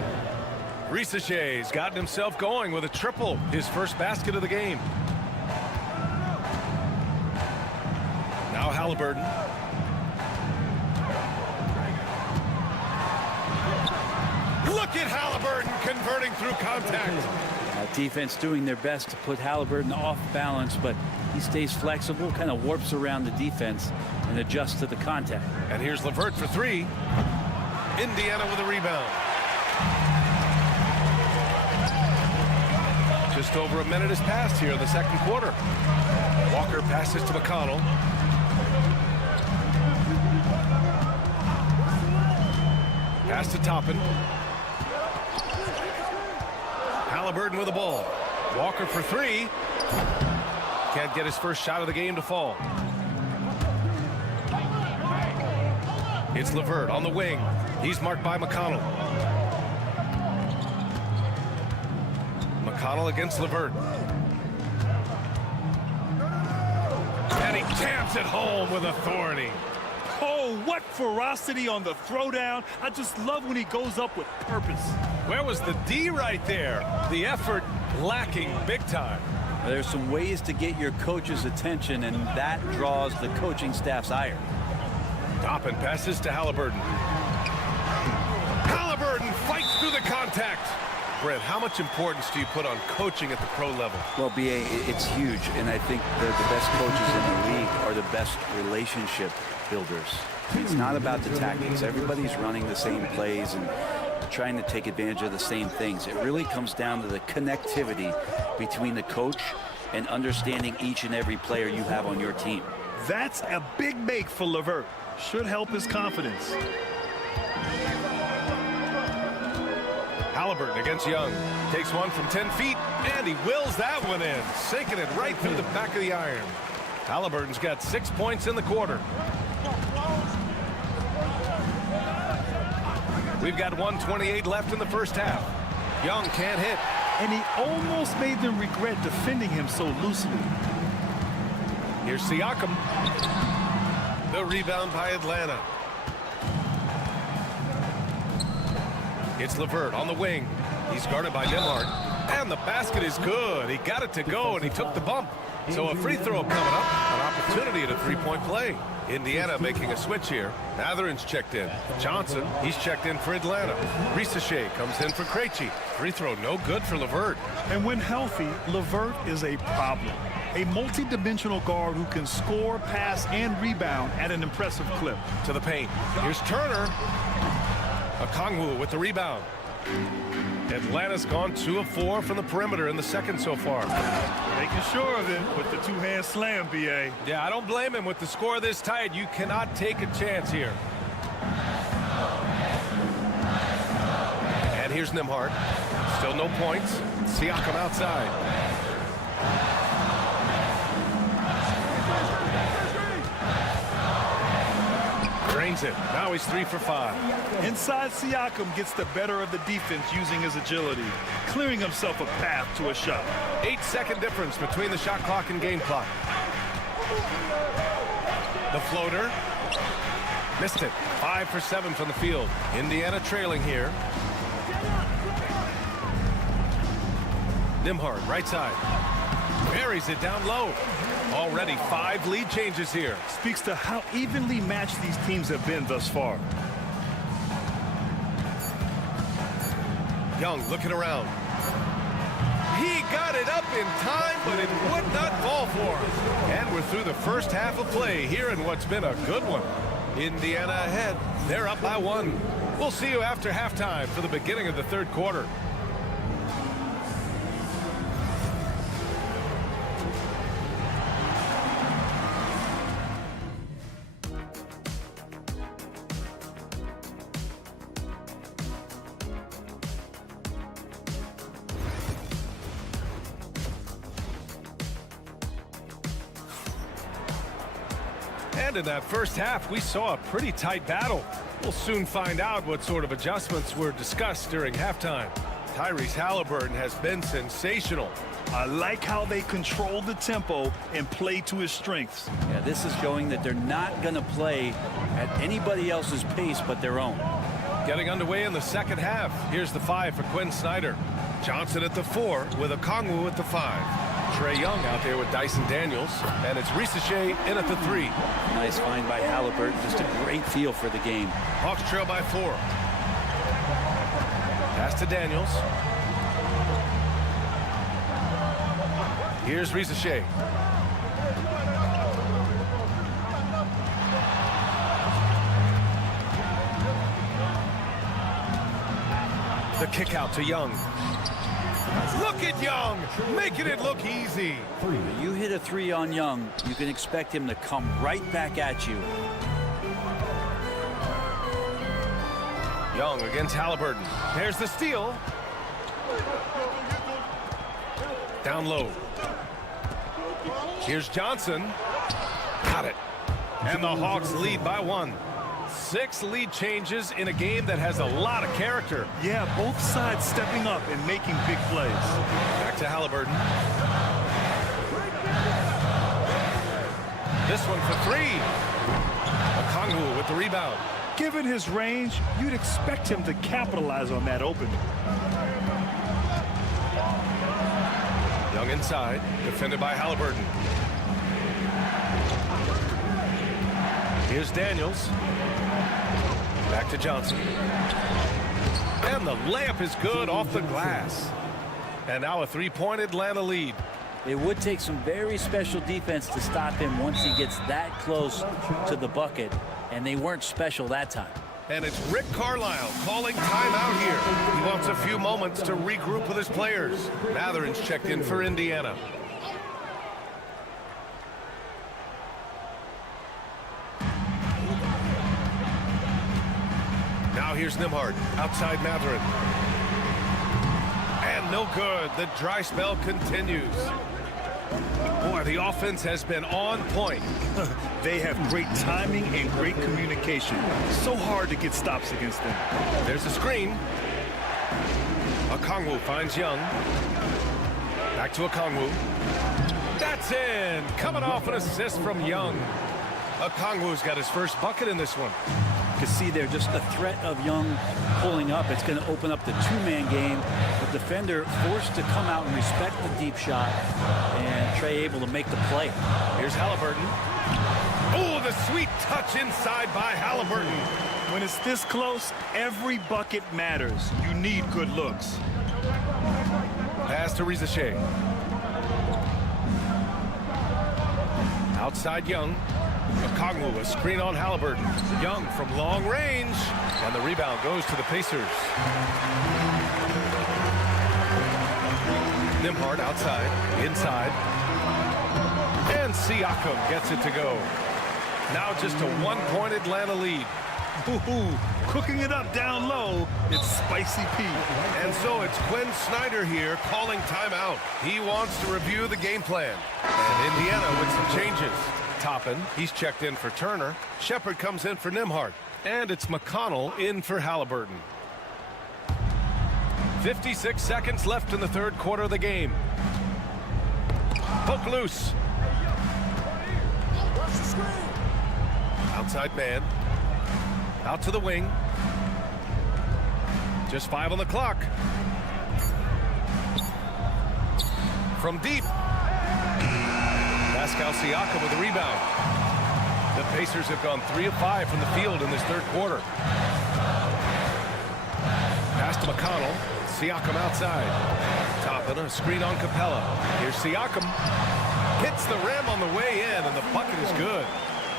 Risache's gotten himself going with a triple. His first basket of the game. Now Halliburton. Look at Halliburton converting through contact. Defense doing their best to put Halliburton off balance, but he stays flexible, kind of warps around the defense and adjusts to the contact. And here's LeVert for three. Indiana with a rebound. Just over a minute has passed here in the second quarter. Walker passes to McConnell. Pass to Toppin. Halliburton with the ball. Walker for three. Can't get his first shot of the game to fall. It's LeVert on the wing. He's marked by McConnell. McConnell against LeVert. And he jams it home with authority. Oh, what ferocity on the throwdown. I just love when he goes up with purpose. Where was the D right there? The effort lacking big time. There's some ways to get your coach's attention, and that draws the coaching staff's ire. Toppin passes to Halliburton. Halliburton fights through the contact. Brett, how much importance do you put on coaching at the pro level? Well, B.A., it's huge, and I think the best coaches in the league are the best relationship builders. It's not about the tactics. Everybody's running the same plays and trying to take advantage of the same things. It really comes down to the connectivity between the coach and understanding each and every player you have on your team. That's a big make for LeVert. Should help his confidence. Halliburton against Young. Takes one from 10 feet, and he wills that one in, sinking it right through the back of the iron. Halliburton's got 6 points in the quarter. We've got 1:28 left in the first half. Young can't hit. And he almost made them regret defending him so loosely. Here's Siakam. The rebound by Atlanta. It's LeVert on the wing. He's guarded by Nembhard. And the basket is good. He got it to go, and he took the bump. So a free throw coming up. An opportunity at a three-point play. Indiana making a switch here. Matherin's checked in. Johnson, he's checked in for Atlanta. Risache comes in for Krejci. Free throw no good for LeVert. And when healthy, LeVert is a problem. A multi-dimensional guard who can score, pass, and rebound at an impressive clip. To the paint. Here's Turner. Okongwu with the rebound. Atlanta's gone 2 of 4 from the perimeter in the second so far. Making sure of it with the two-hand slam, B.A. Yeah, I don't blame him. With the score this tight, you cannot take a chance here. And here's Nembhard. Still no points. Siakam outside. Drains it. Now he's 3 for 5. Inside, Siakam gets the better of the defense using his agility, clearing himself a path to a shot. 8-second difference between the shot clock and game clock. The floater. Missed it. 5 for 7 from the field. Indiana trailing here. Nembhard, right side. Buries it down low. Already 5 lead changes here. Speaks to how evenly matched these teams have been thus far. Young looking around. He got it up in time, but it would not fall for him. And we're through the first half of play here in what's been a good one. Indiana ahead. They're up by 1. We'll see you after halftime for the beginning of the third quarter. And in that first half, we saw a pretty tight battle. We'll soon find out what sort of adjustments were discussed during halftime. Tyrese Halliburton has been sensational. I like how they control the tempo and play to his strengths. Yeah, this is showing that they're not going to play at anybody else's pace but their own. Getting underway in the second half. Here's the 5 for Quinn Snyder. Johnson at the 4 with Okongwu at the 5. Trae Young out there with Dyson Daniels. And it's Risacher in at the 3. Nice find by Halliburton. Just a great feel for the game. Hawks trail by 4. Pass to Daniels. Here's Risacher. The kick out to Young. Look at Young, making it look easy. You hit a 3 on Young, you can expect him to come right back at you. Young against Halliburton. There's the steal. Down low. Here's Johnson. Got it. And the Hawks lead by 1. 6 lead changes in a game that has a lot of character. Yeah, both sides stepping up and making big plays. Back to Halliburton. This one for 3. Okongwu with the rebound. Given his range, you'd expect him to capitalize on that opening. Young inside, defended by Halliburton. Here's Daniels. Back to Johnson. And the layup is good off the glass. And now a 3-point Atlanta lead. It would take some very special defense to stop him once he gets that close to the bucket, and they weren't special that time. And it's Rick Carlisle calling timeout here. He wants a few moments to regroup with his players. Matherin's checked in for Indiana. Now here's Nembhard, outside Mathurin. And no good. The dry spell continues. Boy, the offense has been on point. They have great timing and great communication. So hard to get stops against them. There's a screen. Okongwu finds Young. Back to Okongwu. That's in. Coming off an assist from Young. Okongwu's got his first bucket in this one. You can see there just the threat of Young pulling up. It's going to open up the 2-man game. The defender forced to come out and respect the deep shot, and Trae able to make the play. Here's Halliburton. Oh, the sweet touch inside by Halliburton. When it's this close, every bucket matters. You need good looks. Pass to Risacher. Outside Young. Okongwu, a screen on Halliburton. Young from long range. And the rebound goes to the Pacers. Nembhard outside, inside. And Siakam gets it to go. Now just a 1-point Atlanta lead. Ooh, cooking it up down low. It's Spicy Pete. And so it's Quinn Snyder here calling timeout. He wants to review the game plan. And Indiana with some changes. Toppin, he's checked in for Turner. Shepard comes in for Nembhard. And it's McConnell in for Halliburton. 56 seconds left in the third quarter of the game. Poke loose. Outside man. Out to the wing. Just 5 on the clock. From deep. Pascal Siakam with the rebound. The Pacers have gone 3 of 5 from the field in this third quarter. Pass to McConnell. Siakam outside. Toppin, a screen on Capella. Here's Siakam. Hits the rim on the way in, and the bucket is good.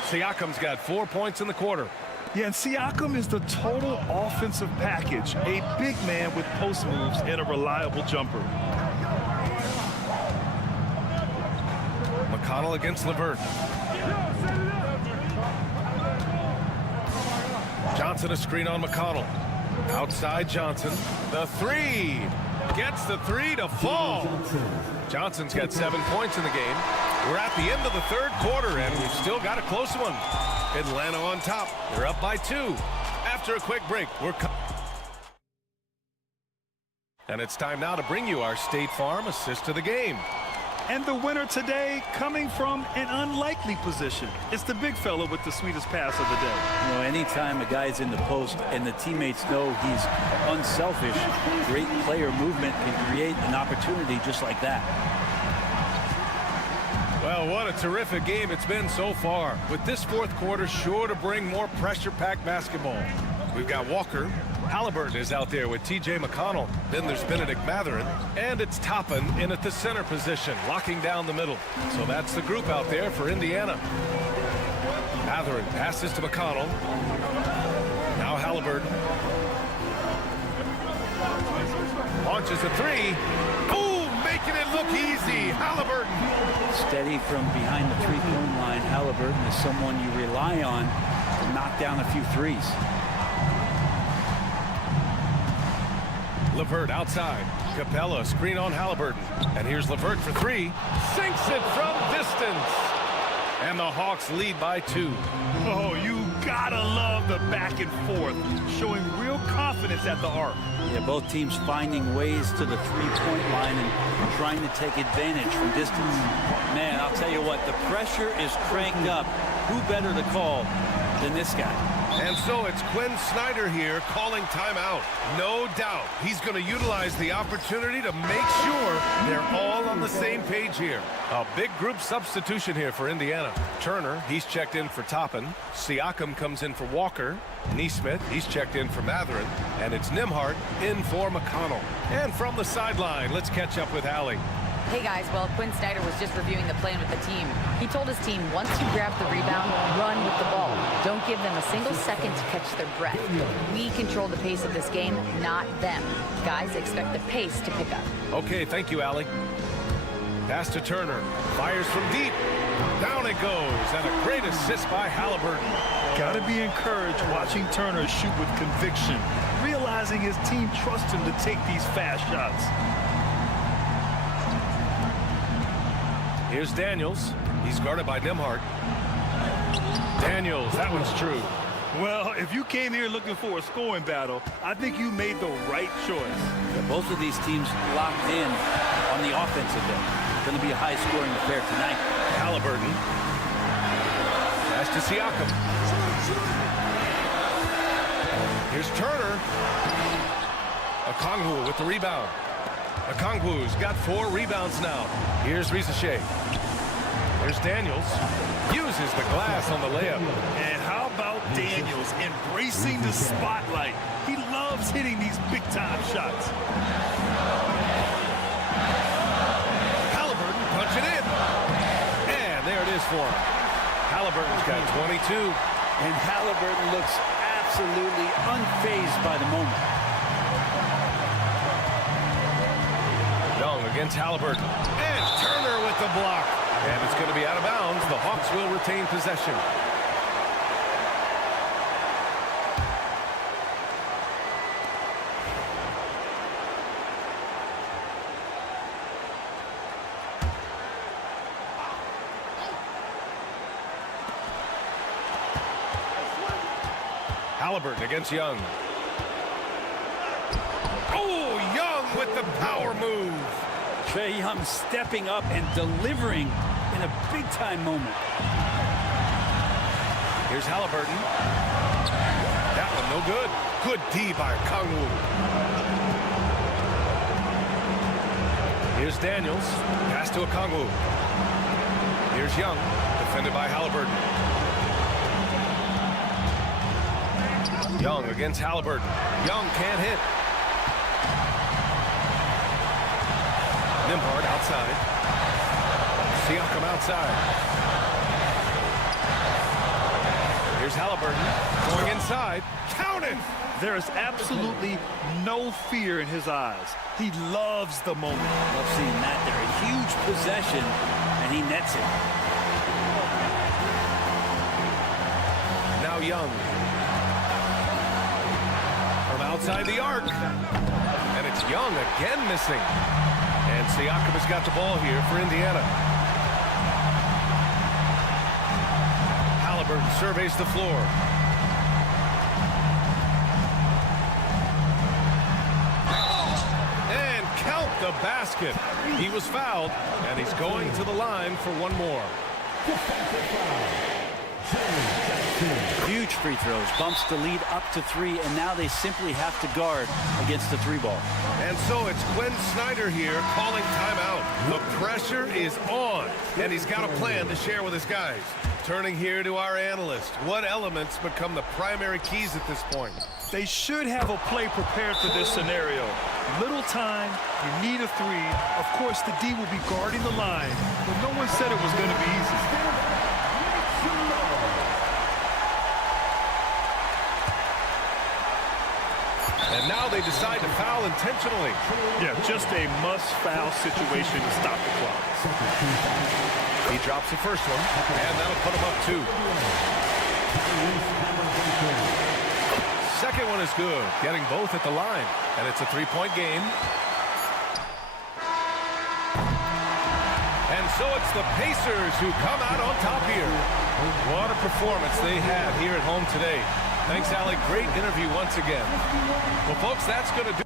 Siakam's got 4 points in the quarter. Yeah, and Siakam is the total offensive package. A big man with post moves and a reliable jumper. McConnell against LeVert. Johnson a screen on McConnell. Outside Johnson. The 3. Gets the 3 to fall. Johnson's got 7 points in the game. We're at the end of the third quarter, and we've still got a close one. Atlanta on top. They're up by 2. After a quick break, And it's time now to bring you our State Farm assist of the game. And the winner today coming from an unlikely position. It's the big fella with the sweetest pass of the day. You know, anytime a guy's in the post and the teammates know he's unselfish, great player movement can create an opportunity just like that. Well, what a terrific game it's been so far. With this fourth quarter sure to bring more pressure-packed basketball. We've got Walker. Halliburton is out there with T.J. McConnell. Then there's Benedict Mathurin. And it's Toppin in at the center position, locking down the middle. So that's the group out there for Indiana. Mathurin passes to McConnell. Now Halliburton. Launches a three. Boom! Making it look easy. Halliburton. Steady from behind the three-point line. Halliburton is someone you rely on to knock down a few threes. LeVert outside. Capella screen on Halliburton. And here's LeVert for three. Sinks it from distance. And the Hawks lead by 2. Oh, you gotta love the back and forth, showing real confidence at the arc. Yeah, both teams finding ways to the three-point line and trying to take advantage from distance. Man, I'll tell you what, the pressure is cranked up. Who better to call than this guy? And so it's Quinn Snyder here calling timeout. No doubt he's going to utilize the opportunity to make sure they're all on the same page here. A big group substitution here for Indiana. Turner, he's checked in for Toppin. Siakam comes in for Walker. Neesmith, he's checked in for Mathurin. And it's Nembhard in for McConnell. And from the sideline, let's catch up with Allie. Hey guys, well, Quinn Snyder was just reviewing the plan with the team. He told his team, once you grab the rebound, run with the ball. Don't give them a single second to catch their breath. We control the pace of this game, not them. Guys, expect the pace to pick up. Okay, thank you, Allie. Pass to Turner. Fires from deep. Down it goes. And a great assist by Halliburton. Gotta be encouraged watching Turner shoot with conviction, realizing his team trusts him to take these fast shots. Here's Daniels. He's guarded by Nembhard. Daniels, that one's true. Well, if you came here looking for a scoring battle, I think you made the right choice. Yeah, both of these teams locked in on the offensive end. Going to be a high-scoring affair tonight. Halliburton. Pass to Siakam. Here's Turner. Okongwu with the rebound. Okongwu's got 4 rebounds now. Here's Risache. There's Daniels. Uses the glass on the layup. And how about Daniels embracing the spotlight? He loves hitting these big-time shots. Halliburton punching in. And there it is for him. Halliburton's got 22. And Halliburton looks absolutely unfazed by the moment. Young against Halliburton. And Turner with the block. And it's going to be out of bounds. The Hawks will retain possession. Halliburton against Young. Oh, Young with the power move. Trae Young stepping up and delivering in a big-time moment. Here's Halliburton. That one no good. Good D by Okongwu. Here's Daniels. Pass to Okongwu. Here's Young. Defended by Halliburton. Young against Halliburton. Young can't hit. Nembhard outside. Siakam outside. Here's Halliburton going inside. Count it! There is absolutely no fear in his eyes. He loves the moment. Love seeing that there. A huge possession, and he nets it. Now Young. From outside the arc. And it's Young again missing. And Siakam has got the ball here for Indiana. Halliburton surveys the floor. the basket. He was fouled, and he's going to the line for one more. Huge free throws, bumps the lead up to 3, and now they simply have to guard against the 3-ball. And so it's Quinn Snyder here calling timeout. The pressure is on, and he's got a plan to share with his guys. Turning here to our analyst, what elements become the primary keys at this point? They should have a play prepared for this scenario. Little time, you need a 3. Of course, the D will be guarding the line, but no one said it was going to be easy. And now they decide to foul intentionally. Yeah, just a must-foul situation to stop the clock. He drops the first one, and that'll put him up 2. Second one is good, getting both at the line, and it's a 3-point game. And so it's the Pacers who come out on top here. What a performance they had here at home today. Thanks, Allie. Great interview once again. Well, folks, that's going to do.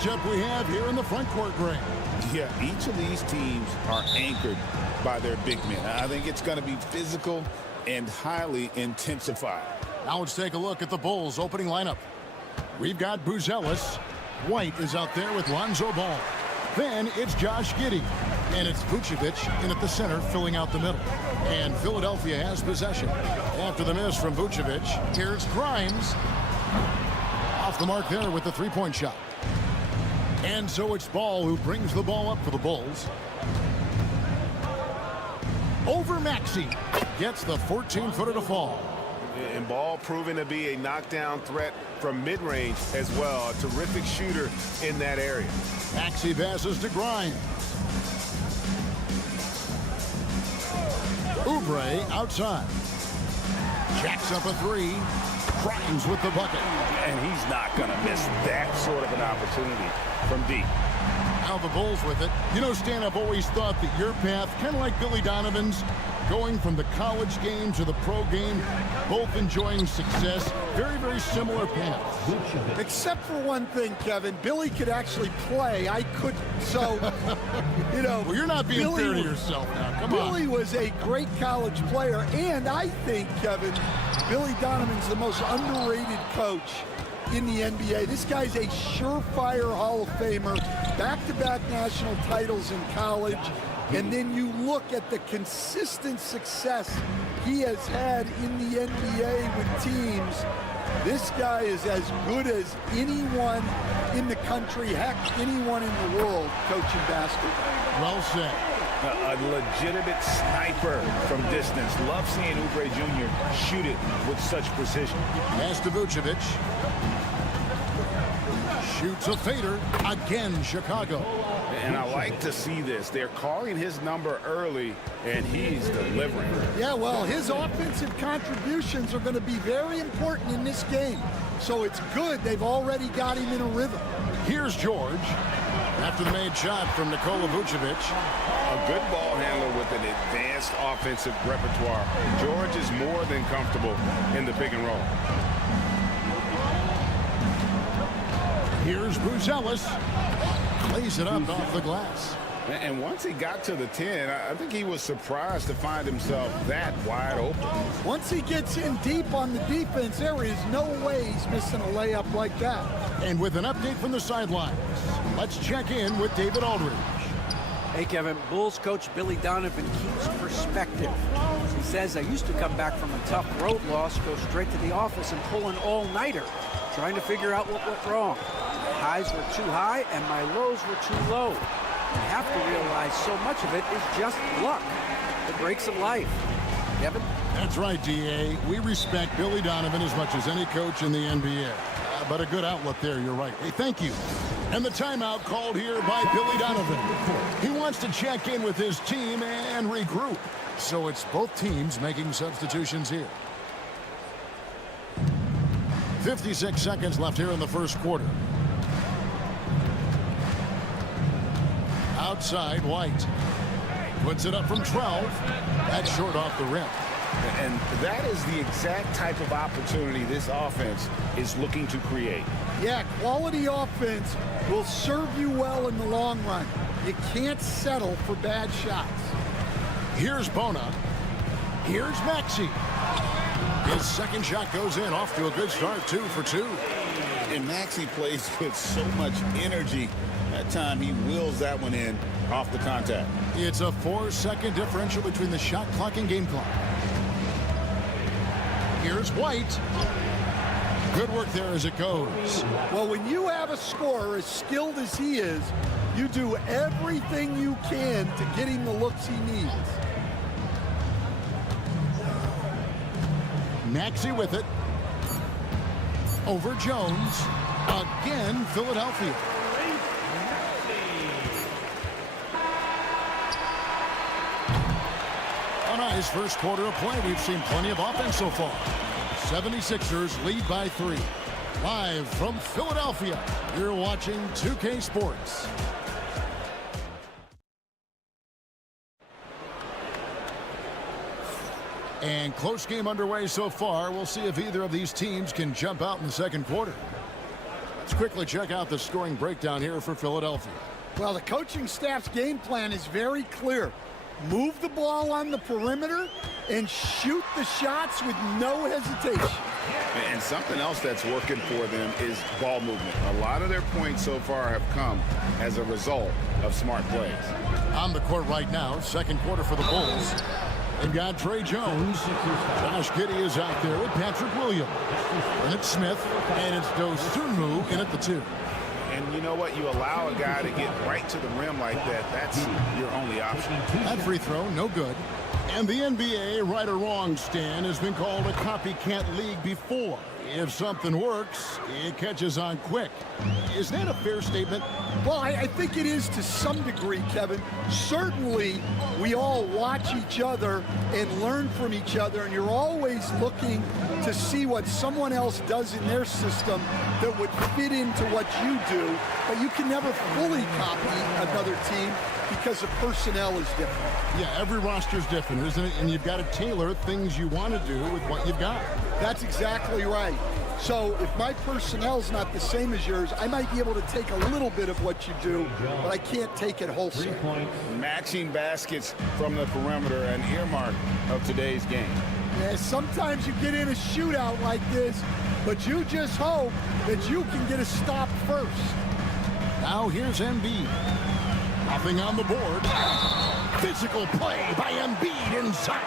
matchup we have here in the front court, Greg. Yeah, each of these teams are anchored by their big men. I think it's going to be physical and highly intensified. Now let's take a look at the Bulls' opening lineup. We've got Buzelis. White is out there with Lonzo Ball. Then it's Josh Giddey. And it's Vucevic in at the center, filling out the middle. And Philadelphia has possession. After the miss from Vucevic, here's Grimes. Off the mark there with the three-point shot. And so it's Ball who brings the ball up for the Bulls. Over Maxey. Gets the 14-footer to fall. And Ball proving to be a knockdown threat from mid-range as well. A terrific shooter in that area. Maxey passes to Grimes. Oubre outside. Jacks up a three. Grimes with the bucket. And he's not going to miss that sort of an opportunity from deep. Now the Bulls with it. You know, Stan, I've always thought that your path, kind of like Billy Donovan's, going from the college game to the pro game, both enjoying success, very, very similar paths. Except for one thing, Kevin. Billy could actually play. I couldn't. So, you know. Well, you're not being fair to yourself now. Come on. Billy was a great college player. And I think, Kevin, Billy Donovan's the most underrated coach in the NBA. This guy's a surefire Hall of Famer. Back-to-back national titles in college. And then you look at the consistent success he has had in the NBA with teams. This guy is as good as anyone in the country, heck, anyone in the world coaching basketball. Well said. A legitimate sniper from distance. Love seeing Oubre Jr. shoot it with such precision. Pass to Vucevic. Shoots a fader. Again, Chicago. And I like to see this. They're calling his number early, and he's delivering. Yeah, well, his offensive contributions are going to be very important in this game. So it's good they've already got him in a rhythm. Here's George. After the made shot from Nikola Vucevic. A good ball handler with an advanced offensive repertoire. George is more than comfortable in the pick and roll. Here's Buzelis. Plays it up off the glass. And once he got to the 10, I think he was surprised to find himself that wide open. Once he gets in deep on the defense, there is no way he's missing a layup like that. And with an update from the sidelines, let's check in with David Aldridge. Hey, Kevin, Bulls coach Billy Donovan keeps perspective. He says, I used to come back from a tough road loss, go straight to the office and pull an all-nighter, trying to figure out what went wrong. My highs were too high and my lows were too low. You have to realize so much of it is just luck, the breaks of life. Kevin? That's right, D.A. We respect Billy Donovan as much as any coach in the NBA. But a good outlet there, you're right. Hey, thank you. And the timeout called here by Billy Donovan. He wants to check in with his team and regroup. So it's both teams making substitutions here. 56 seconds left here in the first quarter. Outside, White. Puts it up from 12. That's short off the rim. And that is the exact type of opportunity this offense is looking to create. Yeah, quality offense will serve you well in the long run. You can't settle for bad shots. Here's Bona. Here's Maxey. His second shot goes in, off to a good start, 2 for 2. And Maxey plays with so much energy. That time he wheels that one in off the contact. It's a 4-second differential between the shot clock and game clock. Here's White. Good work there as it goes. Well, when you have a scorer as skilled as he is, you do everything you can to get him the looks he needs. Maxey with it. Over Jones. Again, Philadelphia. A nice first quarter of play. We've seen plenty of offense so far. 76ers lead by 3. Live from Philadelphia, you're watching 2K Sports. And close game underway so far. We'll see if either of these teams can jump out in the second quarter. Let's quickly check out the scoring breakdown here for Philadelphia. Well, the coaching staff's game plan is very clear. Move the ball on the perimeter and shoot the shots with no hesitation. And something else that's working for them is ball movement. A lot of their points so far have come as a result of smart plays. On the court right now, second quarter for the Bulls. They've got Trey Jones. Josh Giddey is out there with Patrick Williams. And it's Smith, and it's Dosunmu in at the 2. And you know what? You allow a guy to get right to the rim like that. That's your only option. That free throw, no good. And the NBA, right or wrong, Stan, has been called a copycat league before. If something works, it catches on quick. Is that a fair statement? Well, I think it is to some degree, Kevin. Certainly, we all watch each other and learn from each other, and you're always looking to see what someone else does in their system that would fit into what you do, but you can never fully copy another team because the personnel is different. Yeah, every roster's different, isn't it? And you've got to tailor things you want to do with what you've got. That's exactly right. So if my personnel's not the same as yours, I might be able to take a little bit of what you do, but I can't take it wholesale. Matching baskets from the perimeter, an earmark of today's game. Yeah, sometimes you get in a shootout like this, but you just hope that you can get a stop first. Now here's Embiid. Nothing on the board. Physical play by Embiid inside.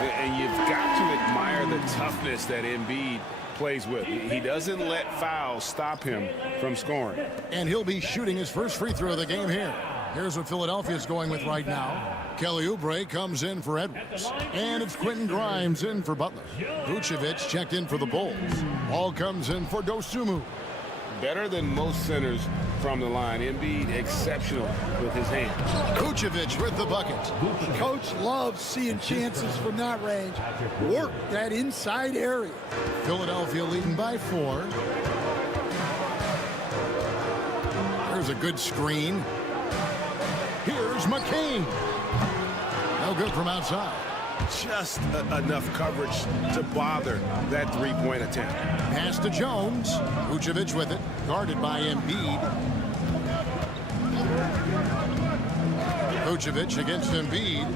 And you've got to admire the toughness that Embiid plays with. He doesn't let fouls stop him from scoring. And he'll be shooting his first free throw of the game here. Here's what Philadelphia's going with right now. Kelly Oubre comes in for Edwards. And it's Quentin Grimes in for Butler. Vucevic checked in for the Bulls. Ball comes in for Dosunmu. Better than most centers from the line. Embiid exceptional with his hands. Vucevic with the bucket. The coach loves seeing chances from that range. Work that inside area. Philadelphia leading by 4. There's a good screen. Here's McCain. No good from outside. Just enough coverage to bother that three-point attempt. Pass to Jones. Vucevic with it. Guarded by Embiid. Vucevic against Embiid.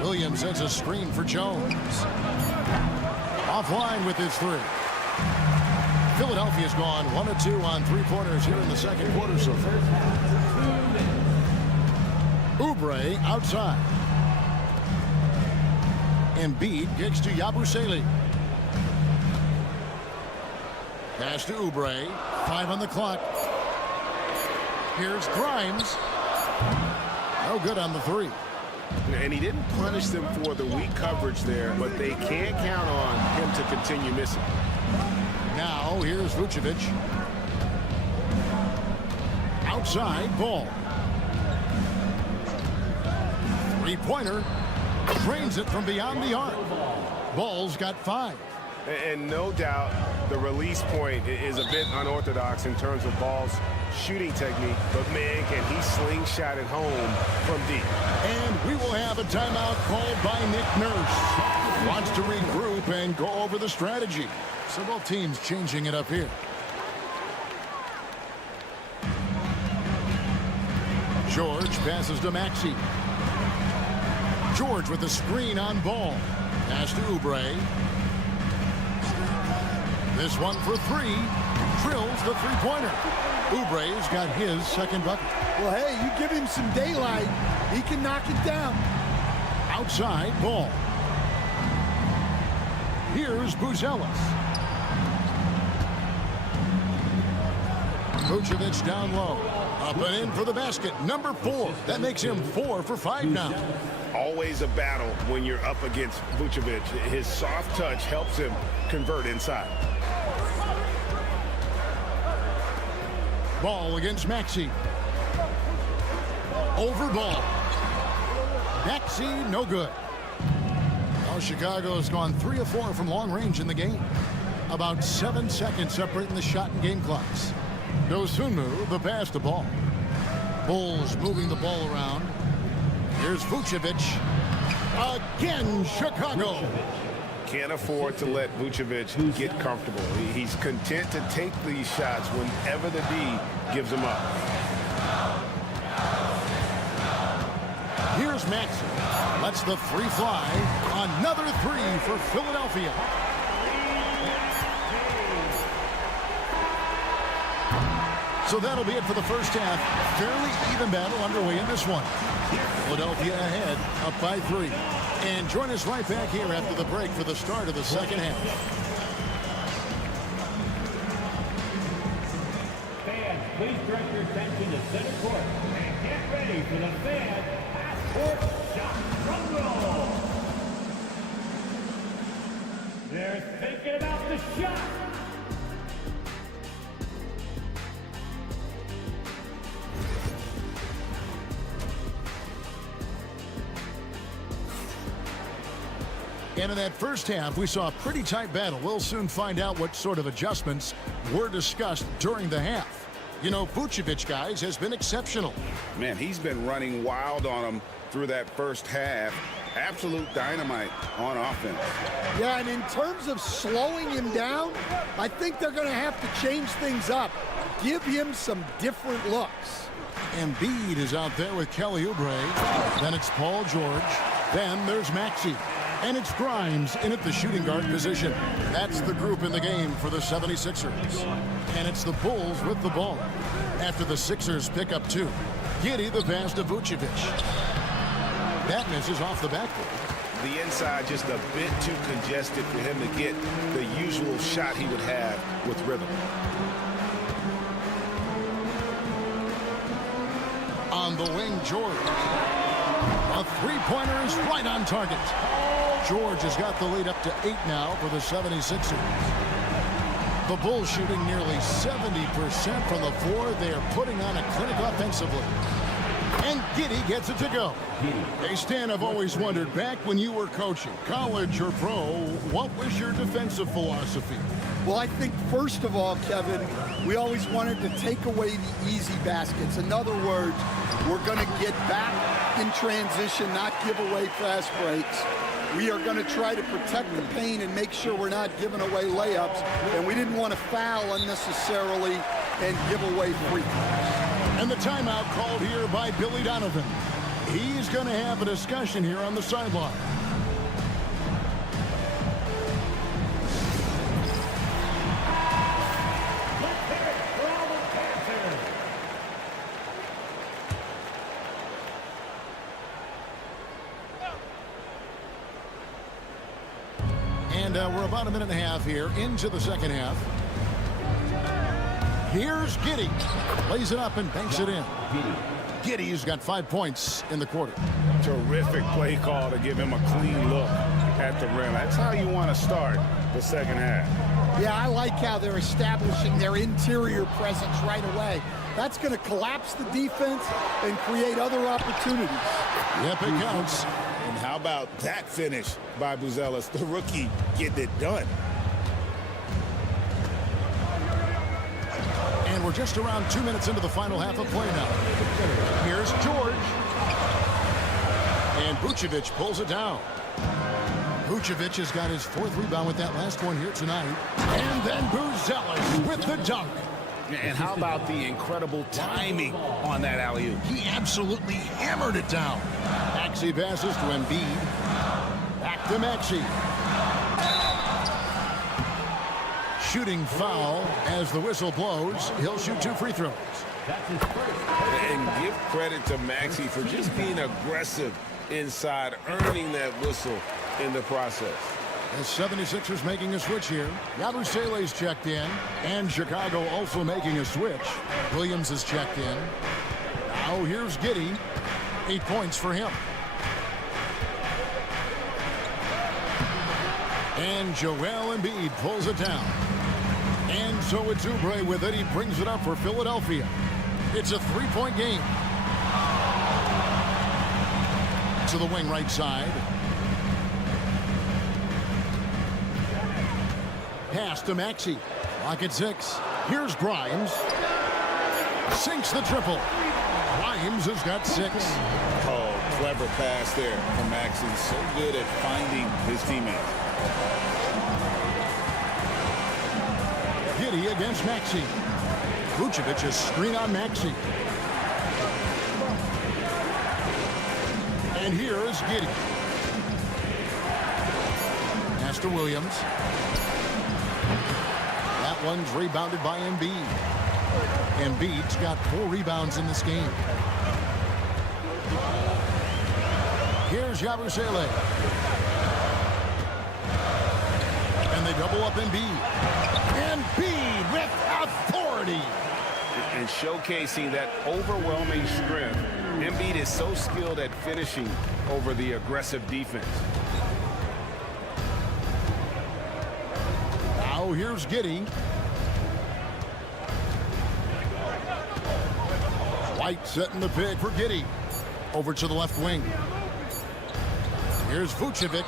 Williams sends a screen for Jones. Offline with his three. Philadelphia's gone 1 of 2 on three-pointers here in the second quarter so far. Oubre outside. Embiid kicks to Yabusele. Pass to Oubre. 5 on the clock. Here's Grimes. No good on the three. And he didn't punish them for the weak coverage there, but they can't count on him to continue missing. Now here's Vucevic. Outside, Ball. Three-pointer. Drains it from beyond the arc. Ball's got 5. And no doubt the release point is a bit unorthodox in terms of Ball's shooting technique, but man, can he slingshot it home from deep. And we will have a timeout called by Nick Nurse. Wants to regroup and go over the strategy. So both teams changing it up here. George passes to Maxey. George with the screen on Ball. Pass to Oubre. This one for 3. Drills the three-pointer. Oubre's got his second bucket. Well, hey, you give him some daylight, he can knock it down. Outside, Ball. Here's Buzelis. Vucevic down low. Up and in for the basket. Number 4. That makes him 4 for 5 now. Always a battle when you're up against Vucevic. His soft touch helps him convert inside. Ball against Maxey. Over Ball. Maxey, no good. Now Chicago has gone 3 of 4 from long range in the game. About 7 seconds separating the shot and game clocks. Dosunmu, the pass to Ball. Bulls moving the ball around. Here's Vucevic. Again, Chicago. Can't afford to let Vucevic get comfortable. He's content to take these shots whenever the D gives him up. Here's Maxey. Lets the three fly. Another 3 for Philadelphia. So that'll be it for the first half. Fairly even battle underway in this one. Philadelphia ahead, up by 3. And join us right back here after the break for the start of the second half. Fans, please direct your attention to center court and get ready for the fan half-court shot drum roll. They're thinking about the shot. And in that first half, we saw a pretty tight battle. We'll soon find out what sort of adjustments were discussed during the half. You know, Vucevic, guys, has been exceptional. Man, he's been running wild on him through that first half. Absolute dynamite on offense. Yeah, and in terms of slowing him down, I think they're going to have to change things up. Give him some different looks. Embiid is out there with Kelly Oubre. Then it's Paul George. Then there's Maxey. And it's Grimes in at the shooting guard position. That's the group in the game for the 76ers. And it's the Bulls with the ball. After the Sixers pick up 2. Giddey the pass to Vucevic. That misses off the backboard. The inside just a bit too congested for him to get the usual shot he would have with rhythm. On the wing, George. A three-pointer is right on target. George has got the lead up to 8 now for the 76ers. The Bulls shooting nearly 70% from the floor. They are putting on a clinic offensively. And Giddey gets it to go. Hey, Stan, I've always wondered, back when you were coaching, college or pro, what was your defensive philosophy? Well, I think, first of all, Kevin, we always wanted to take away the easy baskets. In other words, we're going to get back in transition, not give away fast breaks. We are going to try to protect the paint and make sure we're not giving away layups. And we didn't want to foul unnecessarily and give away free throws. And the timeout called here by Billy Donovan. He's going to have a discussion here on the sideline. And we're about a minute and a half here into the second half. Here's Giddey. Lays it up and banks it in. Giddey's got 5 points in the quarter. Terrific play call to give him a clean look at the rim. That's how you want to start the second half. Yeah, I like how they're establishing their interior presence right away. That's going to collapse the defense and create other opportunities. Yep, it counts. And how about that finish by Buzelis, the rookie, getting it done. And we're just around 2 minutes into the final half of play now. Here's George. And Vucevic pulls it down. Vucevic has got his 4th rebound with that last one here tonight. And then Buzelis with the dunk. And how about the incredible timing on that alley-oop? He absolutely hammered it down. Maxey passes to Embiid. Back to Maxey. Shooting foul as the whistle blows. He'll shoot 2 free throws. And give credit to Maxey for just being aggressive inside, earning that whistle in the process. The 76ers making a switch here. Yabusele's checked in. And Chicago also making a switch. Williams is checked in. Now here's Giddey. 8 points for him. And Joel Embiid pulls it down. And so it's Oubre with it. He brings it up for Philadelphia. It's a 3-point game. To the wing right side. Pass to Maxey. Lock at 6. Here's Grimes. Sinks the triple. Grimes has got 6. Oh, clever pass there from Maxey. So good at finding his teammates. Giddey against Maxey. Vucevic's screen on Maxey. And here is Giddey. Pass to Williams. That one's rebounded by Embiid. Embiid's got 4 rebounds in this game. Here's Yabusele. And they double up Embiid. Embiid with authority. And showcasing that overwhelming strength. Embiid is so skilled at finishing over the aggressive defense. Now here's Giddey. White setting the pick for Giddey. Over to the left wing. Here's Vucevic.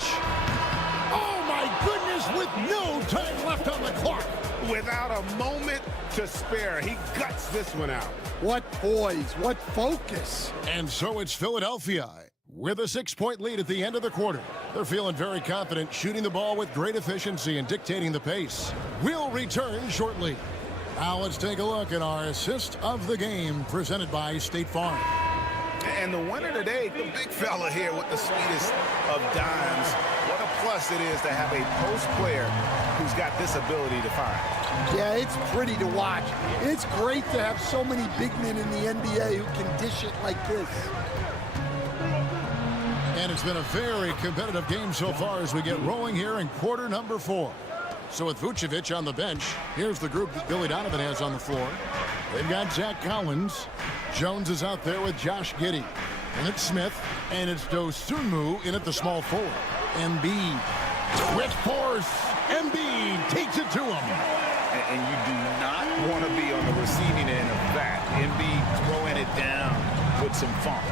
Oh my goodness, with no time left on the clock. Without a moment to spare, he guts this one out. What poise, what focus. And so it's Philadelphia with a 6-point lead at the end of the quarter. They're feeling very confident, shooting the ball with great efficiency and dictating the pace. We'll return shortly. Now let's take a look at our assist of the game presented by State Farm. And the winner today, the big fella here with the sweetest of dimes. What a plus it is to have a post player who's got this ability to find. Yeah, it's pretty to watch. It's great to have so many big men in the NBA who can dish it like this. And it's been a very competitive game so far as we get rolling here in quarter number 4. So with Vucevic on the bench, here's the group that Billy Donovan has on the floor. They've got Zach Collins. Jones is out there with Josh Giddey. And it's Smith. And it's Dosunmu in at the small forward. Embiid with force. Embiid takes it to him. And you do not want to be on the receiving end of that. Embiid throwing it down with some funk.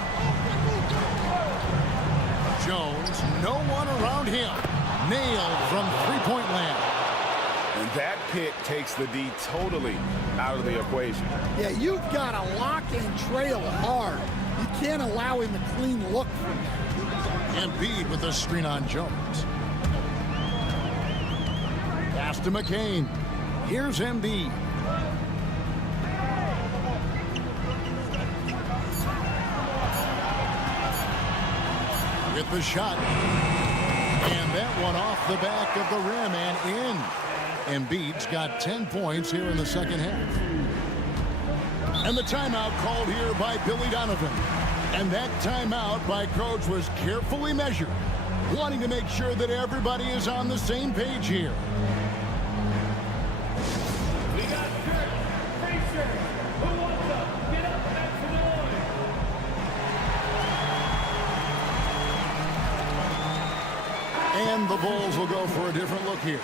Jones, no one around him. Nailed from 3-point land. And that pick takes the D totally out of the equation. Yeah, you've got to lock and trail hard. You can't allow him a clean look from that. Embiid with a screen on Jones. Pass to McCain. Here's Embiid. with the shot. And that one off the back of the rim and in. Embiid's got 10 points here in the second half. And the timeout called here by Billy Donovan. And that timeout by Coach was carefully measured, wanting to make sure that everybody is on the same page here. We got Kurt Frazier. Who wants up? Get up, make some noise. And the Bulls will go for a different look here.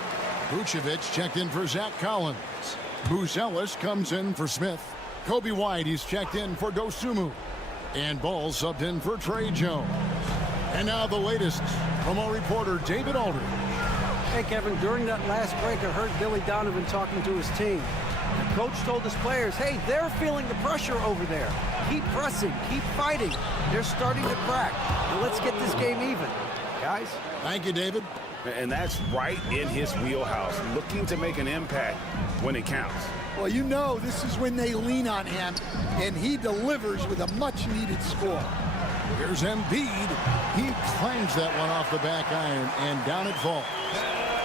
Vucevic checked in for Zach Collins. Buzelis comes in for Smith. Kobe White, he's checked in for Dosunmu. And Ball subbed in for Trey Jones. And now the latest from our reporter David Aldridge. Hey, Kevin, during that last break, I heard Billy Donovan talking to his team. The coach told his players, hey, they're feeling the pressure over there. Keep pressing, keep fighting. They're starting to crack. Now let's get this game even, guys. Thank you, David. And that's right in his wheelhouse, looking to make an impact when it counts. Well, you know this is when they lean on him, and he delivers with a much-needed score. Here's Embiid. He clangs that one off the back iron, and down it falls.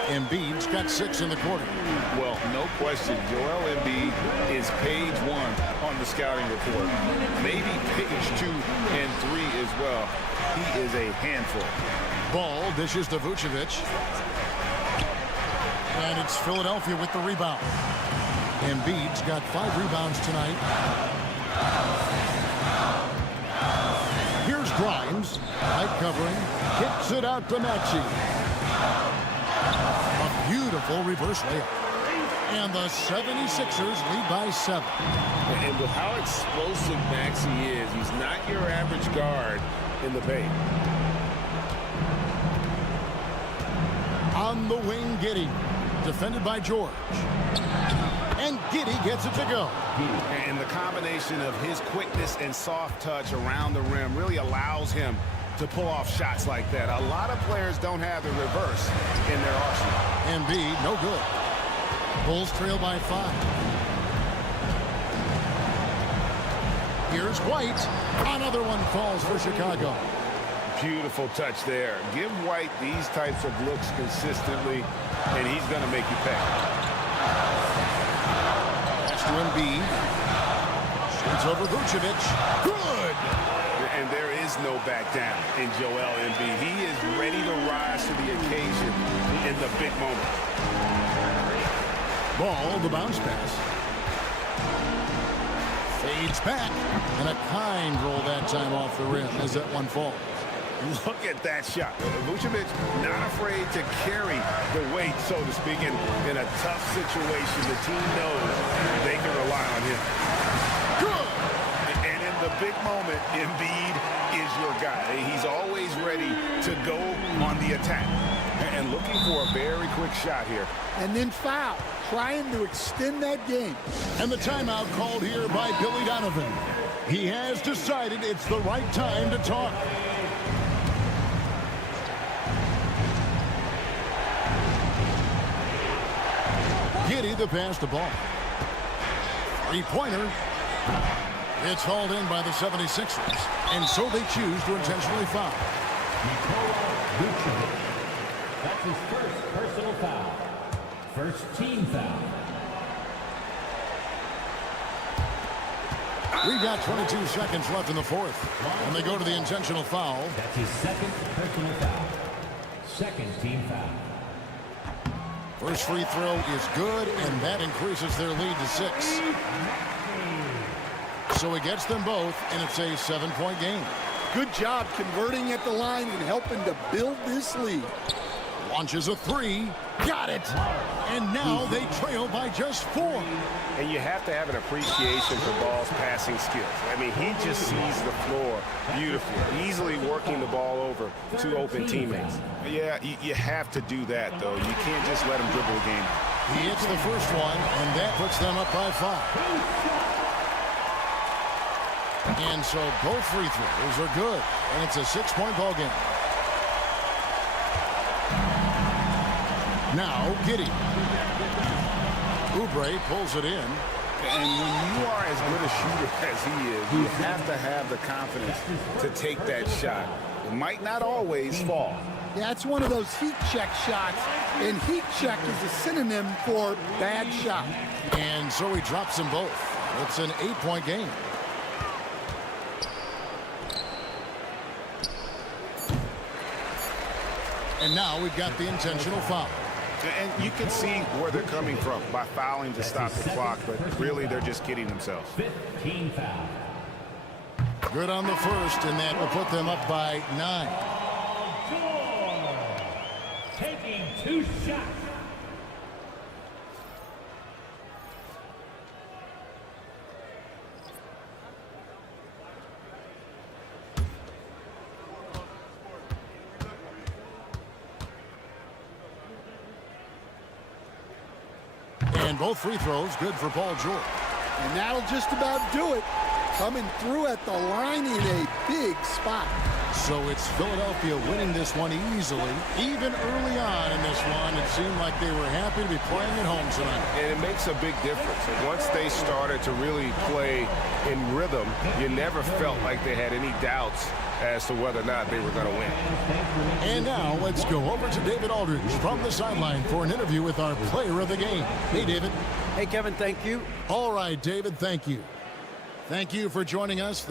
Embiid's got 6 in the quarter. Well, no question, Joel Embiid is page 1 on the scouting report. Maybe page 2 and 3 as well. He is a handful. Ball dishes to Vucevic. And it's Philadelphia with the rebound. Embiid's got 5 rebounds tonight. Here's Grimes. Tight covering. Kicks it out to Maxey. A beautiful reverse layup. And the 76ers lead by 7. And with how explosive Maxey is, he's not your average guard in the paint. On the wing, Giddey. Defended by George. And Giddey gets it to go. And the combination of his quickness and soft touch around the rim really allows him to pull off shots like that. A lot of players don't have the reverse in their arsenal. Embiid, no good. Bulls trail by 5. Here's White. Another one falls for Chicago. Beautiful touch there. Give White these types of looks consistently, and he's going to make you pay. Pass to Embiid. Shoots over Vucevic. Good! And there is no back down in Joel Embiid. He is ready to rise to the occasion in the big moment. Ball, the bounce pass. Fades back. And a kind roll that time off the rim as that one falls. Look at that shot. Vucevic not afraid to carry the weight, so to speak, in a tough situation. The team knows they can rely on him. Good! And in the big moment, Embiid is your guy. He's always ready to go on the attack. And looking for a very quick shot here. And then foul, trying to extend that game. And the timeout called here by Billy Donovan. He has decided it's the right time to talk. Giddey the pass to Ball. 3-pointer. It's hauled in by the 76ers. And so they choose to intentionally foul. That's his first personal foul. First team foul. We've got 22 seconds left in the fourth. And they go to the intentional foul. That's his second personal foul. Second team foul. First free throw is good, and that increases their lead to 6. So he gets them both, and it's a 7-point game. Good job converting at the line and helping to build this lead. Launches a 3. Got it. And now they trail by just 4. And you have to have an appreciation for Ball's passing skills. I mean, he just sees the floor beautifully, easily working the ball over to open teammates. Yeah, you have to do that, though. You can't just let him dribble the game. He hits the first one, and that puts them up by 5. And so both free throws are good, and it's a 6-point ball game. Now, Giddey. Oubre pulls it in. And when you are as good a shooter as he is, you have to have the confidence to take that shot It might not always fall. Yeah, it's one of those heat check shots, and heat check is a synonym for bad shot. And so he drops them both. It's an 8-point game. And now we've got the intentional foul. And you can see where they're coming from by fouling to stop the clock, but really they're just kidding themselves. 15 foul. Good on the first, and that will put them up by 9. Taking 2 shots. And both free throws good for Paul George. And that'll just about do it. Coming through at the line in a big spot. So it's Philadelphia winning this one easily. Even early on in this one, it seemed like they were happy to be playing at home tonight. And it makes a big difference. Once they started to really play in rhythm, you never felt like they had any doubts as to whether or not they were going to win. And now let's go over to David Aldridge from the sideline for an interview with our player of the game. Hey, David. Hey, Kevin, thank you. All right, David, thank you. Thank you for joining us.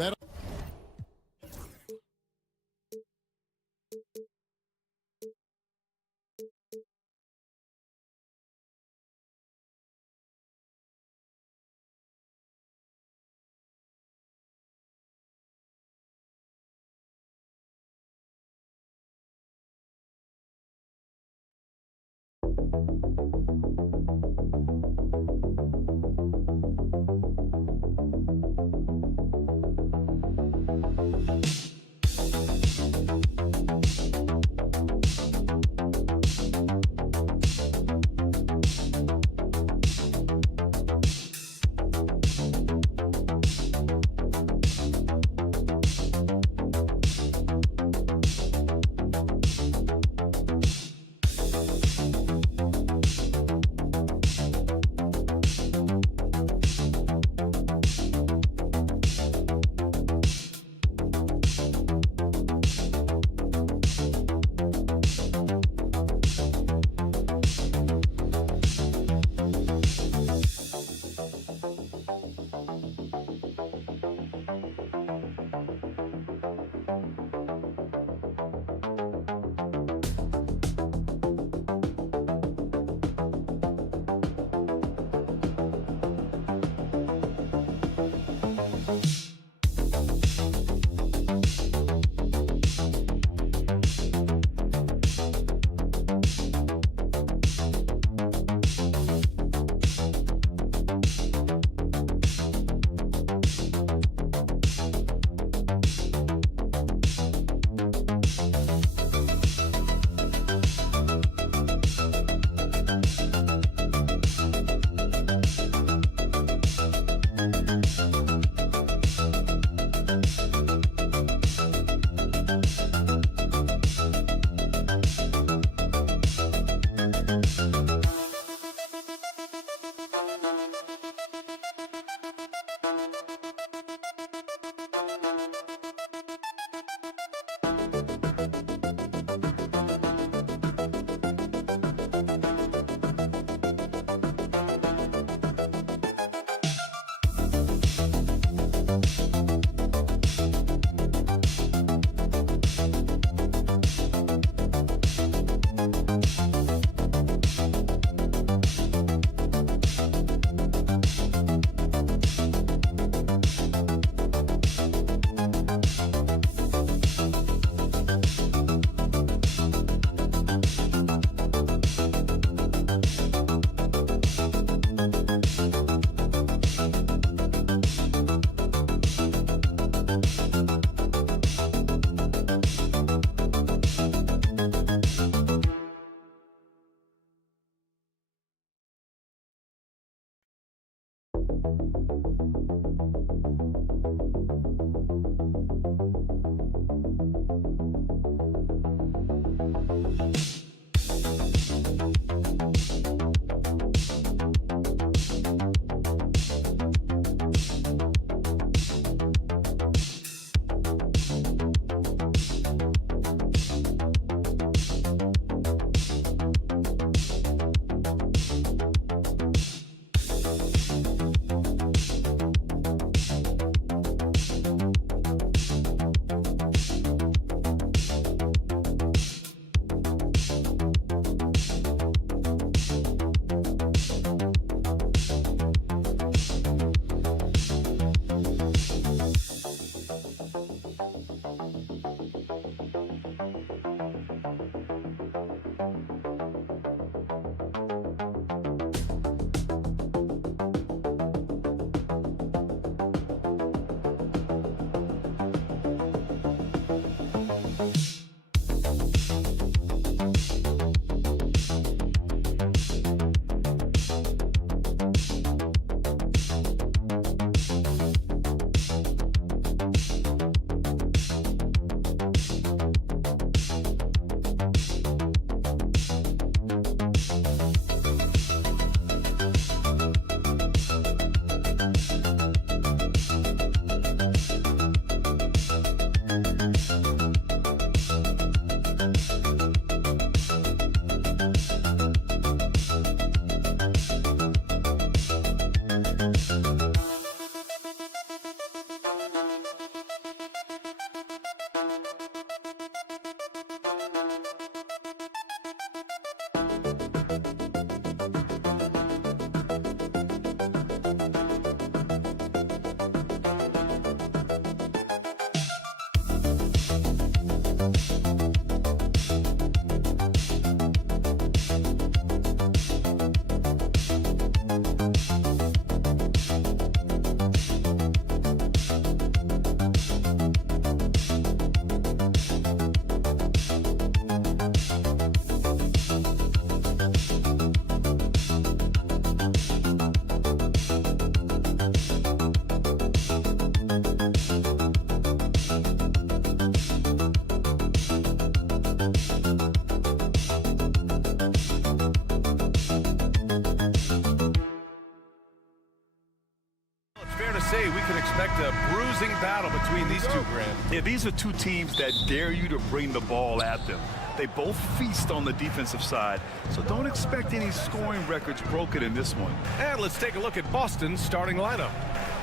say we could expect a bruising battle between these two, Grant. Yeah, these are two teams that dare you to bring the ball at them. They both feast on the defensive side, so don't expect any scoring records broken in this one. And let's take a look at Boston's starting lineup.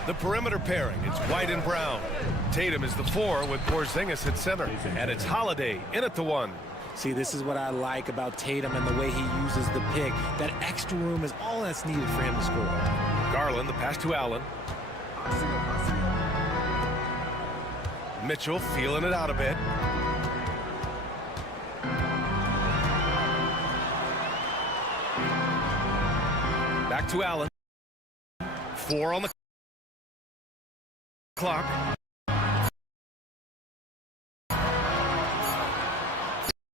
The perimeter pairing, it's White and Brown. Tatum is the 4 with Porzingis at center. And it's Holiday in at the 1. See, this is what I like about Tatum and the way he uses the pick. That extra room is all that's needed for him to score. Garland, the pass to Allen. Mitchell feeling it out a bit. Back to Allen. 4 on the clock.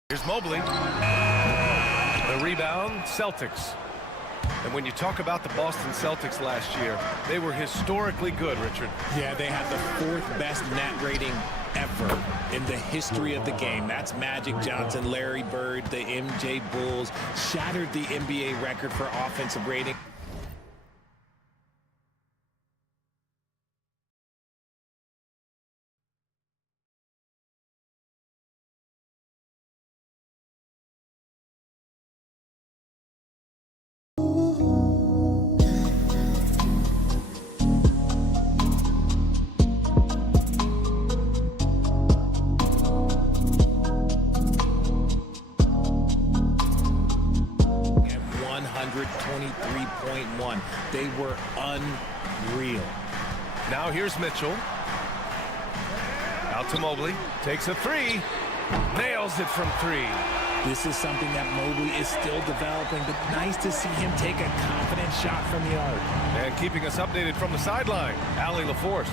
Here's Mobley. The rebound, Celtics. And when you talk about the Boston Celtics last year, they were historically good, Richard. Yeah, they had the 4th best net rating ever in the history of the game. That's Magic Johnson, Larry Bird, the MJ Bulls, shattered the NBA record for offensive rating. They were unreal. Now here's Mitchell. Out to Mobley. Takes a 3. Nails it from 3. This is something that Mobley is still developing, but nice to see him take a confident shot from the arc. And keeping us updated from the sideline, Allie LaForce.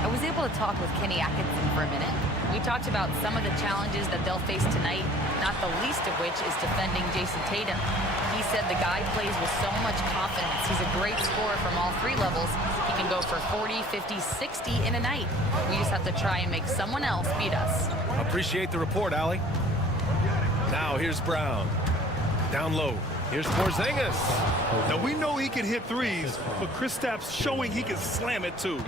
I was able to talk with Kenny Atkinson for a minute. We talked about some of the challenges that they'll face tonight, not the least of which is defending Jason Tatum. He said the guy plays with so much confidence. He's a great scorer from all 3 levels. He can go for 40, 50, 60 in a night. We just have to try and make someone else beat us. Appreciate the report, Allie. Now here's Brown. Down low. Here's Porzingis. Now we know he can hit threes, but Kristaps showing he can slam it too.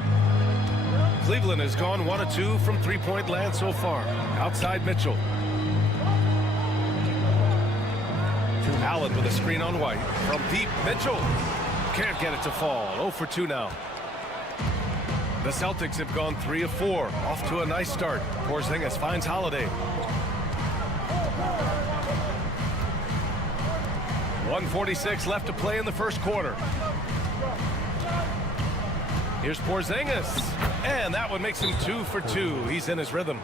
Cleveland has gone 1 of 2 from three-point land so far. Outside Mitchell. Allen with a screen on White. From deep, Mitchell. Can't get it to fall. 0 for 2 now. The Celtics have gone 3 of 4. Off to a nice start. Porzingis finds Holiday. 1:46 left to play in the first quarter. Here's Porzingis. And that one makes him 2 for 2. He's in his rhythm.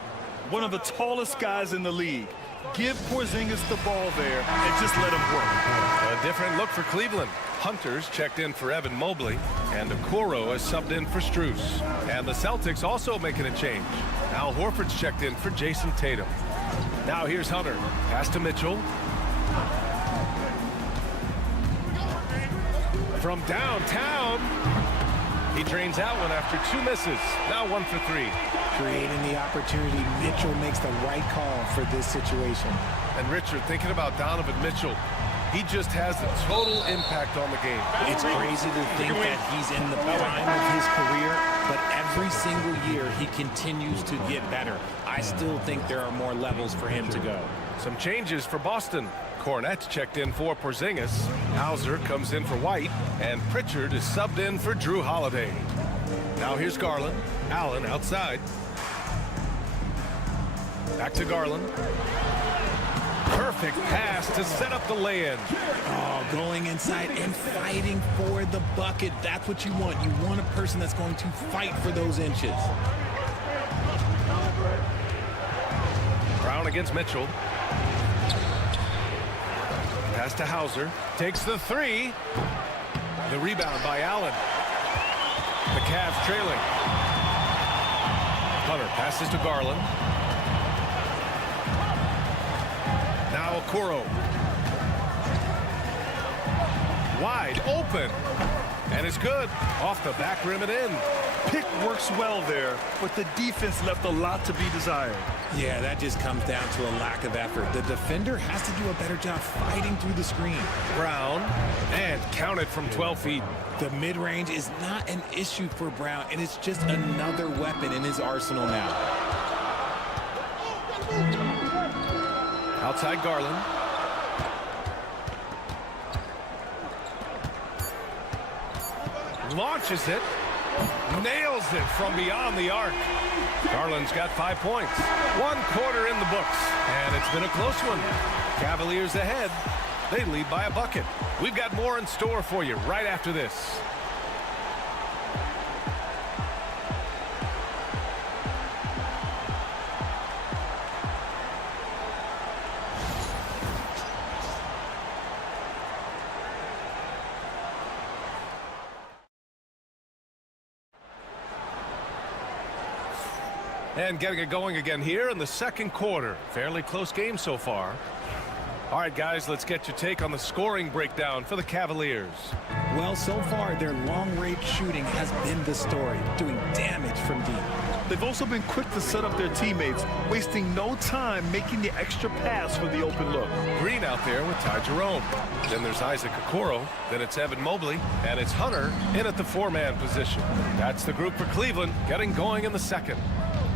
One of the tallest guys in the league. Give Porzingis the ball there and just let him work. A different look for Cleveland. Hunter's checked in for Evan Mobley, and Okoro has subbed in for Strus. And the Celtics also making a change. Al Horford's checked in for Jason Tatum. Now here's Hunter. Pass to Mitchell. From downtown. He drains out one after 2 misses. Now 1 for 3. Creating the opportunity, Mitchell makes the right call for this situation. And Richard, thinking about Donovan Mitchell, he just has a total impact on the game. It's crazy to think that he's in the prime of his career, but every single year he continues to get better. I still think there are more levels for him to go. Some changes for Boston. Cornette checked in for Porzingis. Hauser comes in for White, and Pritchard is subbed in for Drew Holiday. Now here's Garland. Allen outside. Back to Garland. Perfect pass to set up the lay-in. Oh, going inside and fighting for the bucket. That's what you want. You want a person that's going to fight for those inches. Brown against Mitchell. Pass to Hauser. Takes the 3. The rebound by Allen. The Cavs trailing. Hunter passes to Garland. Now Okoro. Wide open. And it's good. Off the back rim and in. pick works well there, but the defense left a lot to be desired. Yeah, that just comes down to a lack of effort. The defender has to do a better job fighting through the screen. Brown, and counted from 12 feet. The mid-range is not an issue for Brown, and it's just another weapon in his arsenal now. Outside Garland. Launches it. Nails it from beyond the arc. Garland's got 5 points. 1 quarter in the books. And it's been a close one. Cavaliers ahead. They lead by a bucket. We've got more in store for you right after this. And getting it going again here in the second quarter. Fairly close game so far. All right, guys, let's get your take on the scoring breakdown for the Cavaliers. Well, so far, their long-range shooting has been the story, doing damage from deep. They've also been quick to set up their teammates, wasting no time making the extra pass for the open look. Green out there with Ty Jerome. Then there's Isaac Okoro. Then it's Evan Mobley. And it's Hunter in at the 4-man position. That's the group for Cleveland, getting going in the second.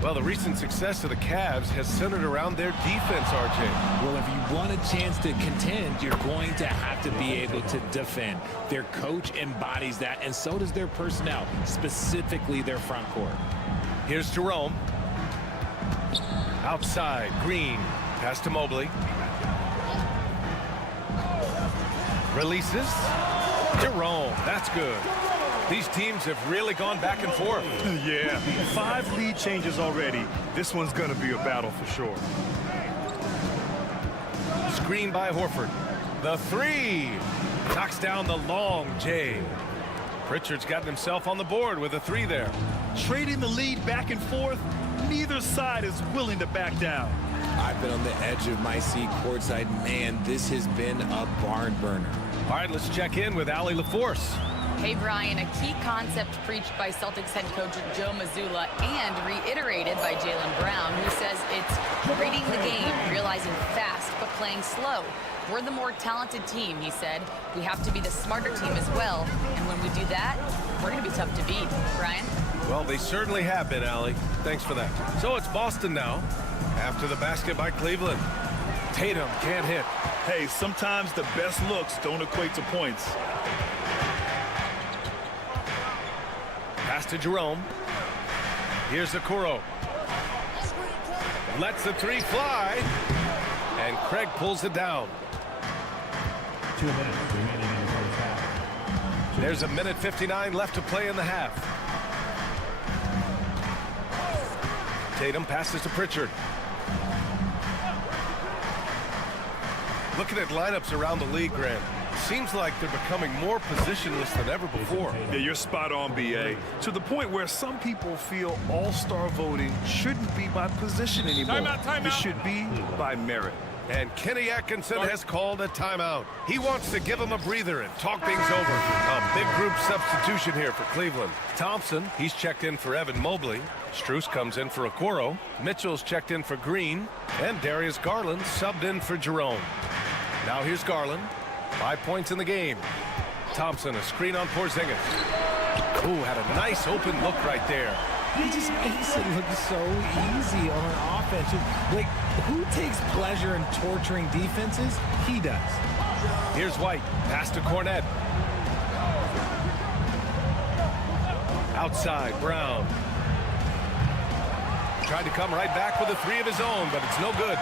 Well, the recent success of the Cavs has centered around their defense, RJ. Well, if you want a chance to contend, you're going to have to be able to defend. Their coach embodies that, and so does their personnel, specifically their front court. Here's Jerome. Outside, Green. Pass to Mobley. Releases. Jerome. That's good. These teams have really gone back and forth. Yeah, 5 lead changes already. This one's going to be a battle for sure. Screen by Horford. The 3. Knocks down the long J. Pritchard's gotten himself on the board with a 3 there. Trading the lead back and forth, neither side is willing to back down. I've been on the edge of my seat courtside. Man, this has been a barn burner. All right, let's check in with Allie LaForce. Hey, Brian, a key concept preached by Celtics head coach Joe Mazzulla and reiterated by Jaylen Brown, who says it's reading the game, realizing fast but playing slow. We're the more talented team, he said. We have to be the smarter team as well. And when we do that, we're going to be tough to beat. Brian? Well, they certainly have been, Allie. Thanks for that. So it's Boston now. After the basket by Cleveland. Tatum can't hit. Hey, sometimes the best looks don't equate to points. Pass to Jerome. Here's Okoro. Lets the 3 fly. And Craig pulls it down. 2 minutes remaining in the first half. There's a minute 59 left to play in the half. Tatum passes to Pritchard. Looking at lineups around the league, Grant, seems like they're becoming more positionless than ever before. Yeah, you're spot on, B.A. To the point where some people feel all-star voting shouldn't be by position anymore. Timeout. It should be by merit. And Kenny Atkinson has called a timeout. He wants to give him a breather and talk things over. A big group substitution here for Cleveland. Thompson, he's checked in for Evan Mobley. Strus comes in for Okoro. Mitchell's checked in for Green. And Darius Garland subbed in for Jerome. Now here's Garland. 5 points in the game. Thompson, a screen on Porzingis. Ooh, had a nice open look right there. He just makes it look so easy on offense. Like, who takes pleasure in torturing defenses? He does. Here's White. Pass to Cornette. Outside, Brown. Tried to come right back with a 3 of his own, but it's no good.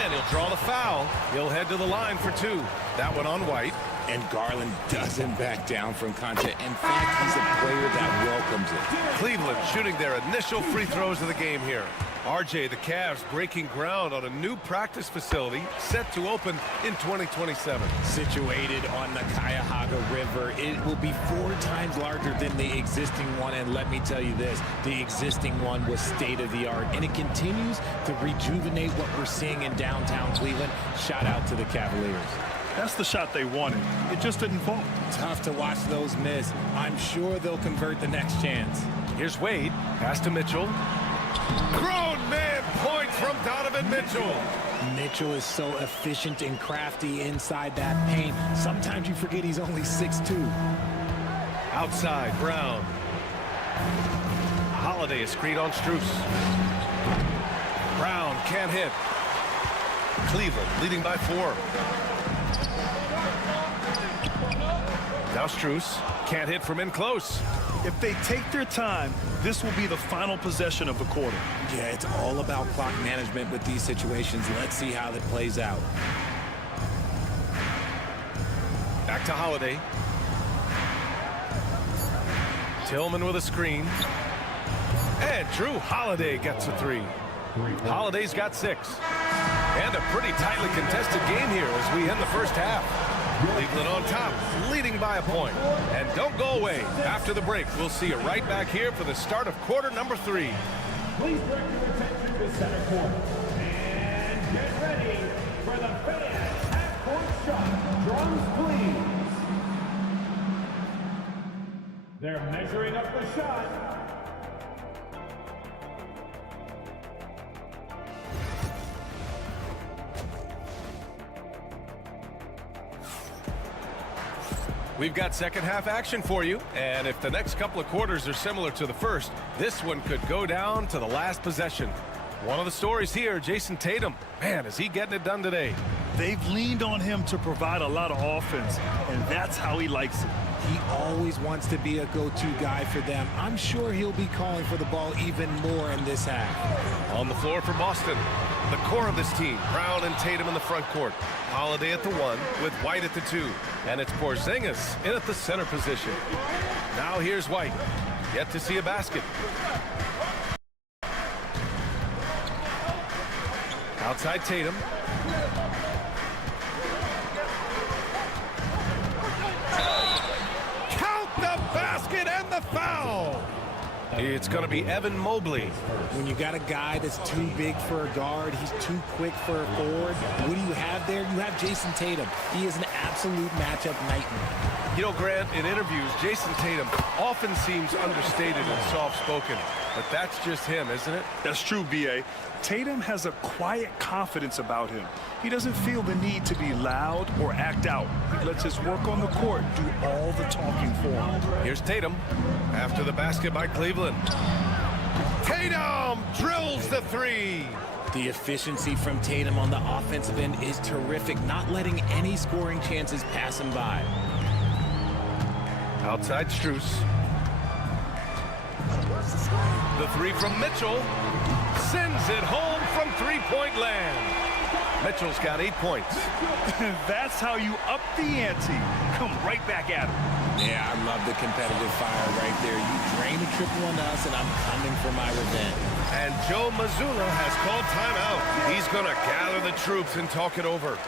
And he'll draw the foul. He'll head to the line for 2. That one on White. And Garland doesn't back down from contact. In fact, he's a player that welcomes it. Cleveland shooting their initial free throws of the game here. RJ, the Cavs breaking ground on a new practice facility set to open in 2027. Situated on the Cuyahoga River, it will be 4 times larger than the existing one. And let me tell you this, the existing one was state-of-the-art. And it continues to rejuvenate what we're seeing in downtown Cleveland. Shout out to the Cavaliers. That's the shot they wanted. It just didn't fall. Tough to watch those miss. I'm sure they'll convert the next chance. Here's Wade. Pass to Mitchell. Grown man point from Donovan Mitchell. Mitchell is so efficient and crafty inside that paint. Sometimes you forget he's only 6'2". Outside, Brown. Holiday, a screen on Strus. Brown can't hit. Cleveland leading by 4. Now Strus can't hit from in close. If they take their time, this will be the final possession of the quarter. Yeah, it's all about clock management with these situations. Let's see how that plays out. Back to Holiday. Tillman with a screen. And Drew Holiday gets a 3. Holiday's got 6. And a pretty tightly contested game here as we end the first half. Cleveland on top, leading by a point. And don't go away. After the break, we'll see you right back here for the start of quarter number 3. Please direct your attention to center court. And get ready for the fan half-court shot. Drums, please. They're measuring up the shot. We've got second half action for you, and if the next couple of quarters are similar to the first, this one could go down to the last possession. One of the stories here, Jason Tatum. Man, is he getting it done today? They've leaned on him to provide a lot of offense, and that's how he likes it. He always wants to be a go-to guy for them. I'm sure he'll be calling for the ball even more in this half. On the floor for Boston, the core of this team, Brown and Tatum in the front court. Holiday at the 1 with White at the 2. And it's Porzingis in at the center position. Now here's White. Yet to see a basket. Outside Tatum. Count the basket and the foul. It's going to be Evan Mobley. When you got a guy that's too big for a guard, he's too quick for a forward, what do you have there? You have Jason Tatum. He is an absolute matchup nightmare. You know, Grant, in interviews, Jason Tatum often seems understated and soft-spoken, but that's just him, isn't it? That's true, B.A. Tatum has a quiet confidence about him. He doesn't feel the need to be loud or act out. He lets his work on the court do all the talking for him. Here's Tatum after the basket by Cleveland. Tatum drills the 3. The efficiency from Tatum on the offensive end is terrific, not letting any scoring chances pass him by. Outside Strus. The 3 from Mitchell. Sends it home from three-point land. Mitchell's got 8 points. That's how you up the ante. Come right back at him. Yeah, I love the competitive fire right there. You drain a triple on us, and I'm coming for my revenge. And Joe Mazzulla has called timeout. He's going to gather the troops and talk it over.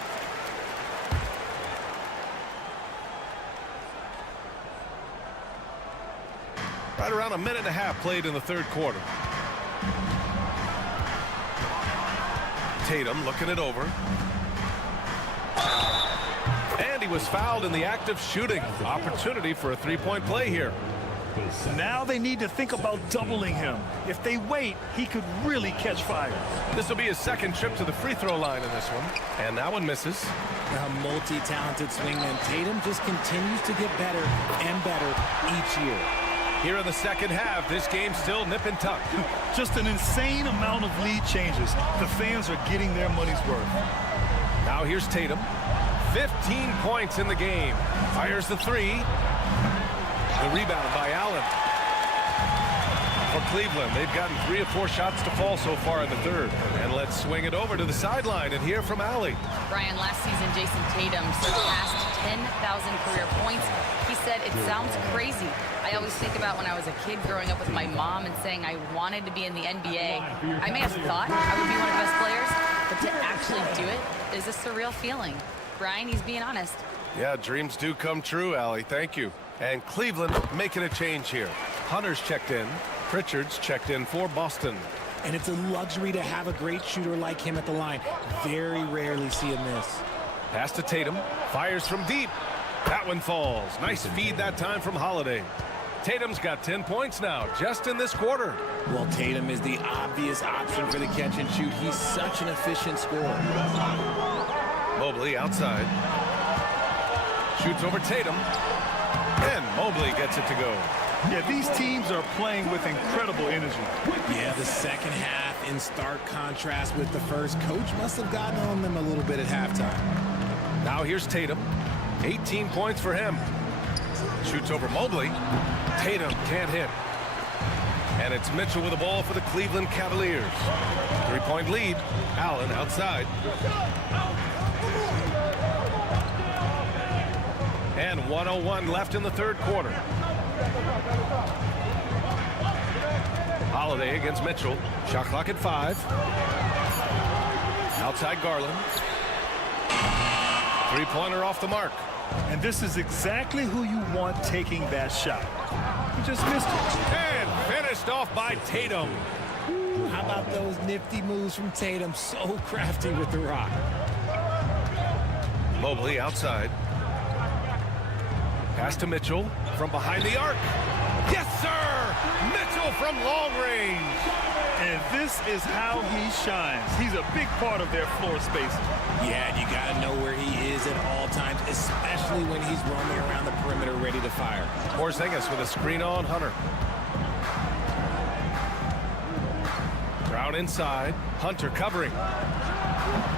Right around a minute and a half played in the third quarter. Tatum looking it over. And he was fouled in the act of shooting. Opportunity for a three-point play here. Now they need to think about doubling him. If they wait, he could really catch fire. This will be his second trip to the free throw line in this one. And that one misses. A multi-talented swingman. Tatum just continues to get better and better each year. Here in the second half, this game's still nip and tuck. Just an insane amount of lead changes. The fans are getting their money's worth. Now here's Tatum. 15 points in the game. Fires the 3. The rebound by Allen. For Cleveland, they've gotten 3 or 4 shots to fall so far in the third. And let's swing it over to the sideline and hear from Allie. Brian, last season, Jason Tatum surpassed 10,000 career points. He said, it sounds crazy. I always think about when I was a kid growing up with my mom and saying I wanted to be in the NBA. I may have thought I would be one of the best players, but to actually do it is a surreal feeling. Brian, he's being honest. Yeah, dreams do come true, Allie. Thank you. And Cleveland making a change here. Hunter's checked in. Pritchard's checked in for Boston. And it's a luxury to have a great shooter like him at the line. Very rarely see a miss. Pass to Tatum. Fires from deep. That one falls. Nice feed that time from Holiday. Tatum's got 10 points now, just in this quarter. Well, Tatum is the obvious option for the catch and shoot. He's such an efficient scorer. Mobley outside. Shoots over Tatum. And Mobley gets it to go. Yeah, these teams are playing with incredible energy. Yeah, the second half in stark contrast with the first. Coach must have gotten on them a little bit at halftime. Now here's Tatum. 18 points for him. Shoots over Mobley. Tatum can't hit. And it's Mitchell with the ball for the Cleveland Cavaliers. 3-point lead. Allen outside. And 1:01 left in the third quarter. Holiday against Mitchell. Shot clock at 5. Outside Garland. Three-pointer off the mark. And this is exactly who you want taking that shot. He just missed it. And finished off by Tatum. Ooh, how about those nifty moves from Tatum? So crafty with the rock. Mobley outside. Pass to Mitchell from behind the arc. Yes, sir! Mitchell from long range. And this is how he shines. He's a big part of their floor spacing. Yeah, and you got to know where he is at all times, especially when he's roaming around the perimeter ready to fire. Porzingis with a screen on Hunter. Brown inside. Hunter covering.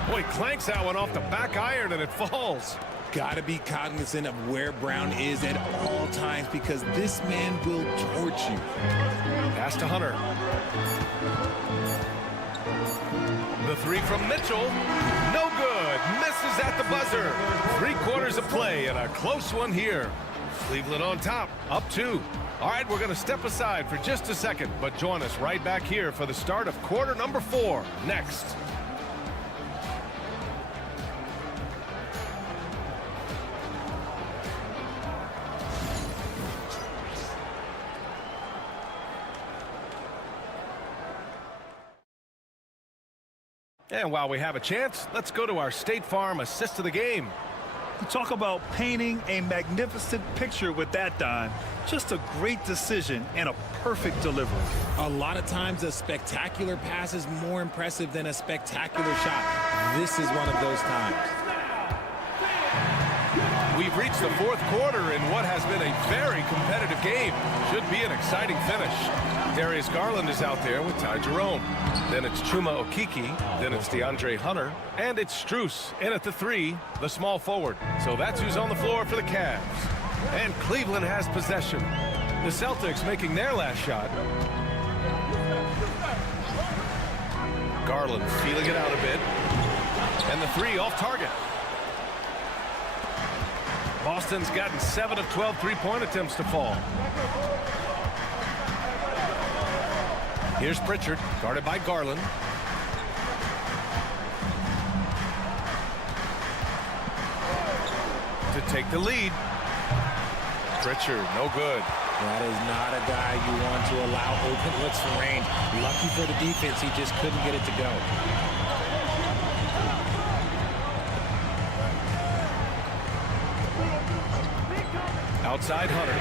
Boy, clanks that one off the back iron and it falls. Got to be cognizant of where Brown is at all times because this man will torch you. Pass to Hunter. The three from Mitchell. No good. Misses at the buzzer. 3/4 of play and a close one here. Cleveland on top. Up 2. All right, we're going to step aside for just a second, but join us right back here for the start of quarter number 4 next. And while we have a chance, let's go to our State Farm assist of the game. You talk about painting a magnificent picture with that dime. Just a great decision and a perfect delivery. A lot of times a spectacular pass is more impressive than a spectacular shot. This is one of those times. We've reached the 4th quarter in what has been a very competitive game. Should be an exciting finish. Darius Garland is out there with Ty Jerome. Then it's Chuma Okeke. Then it's DeAndre Hunter. And it's Strus in at the 3, the small forward. So that's who's on the floor for the Cavs. And Cleveland has possession. The Celtics making their last shot. Garland feeling it out a bit. And the 3 off target. Boston's gotten 7 of 12 3-point attempts to fall. Here's Pritchard, guarded by Garland. To take the lead. Pritchard, no good. That is not a guy you want to allow open looks from range. Lucky for the defense, he just couldn't get it to go. Outside Hunter.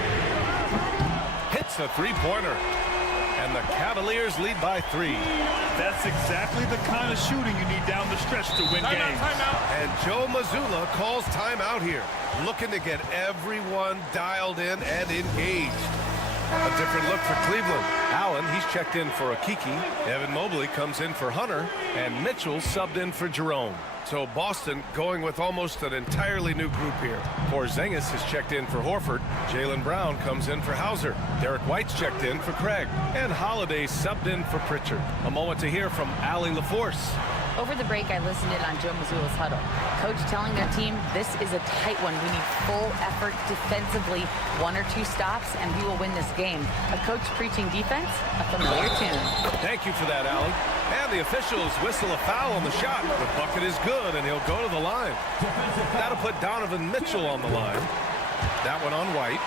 Hits a 3-pointer. And the Cavaliers lead by 3. That's exactly the kind of shooting you need down the stretch to win games. And Joe Mazzulla calls timeout here. Looking to get everyone dialed in and engaged. A different look for Cleveland. Allen, he's checked in for Okeke. Evan Mobley comes in for Hunter. And Mitchell subbed in for Jerome. So Boston going with almost an entirely new group here. Porzingis has checked in for Horford. Jaylen Brown comes in for Hauser. Derek White's checked in for Craig. And Holiday subbed in for Pritchard. A moment to hear from Allie LaForce. Over the break, I listened in on Joe Mazzulla's huddle. Coach telling their team, this is a tight one. We need full effort defensively, 1 or 2 stops, and we will win this game. A coach preaching defense, a familiar tune. Thank you for that, Allie. And the officials whistle a foul on the shot. The bucket is good, and he'll go to the line. That'll put Donovan Mitchell on the line. That one on White.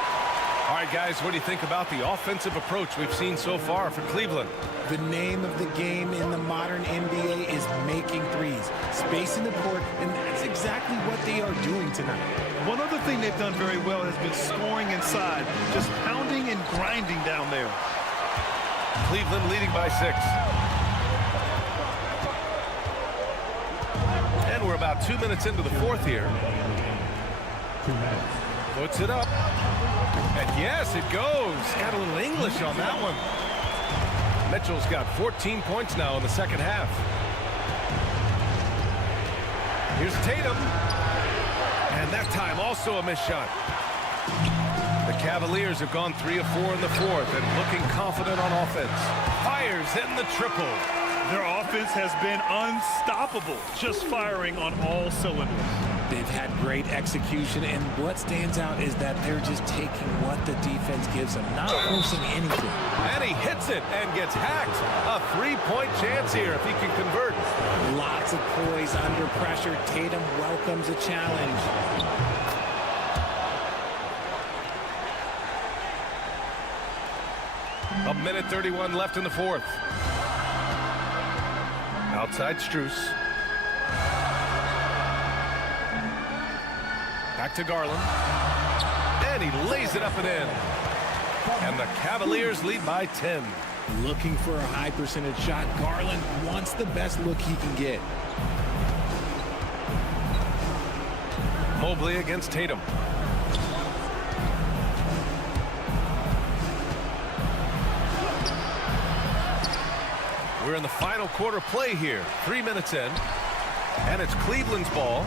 All right, guys, what do you think about the offensive approach we've seen so far for Cleveland? The name of the game in the modern NBA is making threes, spacing the court, and that's exactly what they are doing tonight. One other thing they've done very well has been scoring inside, just pounding and grinding down there. Cleveland leading by 6. And we're about 2 minutes into the fourth here. Puts it up. And yes, it goes. Got a little English on that one. Mitchell's got 14 points now in the second half. Here's Tatum. And that time also a missed shot. The Cavaliers have gone 3 of 4 in the fourth and looking confident on offense. Fires hitting the triple. Their offense has been unstoppable, just firing on all cylinders. They've had great execution, and what stands out is that they're just taking what the defense gives them, not forcing anything. And he hits it and gets hacked. A 3-point chance here if he can convert. Lots of poise under pressure. Tatum welcomes a challenge. A minute 31 left in the fourth. Outside Strus. Back to Garland. And he lays it up and in. And the Cavaliers lead by 10. Looking for a high percentage shot. Garland wants the best look he can get. Mobley against Tatum. We're in the final quarter play here. 3 minutes in. And it's Cleveland's ball.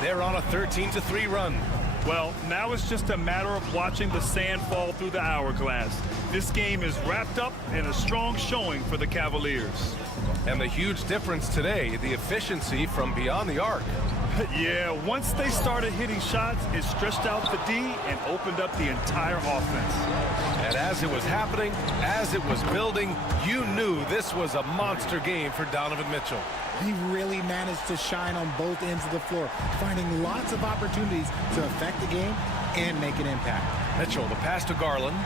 They're on a 13-3 run. Well, now it's just a matter of watching the sand fall through the hourglass. This game is wrapped up in a strong showing for the Cavaliers. And the huge difference today, the efficiency from beyond the arc. Yeah, once they started hitting shots, it stretched out the D and opened up the entire offense. And as it was happening, as it was building, you knew this was a monster game for Donovan Mitchell. He really managed to shine on both ends of the floor, finding lots of opportunities to affect the game and make an impact. Mitchell, the pass to Garland.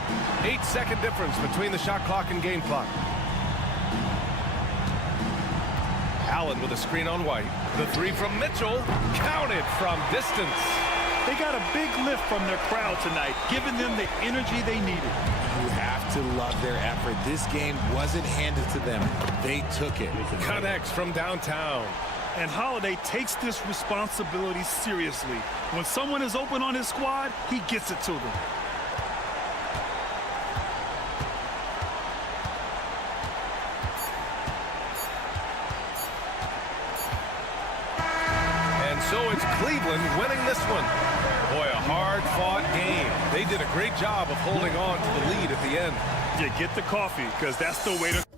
8-second difference between the shot clock and game clock. Allen with a screen on White. The three from Mitchell, counted from distance. They got a big lift from their crowd tonight, giving them the energy they needed. You have to love their effort. This game wasn't handed to them. They took it. Connects from downtown. And Holiday takes this responsibility seriously. When someone is open on his squad, he gets it to them. So it's Cleveland winning this one. Boy, a hard-fought game. They did a great job of holding on to the lead at the end. Yeah, get the coffee, because that's the way to...